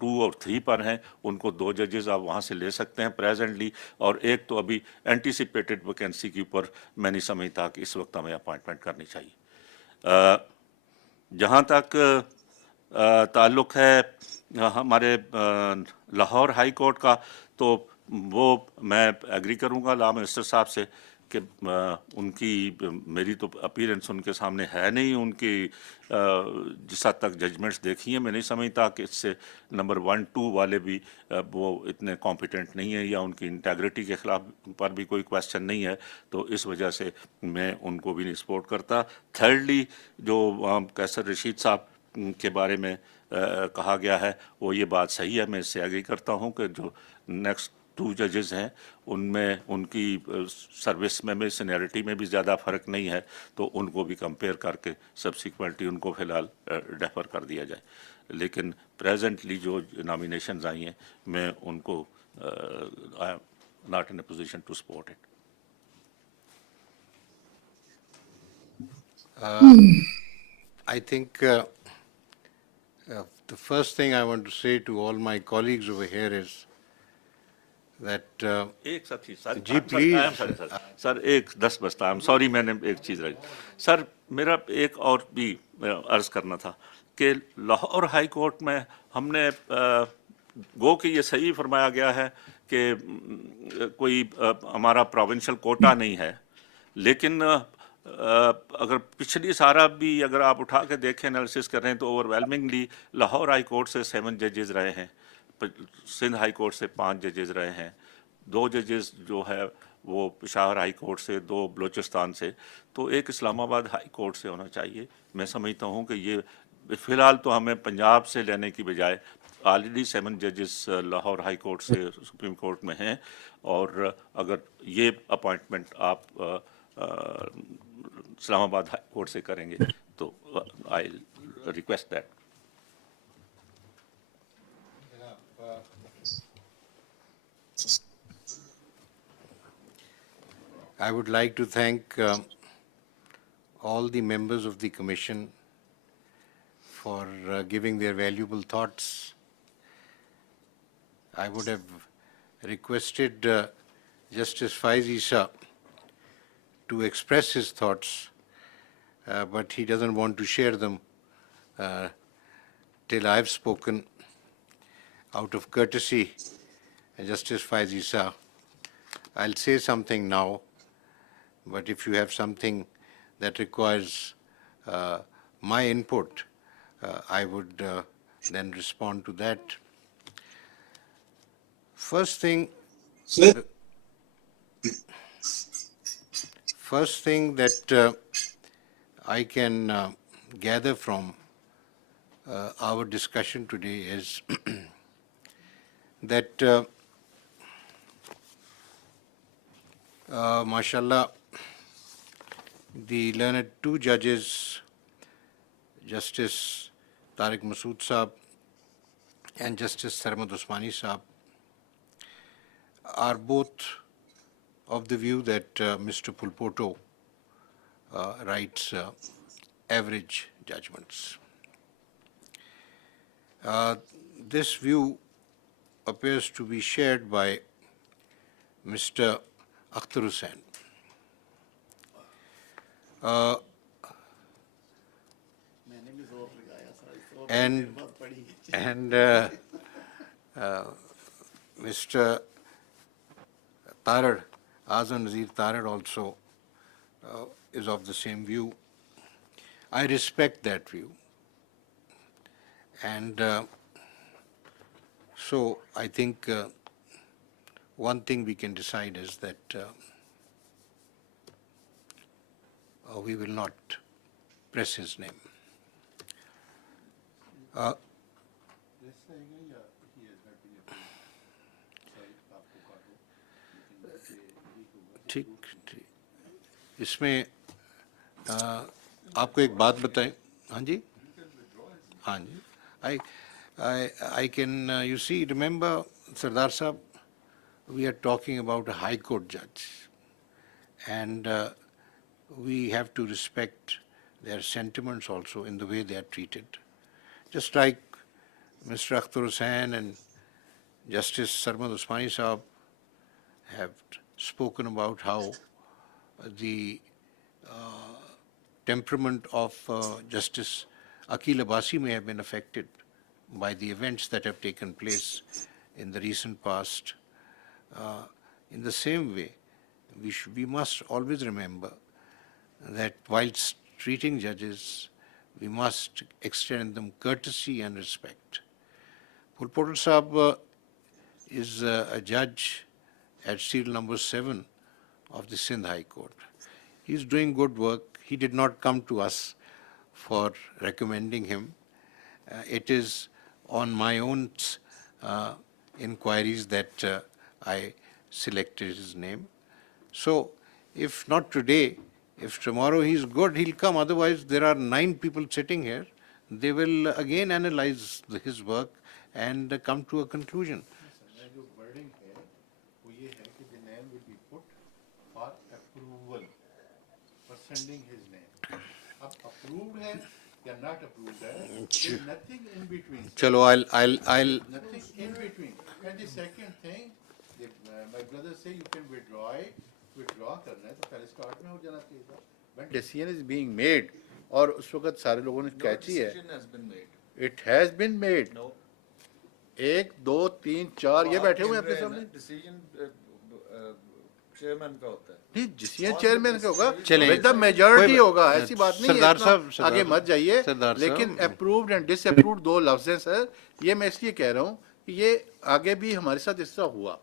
2 اور 3 پر ہیں ان کو 2 ججز آپ وہاں سے لے سکتے ہیں پریزنٹلی, اور ایک تو ابھی اینٹیسپیٹڈ ویکینسی کے اوپر میں نہیں سمجھتا کہ اس وقت ہمیں اپوائنٹمنٹ کرنی چاہیے. جہاں تک تعلق ہے ہمارے لاہور ہائی کورٹ کا, تو وہ میں ایگری کروں گا لا منسٹر صاحب سے کہ ان کی میری تو اپیرنس ان کے سامنے ہے نہیں, ان کی جس حد تک ججمنٹس دیکھی ہیں میں نہیں سمجھتا کہ اس سے نمبر 1, 2 والے بھی وہ اتنے کمپیٹنٹ نہیں ہیں یا ان کی انٹیگریٹی کے خلاف پر بھی کوئی کویسچن نہیں ہے, تو اس وجہ سے میں ان کو بھی نہیں سپورٹ کرتا. تھرڈلی جو قیصر رشید صاحب کے بارے میں کہا گیا ہے وہ یہ بات صحیح ہے, میں اس سے ایگری کرتا ہوں کہ جو نیکسٹ 2 ججز ہیں ان میں ان کی سروس میں بھی سینیرٹی میں بھی زیادہ فرق نہیں ہے, تو ان کو بھی کمپیئر کر کے سبسیکوینٹلی ان کو فی الحال ڈیفر کر دیا جائے. لیکن پریزنٹلی جو نامینیشنز آئی ہیں میں ان کو I am not in a position to support it. I think the first thing I want to say to all my colleagues over here is that ایک سب چیز سر جی پلیز سر ایک 10 بستا ہے, سوری میں نے ایک چیز رہی سر, میرا ایک اور بھی عرض کرنا تھا کہ لاہور ہائی کورٹ میں ہم نے گو کہ یہ صحیح فرمایا گیا ہے کہ کوئی ہمارا پروونشل کوٹا نہیں ہے, لیکن اگر پچھلی سارا بھی اگر آپ اٹھا کے دیکھیں انالیسس کر رہے ہیں تو اوور ویلمنگلی لاہور ہائی کورٹ سے 7 ججز رہے ہیں, سندھ ہائی کورٹ سے 5 ججز رہے ہیں, 2 ججز جو ہے وہ پشاور ہائی کورٹ سے, 2 بلوچستان سے, تو ایک اسلام آباد ہائی کورٹ سے ہونا چاہیے. میں سمجھتا ہوں کہ یہ فی الحال تو ہمیں پنجاب سے لینے کی بجائے آلریڈی 7 ججز لاہور ہائی کورٹ سے سپریم کورٹ میں ہیں, اور اگر یہ اپوائنٹمنٹ آپ اسلام آباد ہائی کورٹ سے کریں گے تو I request that. I would like to thank all the members of the commission for giving their valuable thoughts. I would have requested Justice Faiz Isa to express his thoughts, but he doesn't want to share them till I've spoken. Out of courtesy, Justice Faiz Isa, I'll say something now. But if you have something that requires my input, I would then respond to that. First thing that I can gather from our discussion today is that mashallah, the learned two judges, Justice Tariq Masood Saab and Justice Sarmad Usmani Saab, are both of the view that Mr. Pulpoto writes average judgments. This view appears to be shared by Mr. Akhtar Hussain. And Mr. Tarad, Azam Nazir Tarad also is of the same view. I respect that view. And so I think one thing we can decide is that we will not press his name. ठीक इसमें आपको एक बात बताएं हाँ जी I can you see remember Sardar Sahab, we are talking about a High Court judge and we have to respect their sentiments also in the way they are treated. Just like Mr. Akhtar Hussain and Justice Sarmad Usmani Saab have spoken about how the temperament of Justice Aqil Abbasi may have been affected by the events that have taken place in the recent past. In the same way, we must always remember that whilst treating judges, we must extend them courtesy and respect. Pulpoto Saab is a judge at serial number 7 of the Sindh High Court. He is doing good work. He did not come to us for recommending him. It is on my own inquiries that I selected his name. So if not today, if tomorrow he is good, he'll come. Otherwise, there are 9 people sitting here. They will again analyze his work and come to a conclusion. Sending his name. Approved hai ya not approved hai. There's nothing in between. Chalo, I'll. Nothing in between. And the second thing, if my brother say you can withdraw it, withdraw करना है तो पहले start में हो जाना चाहिए था. When decision is being made, और उस वक्त सारे लोगों ने कैची है. Decision has been made. It has been made. No. 1, 2, 3, 4 ये बैठे हुए हैं अपने सामने. Decision chairman का होता है. नहीं जिसमें चेयरमैन का होगा चलें। विद द मेजॉरिटी होगा ऐसी बात नहीं है सरदार इतना साहब, आगे मत जाइए सरदार लेकिन साहब। अप्रूव्ड एंड डिसअप्रूव्ड 2 लफ्ज हैं सर ये मैं इसलिए कह रहा हूँ कि ये आगे भी हमारे साथ इस तरह हुआ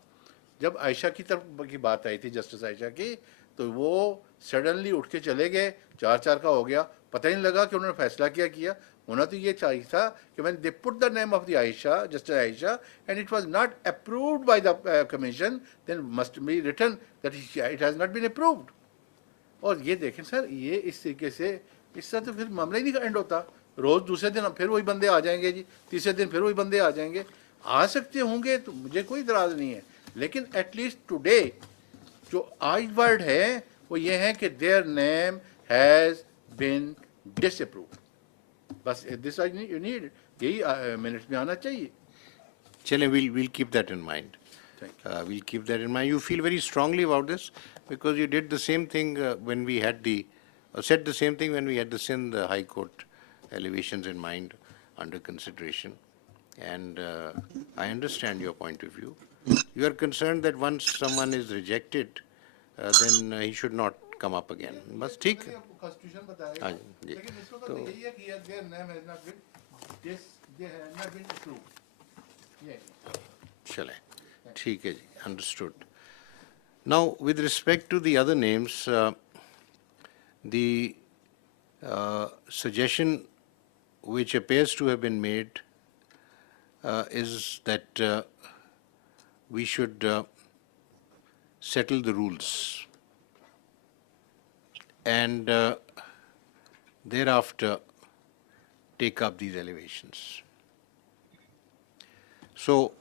जब आयशा की तरफ की बात आई थी जस्टिस आयशा की तो वो सडनली उठ के चले गए 4-4 का हो गया पता ही नहीं लगा कि उन्होंने फैसला क्या किया होना तो ये चाहिए था कि when they put the name of the Aisha, Justice Aisha, and it was not approved by the commission, then must be written that it has not been approved. और ये देखें सर ये इस तरीके से इस तरह तो फिर मामला ही नहीं एंड होता रोज़ दूसरे दिन फिर वही बंदे आ जाएंगे जी तीसरे दिन फिर वही बंदे आ जाएंगे आ सकते होंगे तो मुझे कोई इतराज़ नहीं है लेकिन एटलीस्ट टुडे जो आज वर्ड है वो ये है कि their name has been disapproved बस दिस यू नीड यही मिनट्स में आना चाहिए Chale, we'll keep that in mind. We'll keep that in mind. You feel very strongly about this because you did the same thing when we had said the same thing when we had the Sindh High Court elevations in mind under consideration. And I understand your point of view. You are concerned that once someone is rejected, then he should not come up again. बस ठीक है constitution बताएगा हाँ जी लेकिन इस वक्त यही है कि their name has not been they have not been approved ये चले ठीक है जी understood. Now with respect to the other names, the suggestion which appears to have been made is that we should settle the rules. and thereafter take up these elevations. So,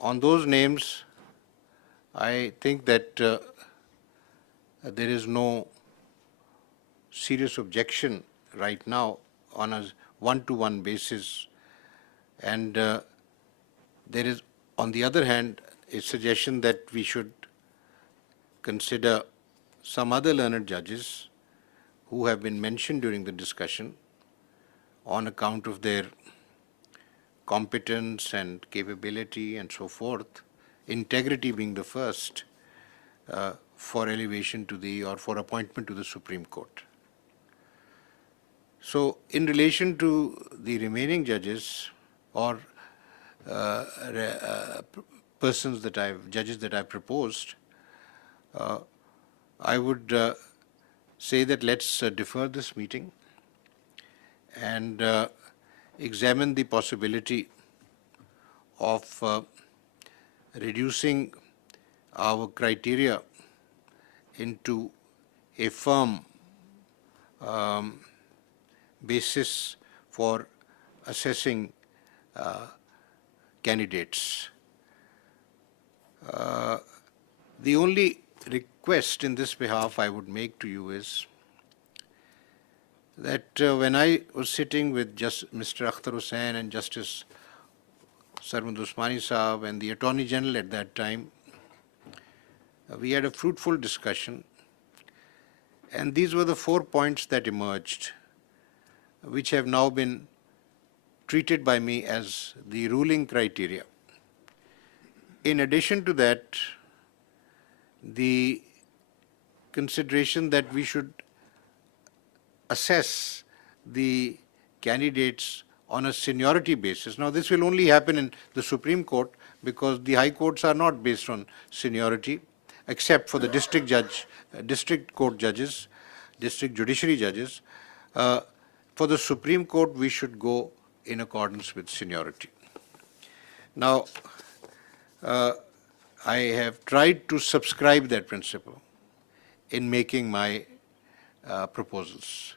on those names, I think that there is no serious objection right now on a one-to-one basis, and there is, on the other hand, a suggestion that we should consider some other learned judges who have been mentioned during the discussion on account of their competence and capability and so forth, integrity being the first, for elevation to the, or for appointment to the Supreme Court. So, in relation to the remaining judges or judges that I've proposed, I would say that let's defer this meeting and examine the possibility of reducing our criteria into a firm basis for assessing candidates. The only request in this behalf I would make to you is that when I was sitting with Mr. Akhtar Hussain and Justice Sarmad Usmani Saab and the Attorney General at that time, we had a fruitful discussion, and these were the 4 points that emerged, which have now been treated by me as the ruling criteria. In addition to that, the consideration that we should assess the candidates on a seniority basis. Now, this will only happen in the Supreme Court because the high courts are not based on seniority, except for the district court judges, district judiciary judges. For the Supreme Court, we should go in accordance with seniority. Now, I have tried to subscribe that principle in making my proposals.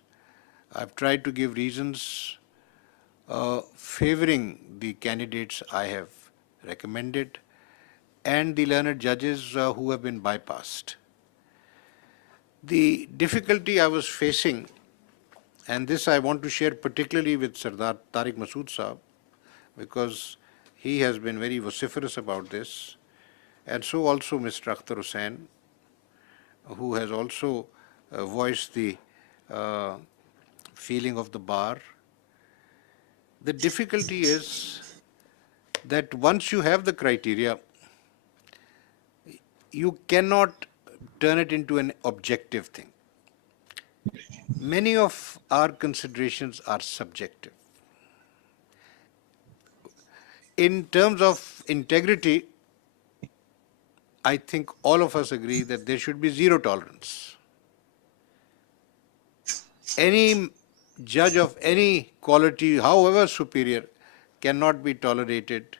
I've tried to give reasons favoring the candidates I have recommended and the learned judges who have been bypassed. The difficulty I was facing, and this I want to share particularly with Sardar Tariq Masood Saab, because he has been very vociferous about this, and so also Mr. Akhtar Hussain, who has also voiced the feeling of the bar. The difficulty is that once you have the criteria, you cannot turn it into an objective thing. Many of our considerations are subjective. In terms of integrity, I think all of us agree that there should be zero tolerance. Any judge of any quality, however superior, cannot be tolerated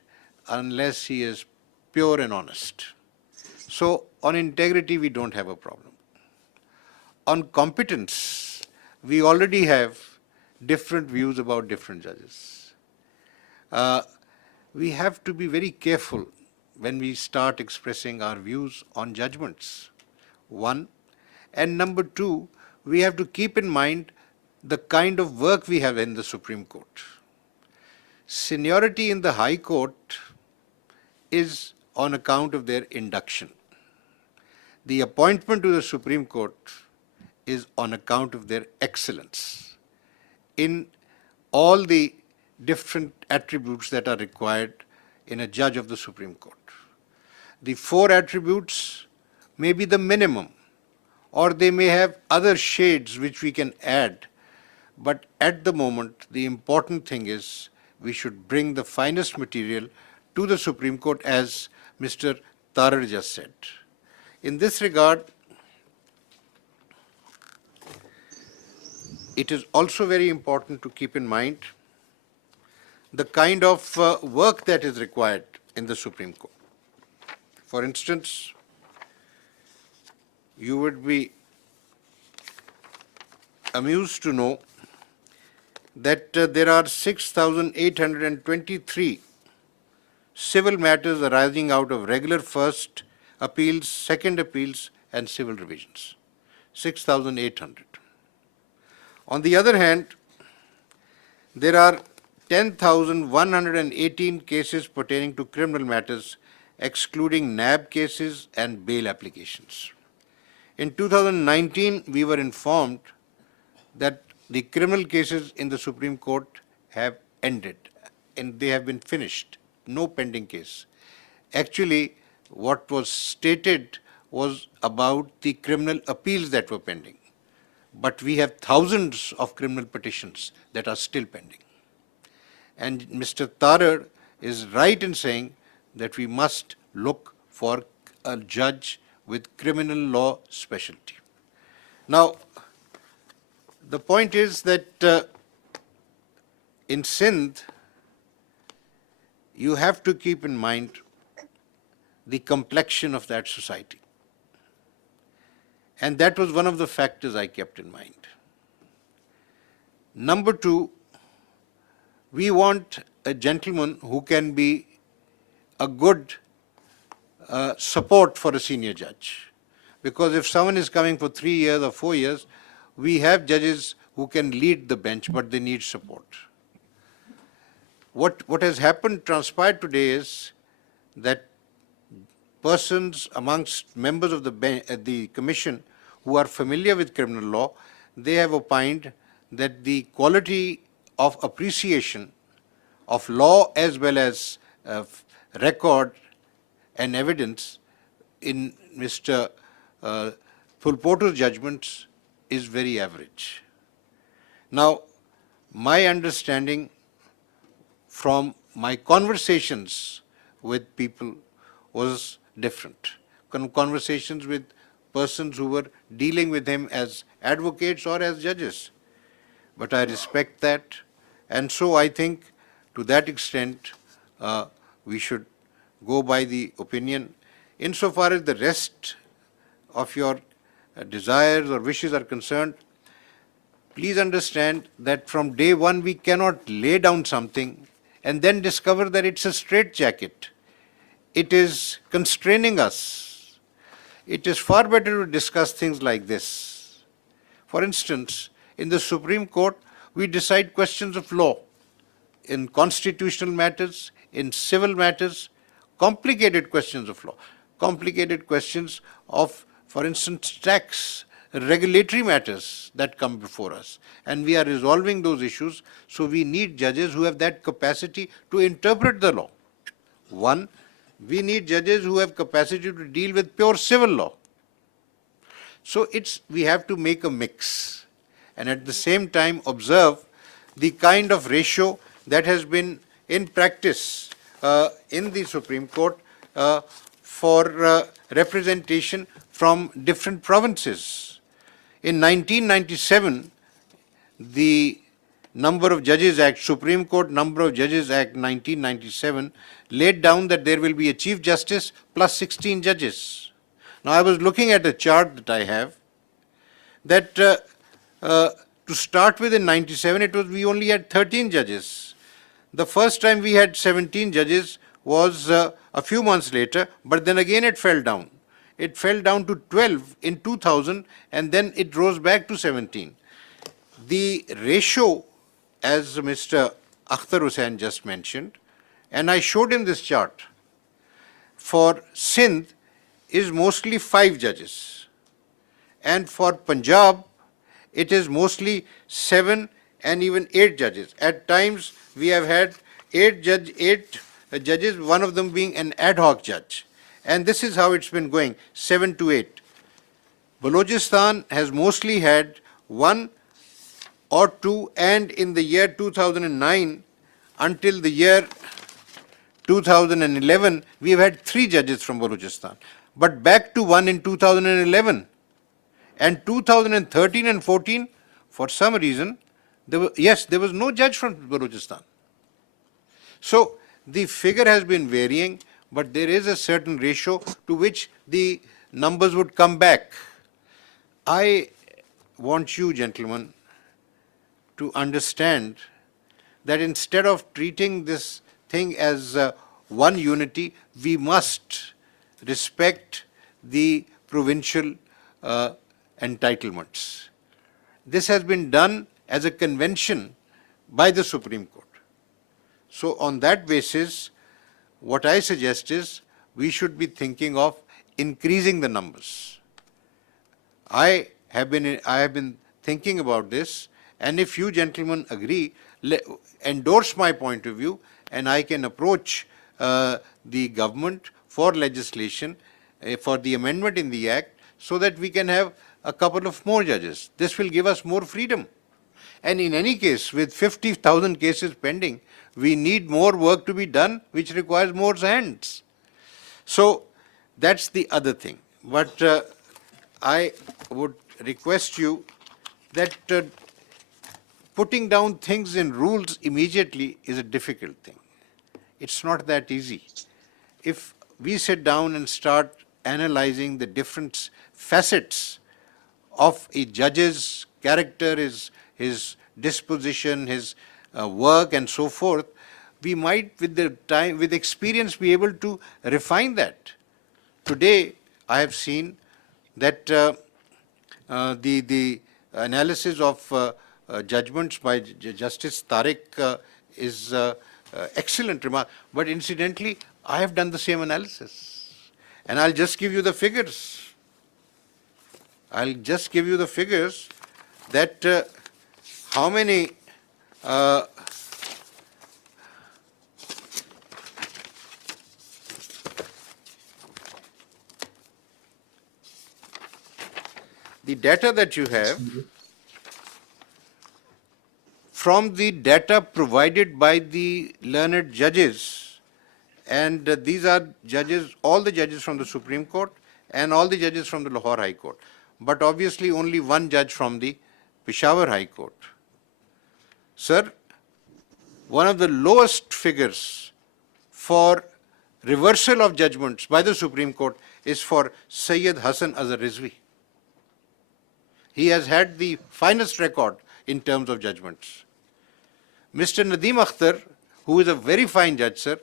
unless he is pure and honest. So, on integrity, we don't have a problem. On competence, we already have different views about different judges. We have to be very careful when we start expressing our views on judgments, one. And number two, we have to keep in mind the kind of work we have in the Supreme Court. Seniority in the High Court is on account of their induction. The appointment to the Supreme Court is on account of their excellence in all the different attributes that are required in a judge of the Supreme Court. The 4 attributes may be the minimum, or they may have other shades which we can add. But at the moment, the important thing is we should bring the finest material to the Supreme Court, as Mr. Tarar just said. In this regard, it is also very important to keep in mind the kind of work that is required in the Supreme Court. For instance, you would be amused to know that there are 6,823 civil matters arising out of regular first appeals, second appeals, and civil revisions. 6,800. On the other hand, there are 10,118 cases pertaining to criminal matters, excluding NAB cases and bail applications. In 2019, we were informed that the criminal cases in the Supreme Court have ended and they have been finished. No pending case. Actually, what was stated was about the criminal appeals that were pending. But we have thousands of criminal petitions that are still pending. And Mr. Tarar is right in saying that we must look for a judge with criminal law specialty. Now, the point is that in Sindh, you have to keep in mind the complexion of that society. And that was one of the factors I kept in mind. Number two, we want a gentleman who can be a good support for a senior judge. Because if someone is coming for 3 years or 4 years, we have judges who can lead the bench, but they need support. What has happened, transpired today is that persons amongst members of the commission who are familiar with criminal law, they have opined that the quality of appreciation of law as well as record and evidence in Mr. Fulpoto's judgments is very average. Now, my understanding from my conversations with people was different. Conversations with persons who were dealing with him as advocates or as judges. But I respect that, and so I think to that extent we should go by the opinion. Insofar as the rest of your desires or wishes are concerned, please understand that from day one we cannot lay down something and then discover that it's a straitjacket. It is constraining us. It is far better to discuss things like this. For instance, in the Supreme Court, we decide questions of law, in constitutional matters, in civil matters, complicated questions of law, complicated questions of, for instance, tax, regulatory matters that come before us. And we are resolving those issues, so we need judges who have that capacity to interpret the law. One, we need judges who have capacity to deal with pure civil law. So we have to make a mix and at the same time observe the kind of ratio that has been in practice in the Supreme Court for representation from different provinces. In 1997, the Number of Judges Act, Supreme Court Number of Judges Act 1997 laid down that there will be a Chief Justice plus 16 judges. Now I was looking at a chart that I have that to start with in 97 we only had 13 judges. The first time we had 17 judges was a few months later, but then again it fell down. It fell down to 12 in 2000 and then it rose back to 17. The ratio, as Mr. Akhtar Hussain just mentioned, and I showed in this chart, for Sindh is mostly 5 judges. And for Punjab, it is mostly 7 and even 8 judges. At times, we have had 8 judges, one of them being an ad hoc judge. And this is how it's been going, 7 to 8. Balochistan has mostly had 1 or 2, and in the year 2009 until the year 2011, we have had 3 judges from Balochistan, but back to 1 in 2011. And 2013 and 14, for some reason, there was no judge from Balochistan. So the figure has been varying, but there is a certain ratio to which the numbers would come back. I want you, gentlemen, to understand that instead of treating this thing as one unity, we must respect the provincial entitlements. This has been done as a convention by the Supreme Court. So on that basis, what I suggest is we should be thinking of increasing the numbers. I have been thinking about this, and if you gentlemen agree, endorse my point of view, and I can approach the government for legislation, for the amendment in the Act, so that we can have a couple of more judges. This will give us more freedom. And in any case, with 50,000 cases pending, we need more work to be done, which requires more hands. So that's the other thing. But I would request you that putting down things in rules immediately is a difficult thing. It's not that easy. If we sit down and start analyzing the different facets of a judge's character, his disposition, his work, and so forth, we might, with experience, be able to refine that. Today, I have seen that the analysis of judgments by Justice Tariq is excellent remark. But incidentally, I have done the same analysis, and I'll just give you the figures. I'll just give you the figures that how many the data that you have from the data provided by the learned judges, and these are judges, all the judges from the Supreme Court and all the judges from the Lahore High Court, but obviously only one judge from the Peshawar High Court. Sir, one of the lowest figures for reversal of judgments by the Supreme Court is for Sayyid Hassan Azhar Rizvi. He has had the finest record in terms of judgments. Mr. Nadeem Akhtar, who is a very fine judge, sir,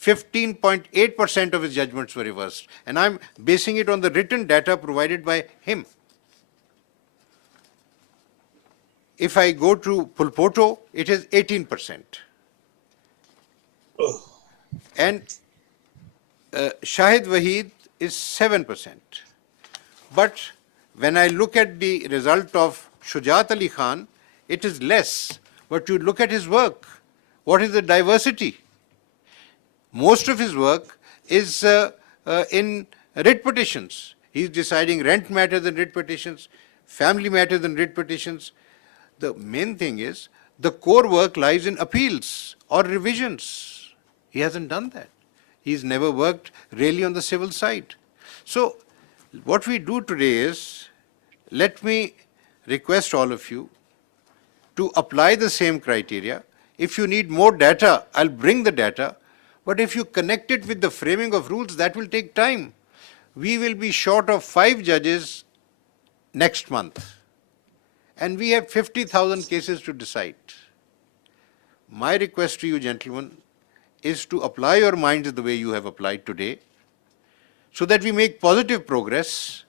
15.8% of his judgments were reversed. And I'm basing it on the written data provided by him. If I go to Pulpoto, it is 18%. And Shahid Waheed is 7%. But when I look at the result of Shujaat Ali Khan, it is less. But you look at his work. What is the diversity? Most of his work is in writ petitions. He's deciding rent matters in writ petitions, family matters in writ petitions. The main thing is the core work lies in appeals or revisions. He hasn't done that. He's never worked really on the civil side. So what we do today is, let me request all of you to apply the same criteria. If you need more data, I'll bring the data. But if you connect it with the framing of rules, that will take time. We will be short of 5 judges next month. And we have 50,000 cases to decide. My request to you, gentlemen, is to apply your minds the way you have applied today, so that we make positive progress.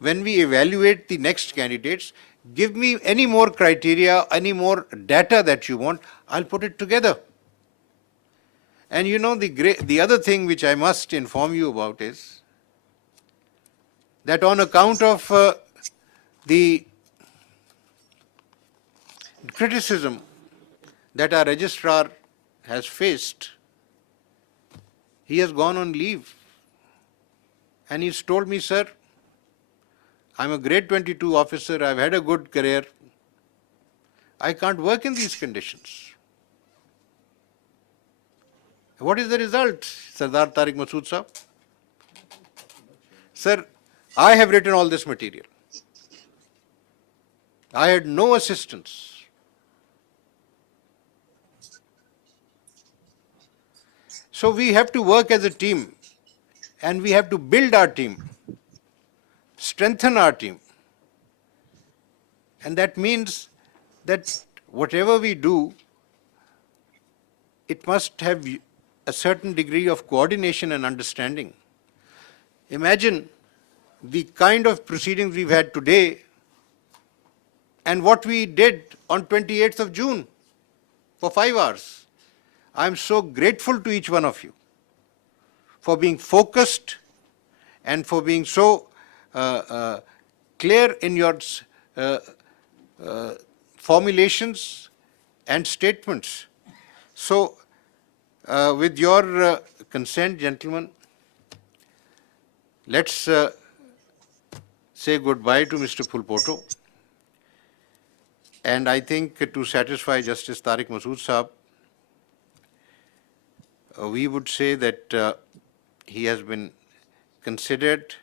When we evaluate the next candidates, give me any more criteria, any more data that you want, I'll put it together. And you know, the other thing which I must inform you about is that on account of the criticism that our registrar has faced, he has gone on leave. And he's told me, sir, I'm a grade 22 officer, I've had a good career. I can't work in these conditions. What is the result, Sardar Tariq Masood Sahab? Sir, I have written all this material. I had no assistance. So we have to work as a team, and we have to build our team, strengthen our team. And that means that whatever we do, it must have a certain degree of coordination and understanding. Imagine the kind of proceedings we've had today and what we did on 28th of June for 5 hours. I'm so grateful to each one of you for being focused and for being so clear in your formulations and statements. So, with your consent, gentlemen, let's say goodbye to Mr. Phulpoto. And I think to satisfy Justice Tariq Masood Saab, we would say that he has been considered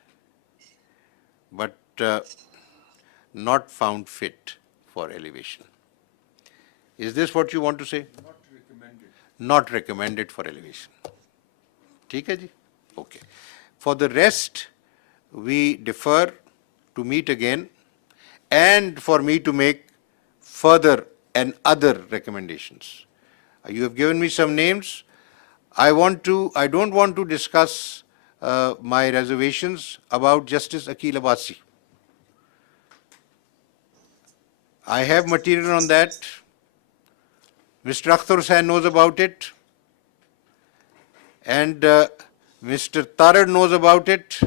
but not found fit for elevation. Is this what you want to say? Not recommended. Not recommended for elevation. ठीक है जी? Okay. For the rest, we defer to meet again and for me to make further and other recommendations. You have given me some names. I don't want to discuss my reservations about Justice Akil Abbasi. I have material on that. Mr. Akhtar Hussain knows about it. And Mr. Tarad knows about it.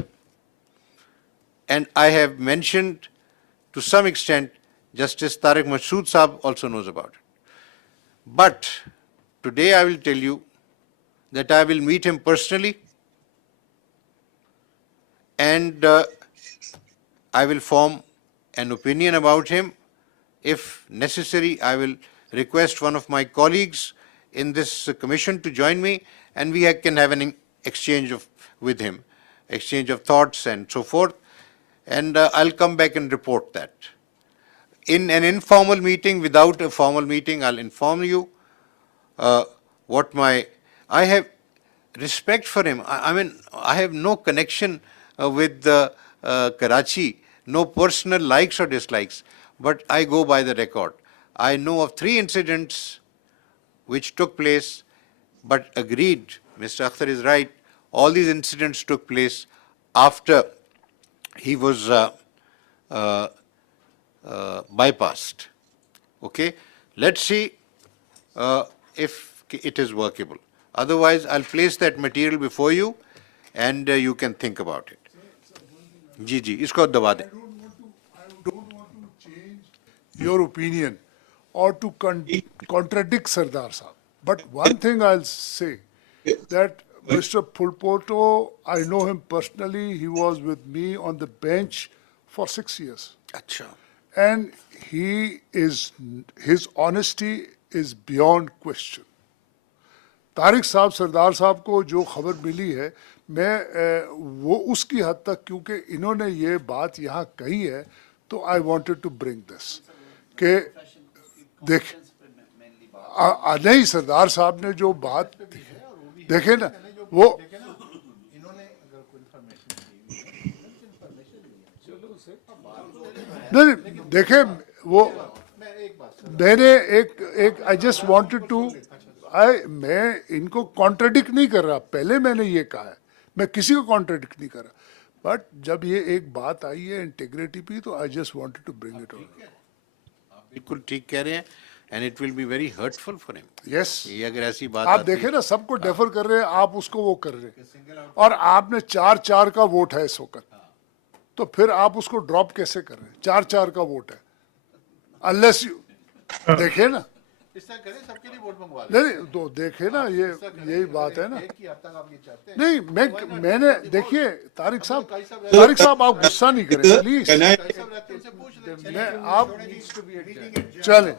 And I have mentioned to some extent Justice Tariq Masood Saab also knows about it. But today I will tell you that I will meet him personally and I will form an opinion about him. If necessary, I will request one of my colleagues in this commission to join me and we can have an exchange with him, exchange of thoughts and so forth. And I'll come back and report that. In an informal meeting, without a formal meeting, I'll inform you I have respect for him. I mean, I have no connection with Karachi, no personal likes or dislikes, but I go by the record. I know of 3 incidents which took place, but agreed, Mr. Akhtar is right, all these incidents took place after he was bypassed. Okay? Let's see if it is workable. Otherwise, I'll place that material before you and you can think about it. जी जी इसको दबा दें. I don't want to change your opinion or to contradict Sardar Sahab. But one thing I'll say that Mr. Phulpoto, I know him personally. He was with me on the bench for 6 years. अच्छा. And his honesty is beyond question. Tariq साहब सरदार साहब को जो खबर मिली है मैं वो उसकी हद तक क्योंकि इन्होंने ये बात यहाँ कही है तो I wanted to bring this कि नहीं सरदार साहब ने जो बात देखे ना वो नहीं देखे वो मैंने एक आई जस्ट वांटेड टू मैं इनको कॉन्ट्रडिक्ट नहीं कर रहा पहले मैंने ये कहा है मैं किसी को कॉन्ट्रडिक्ट नहीं कर रहा बट जब ये एक बात आई है इंटीग्रिटी पे तो I just wanted to bring it on बिल्कुल ठीक कह रहे हैं and it will be very hurtful for him yes ये अगर ऐसी बात आप देखें ना सबको डेफर कर रहे हैं आप उसको वो कर रहे हैं और आपने 4-4 का वोट है इस वक्त तो फिर आप उसको ड्रॉप कैसे कर रहे हैं 4-4 का वोट है अनलेस यू देखे ना सबके लिए वोट मंगवा नहीं तो देखे ना ये यही बात है ना नहीं मैंने देखिए तारिक साहब आप गुस्सा नहीं करें प्लीज मैं आप चले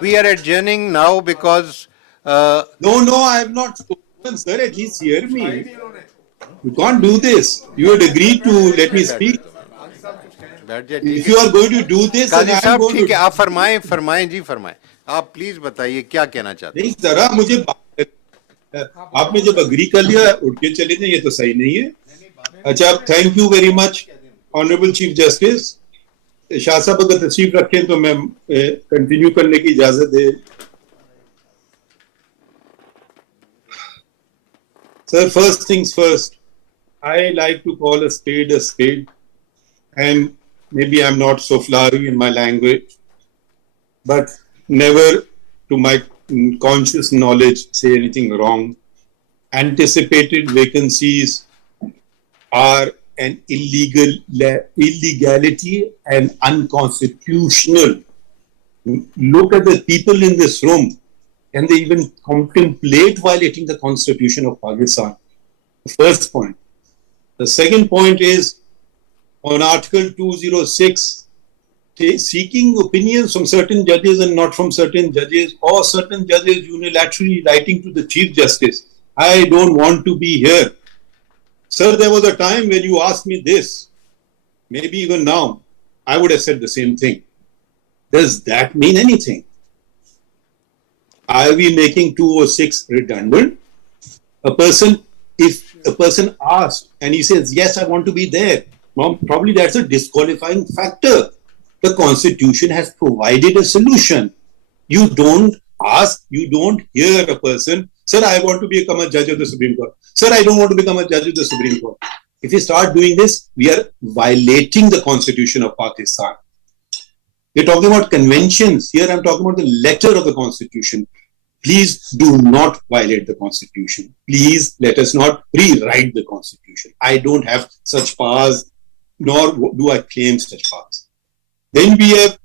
we are adjourning now because No, I have not spoken, sir. At least hear me. You can't do this. You had agreed to let me speak. बैठ जाइए. If you are going to do this, then Qazi I am साहब going ठीक है to. आप फरमाएं जी फरमाएं आप please बताइए क्या कहना चाहते हैं. नहीं जरा मुझे आपने जब अग्री कर लिया उठ के चले जाए ये तो सही नहीं है. अच्छा thank you very much honourable chief justice Shah साहब अगर तशरीफ रखें तो मैं कंटिन्यू करने की इजाजत दे. Sir, first things first, I like to call a spade, and maybe I'm not so flowery in my language, but never to my conscious knowledge say anything wrong. Anticipated vacancies are an illegality and unconstitutional. Look at the people in this room. Can they even contemplate violating the Constitution of Pakistan? The first point. The second point is on Article 206, seeking opinions from certain judges and not from certain judges, or certain judges unilaterally writing to the Chief Justice. I don't want to be here. Sir, there was a time when you asked me this, maybe even now, I would have said the same thing. Does that mean anything? Are we making 206 redundant? If a person asks and he says, yes, I want to be there, well, probably that's a disqualifying factor. The Constitution has provided a solution. You don't ask, you don't hear a person, sir, I want to become a judge of the Supreme Court. Sir, I don't want to become a judge of the Supreme Court. If you start doing this, we are violating the Constitution of Pakistan. We're talking about conventions. Here I'm talking about the letter of the Constitution. Please do not violate the Constitution. Please let us not rewrite the Constitution. I don't have such powers, nor do I claim such powers. Then we have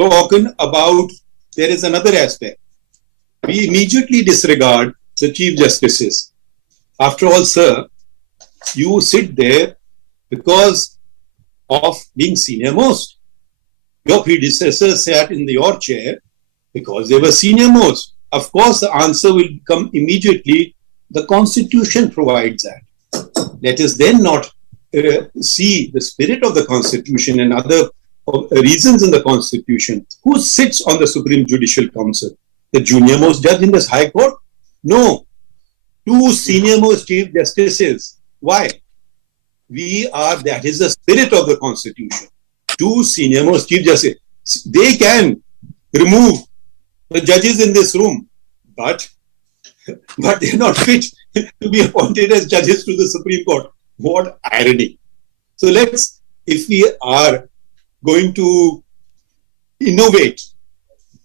talking about, there is another aspect. We immediately disregard the Chief Justices. After all, sir, you sit there because of being senior most. Your predecessors sat in your chair because they were senior most. Of course, the answer will come immediately. The Constitution provides that. Let us then not see the spirit of the Constitution and other reasons in the Constitution. Who sits on the Supreme Judicial Council? The junior most judge in this High Court? No. Two senior most Chief Justices. Why? That is the spirit of the Constitution. Two senior most Chief Justices. They can remove the judges in this room, but they're not fit to be appointed as judges to the Supreme Court. What irony. So if we are going to innovate,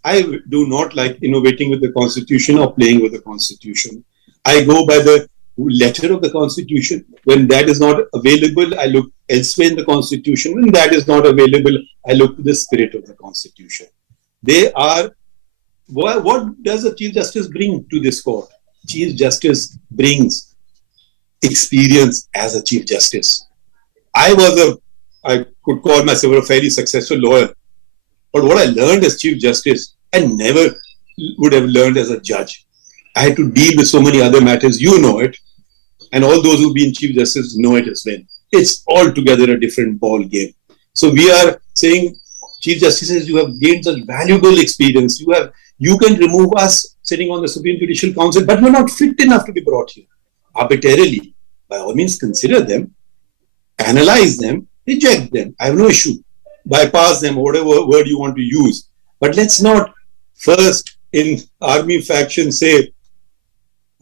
I do not like innovating with the Constitution or playing with the Constitution. I go by the letter of the Constitution. When that is not available, I look elsewhere in the Constitution. When that is not available, I look to the spirit of the Constitution. What does a Chief Justice bring to this court? Chief Justice brings experience as a Chief Justice. I could call myself a fairly successful lawyer, but what I learned as Chief Justice, I never would have learned as a judge. I had to deal with so many other matters. You know it. And all those who've been Chief Justice know it as well. It's altogether a different ball game. So we are saying, Chief Justices, you have gained such valuable experience. You can remove us sitting on the Supreme Judicial Council, but we're not fit enough to be brought here. Arbitrarily, by all means, consider them, analyze them, reject them. I have no issue. Bypass them, whatever word you want to use. But let's not first in army faction say,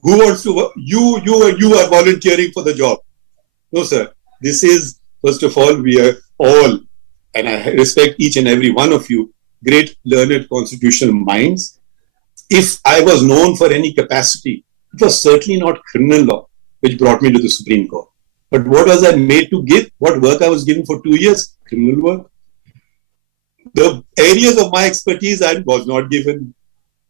who wants to, you are volunteering for the job. No, sir. This is, first of all, we are all, and I respect each and every one of you, great learned constitutional minds. If I was known for any capacity, it was certainly not criminal law which brought me to the Supreme Court. But what was I made to give? What work I was given for 2 years? Criminal work. The areas of my expertise I was not given.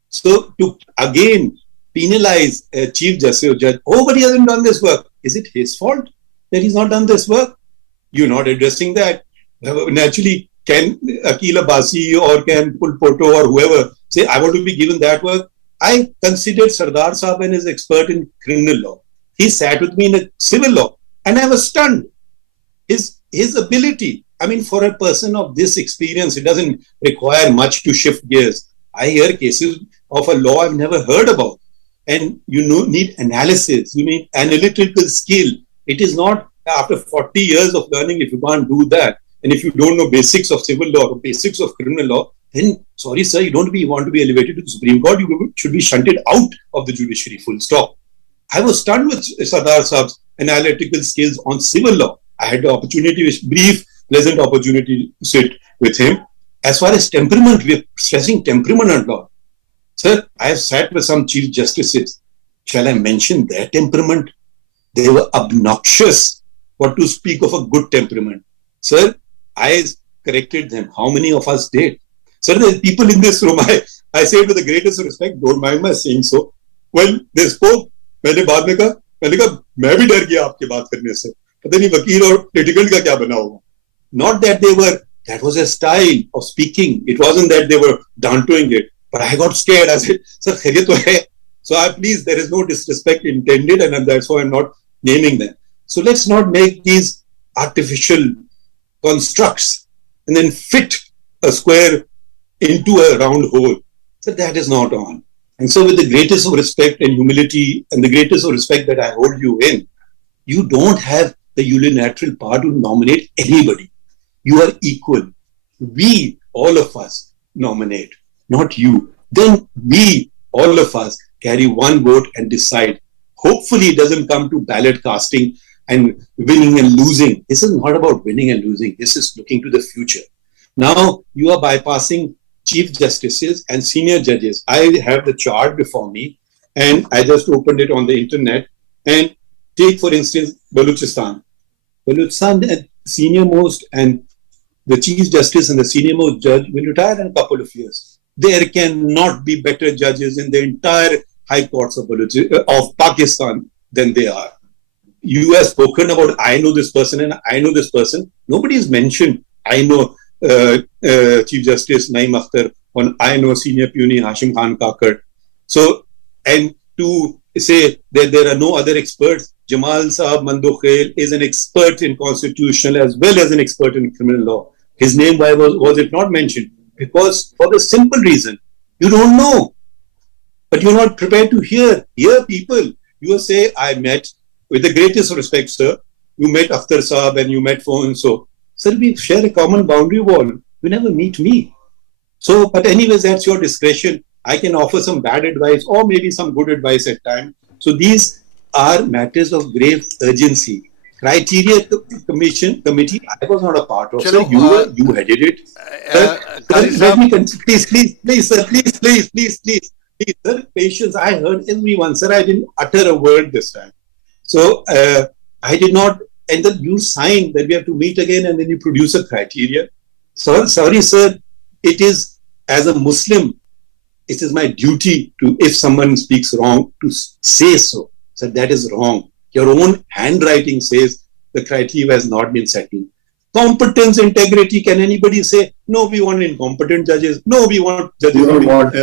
So to again penalize a Chief Justice or judge, oh, but he hasn't done this work. Is it his fault that he's not done this work? You're not addressing that. Naturally, can Akil Abbasi or can Pulpoto or whoever say, I want to be given that work? I considered Sardar Saab and his expert in criminal law. He sat with me in a civil law and I was stunned. His ability, I mean, for a person of this experience, it doesn't require much to shift gears. I hear cases of a law I've never heard about. And you need analysis, you need analytical skill. It is not after 40 years of learning, if you can't do that, and if you don't know basics of civil law or basics of criminal law, then sorry, sir, you don't want to be elevated to the Supreme Court. You should be shunted out of the judiciary. Full stop. I was stunned with Sardar Saab's analytical skills on civil law. I had the opportunity, brief, pleasant opportunity to sit with him. As far as temperament, we are stressing temperament and law. Sir, I have sat with some chief justices. Shall I mention their temperament? They were obnoxious. What to speak of a good temperament? Sir, I corrected them. How many of us did? Sir, the people in this room, I say it with the greatest respect, don't mind my saying so. Well, they spoke. मैंने बाद में कहा मैं भी डर गया आपके बात करने से. पता नहीं वकील और litigant का क्या बना होगा. Not that that was a style of speaking. It wasn't that they were downplaying it. But I got scared. I said, sir, khairyat to hai. So please, there is no disrespect intended, and that's why I'm not naming them. So let's not make these artificial constructs and then fit a square into a round hole. So that is not on. And so with the greatest of respect and humility and the greatest of respect that I hold you in, you don't have the unilateral power to nominate anybody. You are equal. We, all of us, nominate, not you. Then we, all of us, carry one vote and decide. Hopefully it doesn't come to ballot casting and winning and losing. This is not about winning and losing. This is looking to the future. Now you are bypassing chief justices and senior judges. I have the chart before me and I just opened it on the internet. And take, for instance, Balochistan. Balochistan, senior most and the chief justice and the senior most judge will retire in a couple of years. There cannot be better judges in the entire high courts of Pakistan than they are. You have spoken about, I know this person and I know this person. Nobody has mentioned, I know Chief Justice Naeem Akhtar, or I know Senior Puni Hashim Khan Kakar. So, and to say that there are no other experts, Jamal Saab Mandokhail is an expert in constitutional as well as an expert in criminal law. His name, why was it not mentioned? Because for the simple reason, you don't know, but you're not prepared to hear people. You say, I met, with the greatest respect, sir, you met Akhtar Saab and you met so and so. Sir, we share a common boundary wall. You never meet me. So, but anyways, that's your discretion. I can offer some bad advice or maybe some good advice at times. So these are matters of grave urgency. Criteria committee, I was not a part of. Chalo, Sir, you headed it. Let me please, sir, please, sir, patience. I heard everyone. Sir, I didn't utter a word this time. So I did not, and then you signed that we have to meet again and then you produce a criteria. So, sorry, sir, it is, as a Muslim, it is my duty to, if someone speaks wrong, to say so. So that is wrong. Your own handwriting says the criteria has not been settled. Competence, integrity, can anybody say, no, we want incompetent judges. No, we want judges who want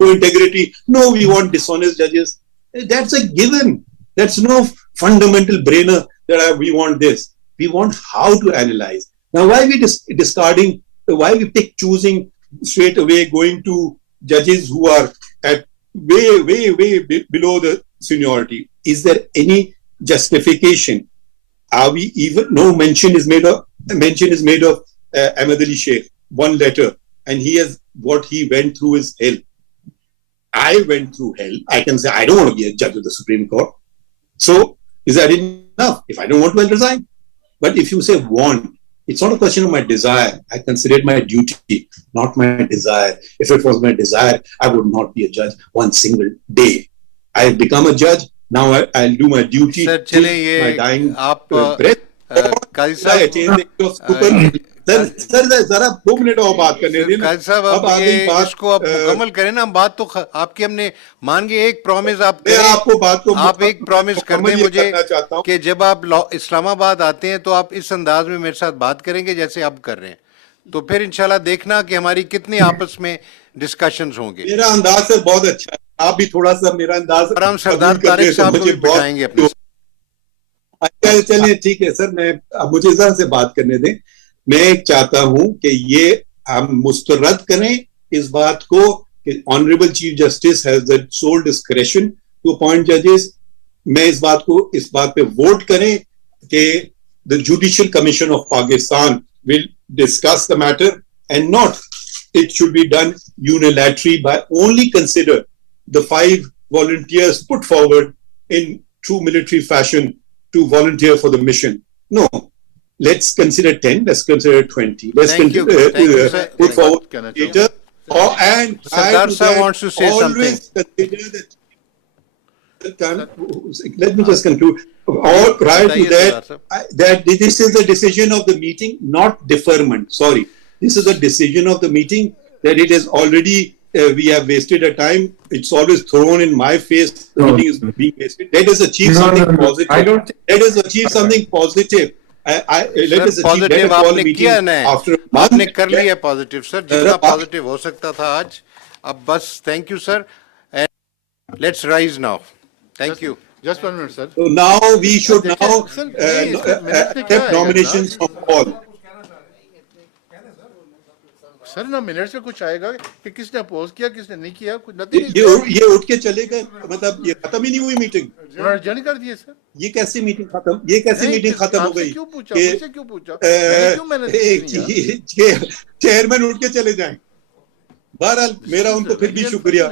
integrity. No, we want dishonest judges. That's a given. That's no fundamental brainer that we want this. We want how to analyze. Now, why we discarding, why we choosing straight away going to judges who are at way below the seniority? Is there any justification? Are we even, no mention is made of Ahmed Ali Sheikh, one letter, and what he went through is hell. I went through hell. I can say, I don't want to be a judge of the Supreme Court. So, is that enough? If I don't want to, I'll resign. But if you say want, it's not a question of my desire. I consider it my duty, not my desire. If it was my desire, I would not be a judge one single day. I have become a judge. Now I'll do my duty. Sir, चले my dying ये आप काजी साहब sir जरा 2 minute और बात करने दें। काजी साहब अब ये इसको आप मुकम्मल करें ना, बात तो आपकी हमने मान के एक प्रॉमिस आप करें, आपको बात को आप एक प्रॉमिस कर दें मुझे कि जब आप इस्लामाबाद आते हैं तो आप इस अंदाज में मेरे साथ बात करेंगे जैसे आप कर रहे हैं, तो फिर इंशाल्लाह देखना कि हमारी कितनी आपस में डिस्कशंस होंगे। मेरा अंदाज सर बहुत अच्छा है, आप भी थोड़ा सा मेरा अंदाज आराम सरदार तारिक साहब को भी बिठाएंगे अपने। अच्छा चलिए ठीक है सर, मैं अब मुझे जरा से बात करने दें। मैं चाहता हूं कि ये हम मुस्तरद करें इस बात को कि honourable chief justice has the sole discretion to appoint जजेस। मैं इस बात पे वोट करें कि the judicial commission of Pakistan will discuss the matter and not it should be done unilaterally by only consider the 5 volunteers put forward in true military fashion to volunteer for the mission. No, let's consider 10, let's consider 20. Let's Thank you, sir. put forward Can I later. And Sardar add to sir that, wants to say always consider that. Let me just conclude. All prior to बताइए, that, Sardar that this is the decision of the meeting, not deferment. Sorry, this is the decision of the meeting that it is already we have wasted a time. It's always thrown in my face. The meeting is being wasted. Let us achieve something positive. I don't think. Let us achieve something positive. Let us achieve positive better quality आपने meeting किया ना, after a month. आपने कर लिया positive sir, जितना positive हो सकता था आज. अब बस thank you sir, and let's rise now. Thank you. Just 1 minute, sir. So now we should now Sir, please, minute में क्या accept आएगा nominations from all. सर ना मिनट्स में कुछ आएगा कि किसने अपोज किया, किसने नहीं किया, कुछ नथिंग. ये उठ के चले गए, मतलब ये खत्म ही नहीं हुई मीटिंग. उन्होंने adjourn कर दिए सर. ये कैसे मीटिंग खत्म, ये कैसे नहीं, मीटिंग खत्म हो आपसे गई? क्यों पूछा, मुझसे क्यों पूछा, मैंने क्यों मैनेज नहीं किया? चेयरमैन उठ के चले जाएं. बहरहाल मेरा उनको फिर भी शुक्रिया